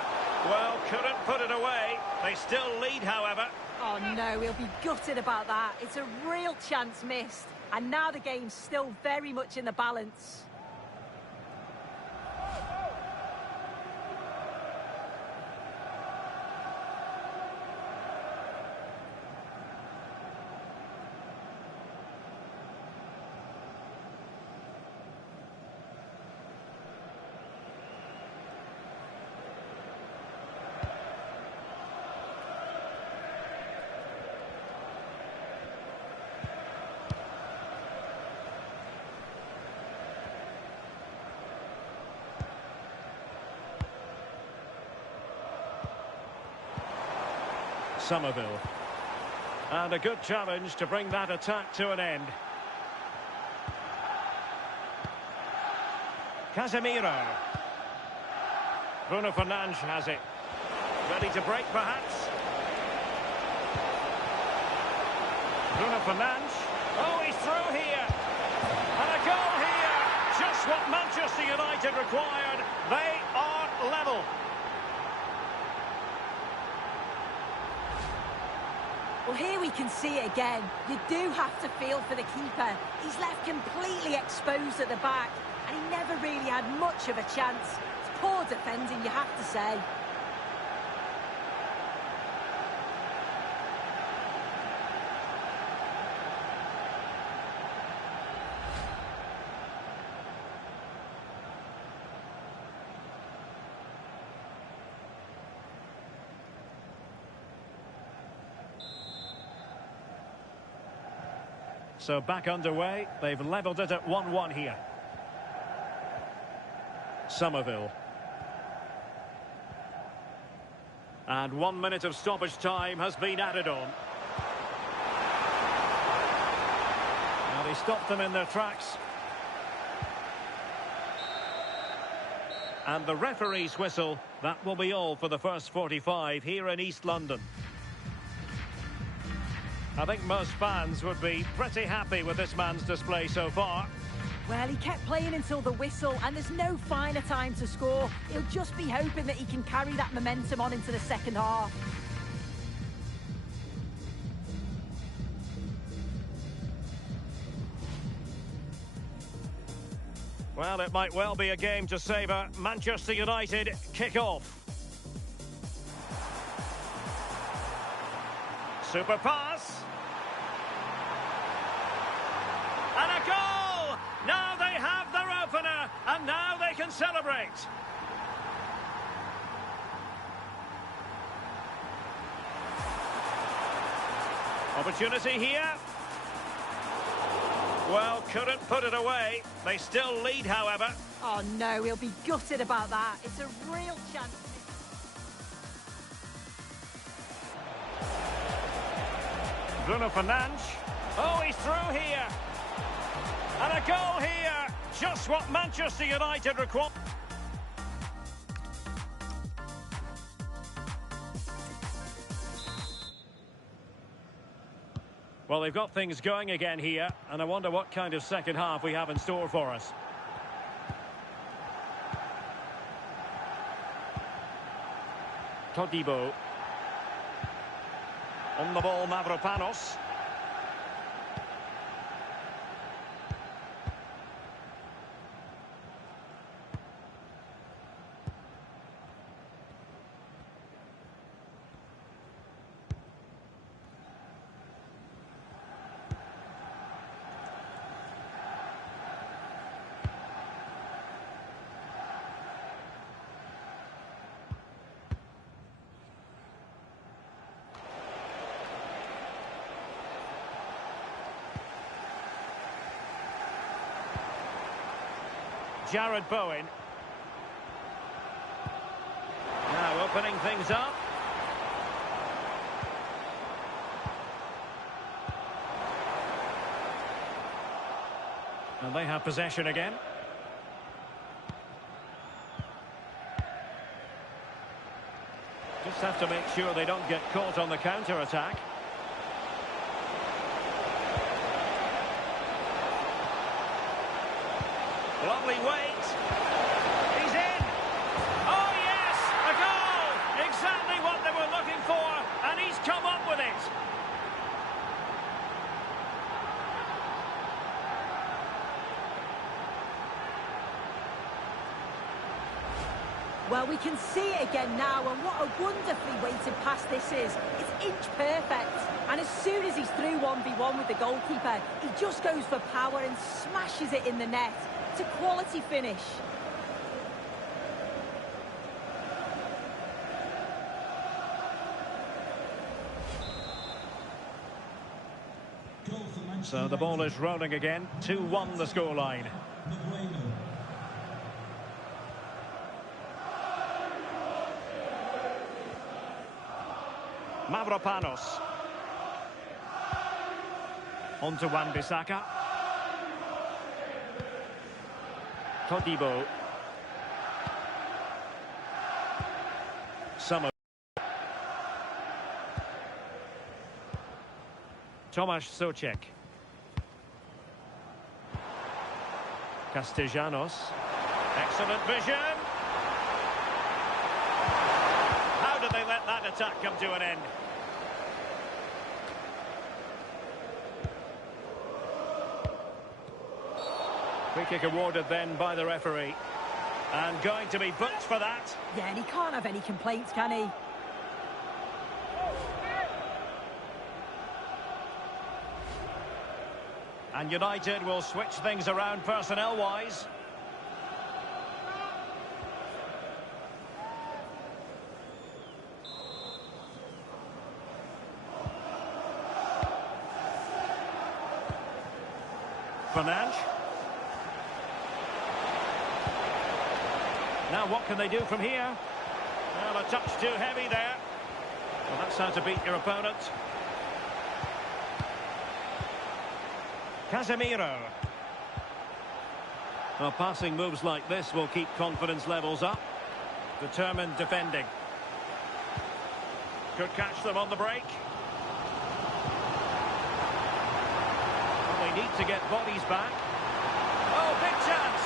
Well, couldn't put it away. They still lead, however. Oh no, he'll be gutted about that. It's a real chance missed. And now the game's still very much in the balance. Somerville. And a good challenge to bring that attack to an end. Casemiro. Bruno Fernandes has it. Ready to break, perhaps. Bruno Fernandes. Oh, he's through here. And a goal here. Just what Manchester United required. They are level. Well, here we can see it again. You do have to feel for the keeper. He's left completely exposed at the back, and he never really had much of a chance. It's poor defending, you have to say. So back underway. They've levelled it at 1-1 here. Somerville. And 1 minute of stoppage time has been added on. Now they stopped them in their tracks. And the referee's whistle, that will be all for the first 45 here in East London. I think most fans would be pretty happy with this man's display so far. Well, he kept playing until the whistle, and there's no finer time to score. He'll just be hoping that he can carry that momentum on into the second half. Well, it might well be a game to savour. Manchester United kick off. Super pass. And a goal! Now they have their opener, and now they can celebrate. Opportunity here. Well, couldn't put it away. They still lead, however. Oh no, he'll be gutted about that. It's a real chance. Bruno Fernandes. Oh, he's through here. And a goal here. Just what Manchester United require. Well, they've got things going again here, and I wonder what kind of second half we have in store for us. Todibo. On the ball, Mavropanos. Jared Bowen. Now opening things up. And they have possession again. Just have to make sure they don't get caught on the counter-attack. Lovely weight. He's in. Oh, yes! A goal! Exactly what they were looking for, and he's come up with it. Well, we can see it again now, and what a wonderfully weighted pass this is. It's inch perfect. And as soon as he's through 1v1 with the goalkeeper, he just goes for power and smashes it in the net. It's a quality finish. So the ball is rolling again. 2-1 the scoreline. Mavropanos. On to Wan-Bissaka. Todibo. Summer. Tomasz Souček. Castellanos. Excellent vision. How did they let that attack come to an end? Free kick awarded then by the referee. And going to be booked for that. Yeah, and he can't have any complaints, can he? And United will switch things around personnel-wise. Fernandes. Now what can they do from here? Well, a touch too heavy there. Well, that's how to beat your opponent. Casemiro. Well, passing moves like this will keep confidence levels up. Determined defending. Could catch them on the break. Well, they need to get bodies back. Oh, big chance!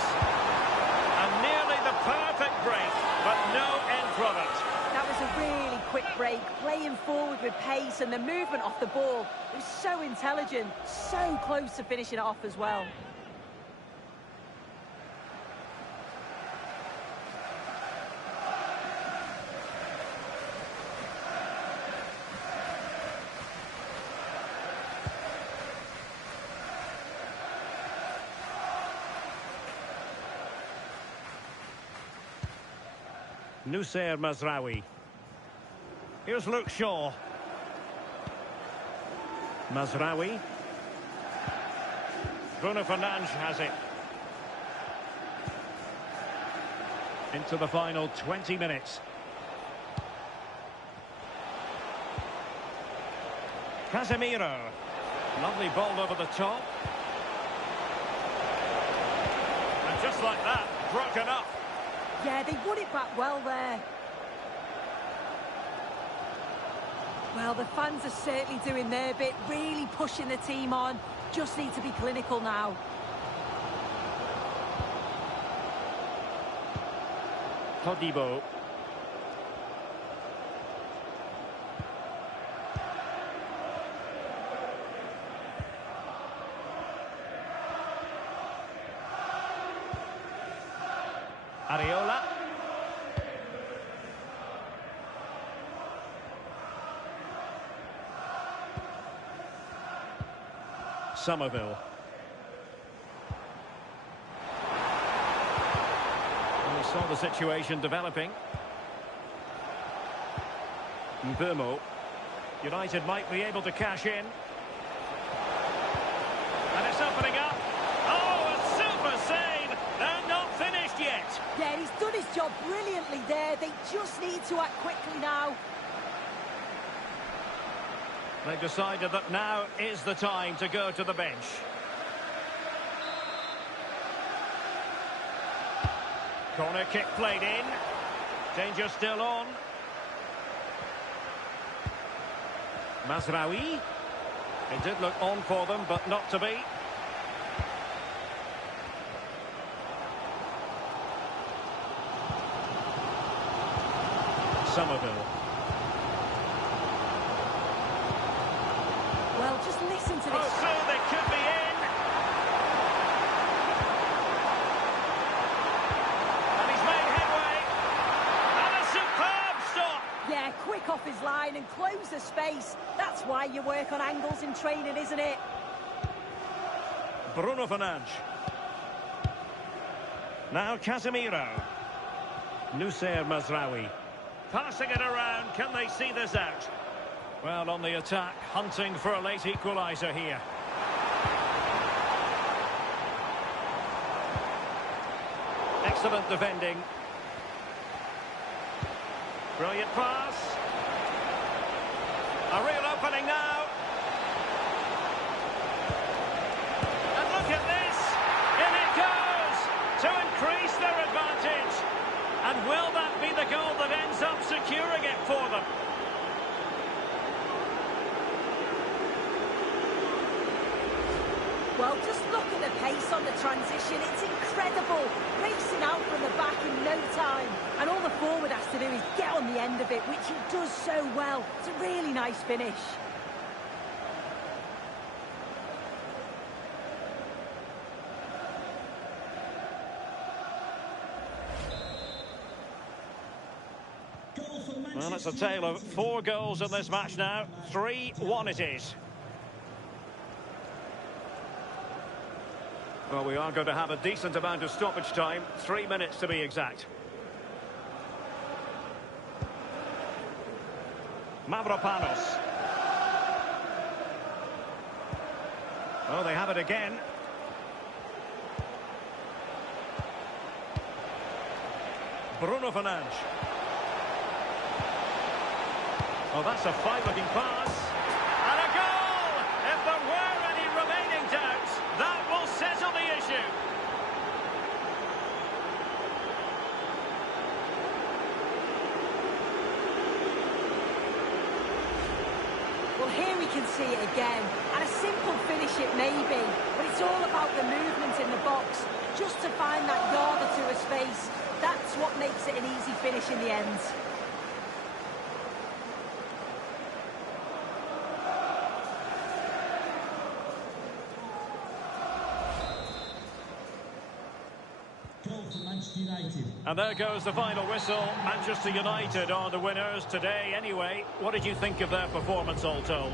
And nearly the perfect break, but no end from it. That was a really quick break, playing forward with pace, and the movement off the ball was so intelligent, so close to finishing it off as well. Noussair Mazraoui. Here's Luke Shaw. Mazraoui. Bruno Fernandes has it. Into the final 20 minutes. Casemiro. Lovely ball over the top. And just like that, broken up. Yeah, they won it back well there. Well, the fans are certainly doing their bit, really pushing the team on. Just need to be clinical now. Todibo. Areola. Somerville. We saw the situation developing. Mbomo. United might be able to cash in. And it's opening up. Oh, a super save! They're not finished yet. Yeah, he's done his job brilliantly there. They just need to act quickly now. They've decided that now is the time to go to the bench. Corner kick played in. Danger still on. Mazraoui. It did look on for them, but not to be. Somerville. Well, just listen to this. Oh, so they could be in. And he's made headway. And a superb stop. Yeah, quick off his line and close the space. That's why you work on angles in training, isn't it? Bruno Fernandes. Now Casemiro. Noussair Mazraoui. Passing it around. Can they see this out? Well, on the attack, hunting for a late equaliser here. Excellent defending. Brilliant pass. A real opening now. And look at this. In it goes to increase their advantage. And will that be the goal that ends up securing it for them? Well, just look at the pace on the transition. It's incredible. Racing out from the back in no time. And all the forward has to do is get on the end of it, which he does so well. It's a really nice finish. Well, it's a tale of 4 goals in this match now. 3-1 it is. Well, we are going to have a decent amount of stoppage time. 3 minutes to be exact. Mavropanos. Oh, they have it again. Bruno Fernandes. Oh, that's a fine-looking pass. And a goal! If there were any remaining doubts, that will settle the issue. Well, here we can see it again. And a simple finish it may be, but it's all about the movement in the box. Just to find that yard or two of space, that's what makes it an easy finish in the end. And there goes the final whistle. Manchester United are the winners today anyway. What did you think of their performance all told?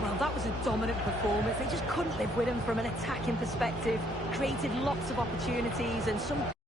Well, that was a dominant performance. They just couldn't live with them from an attacking perspective. Created lots of opportunities and some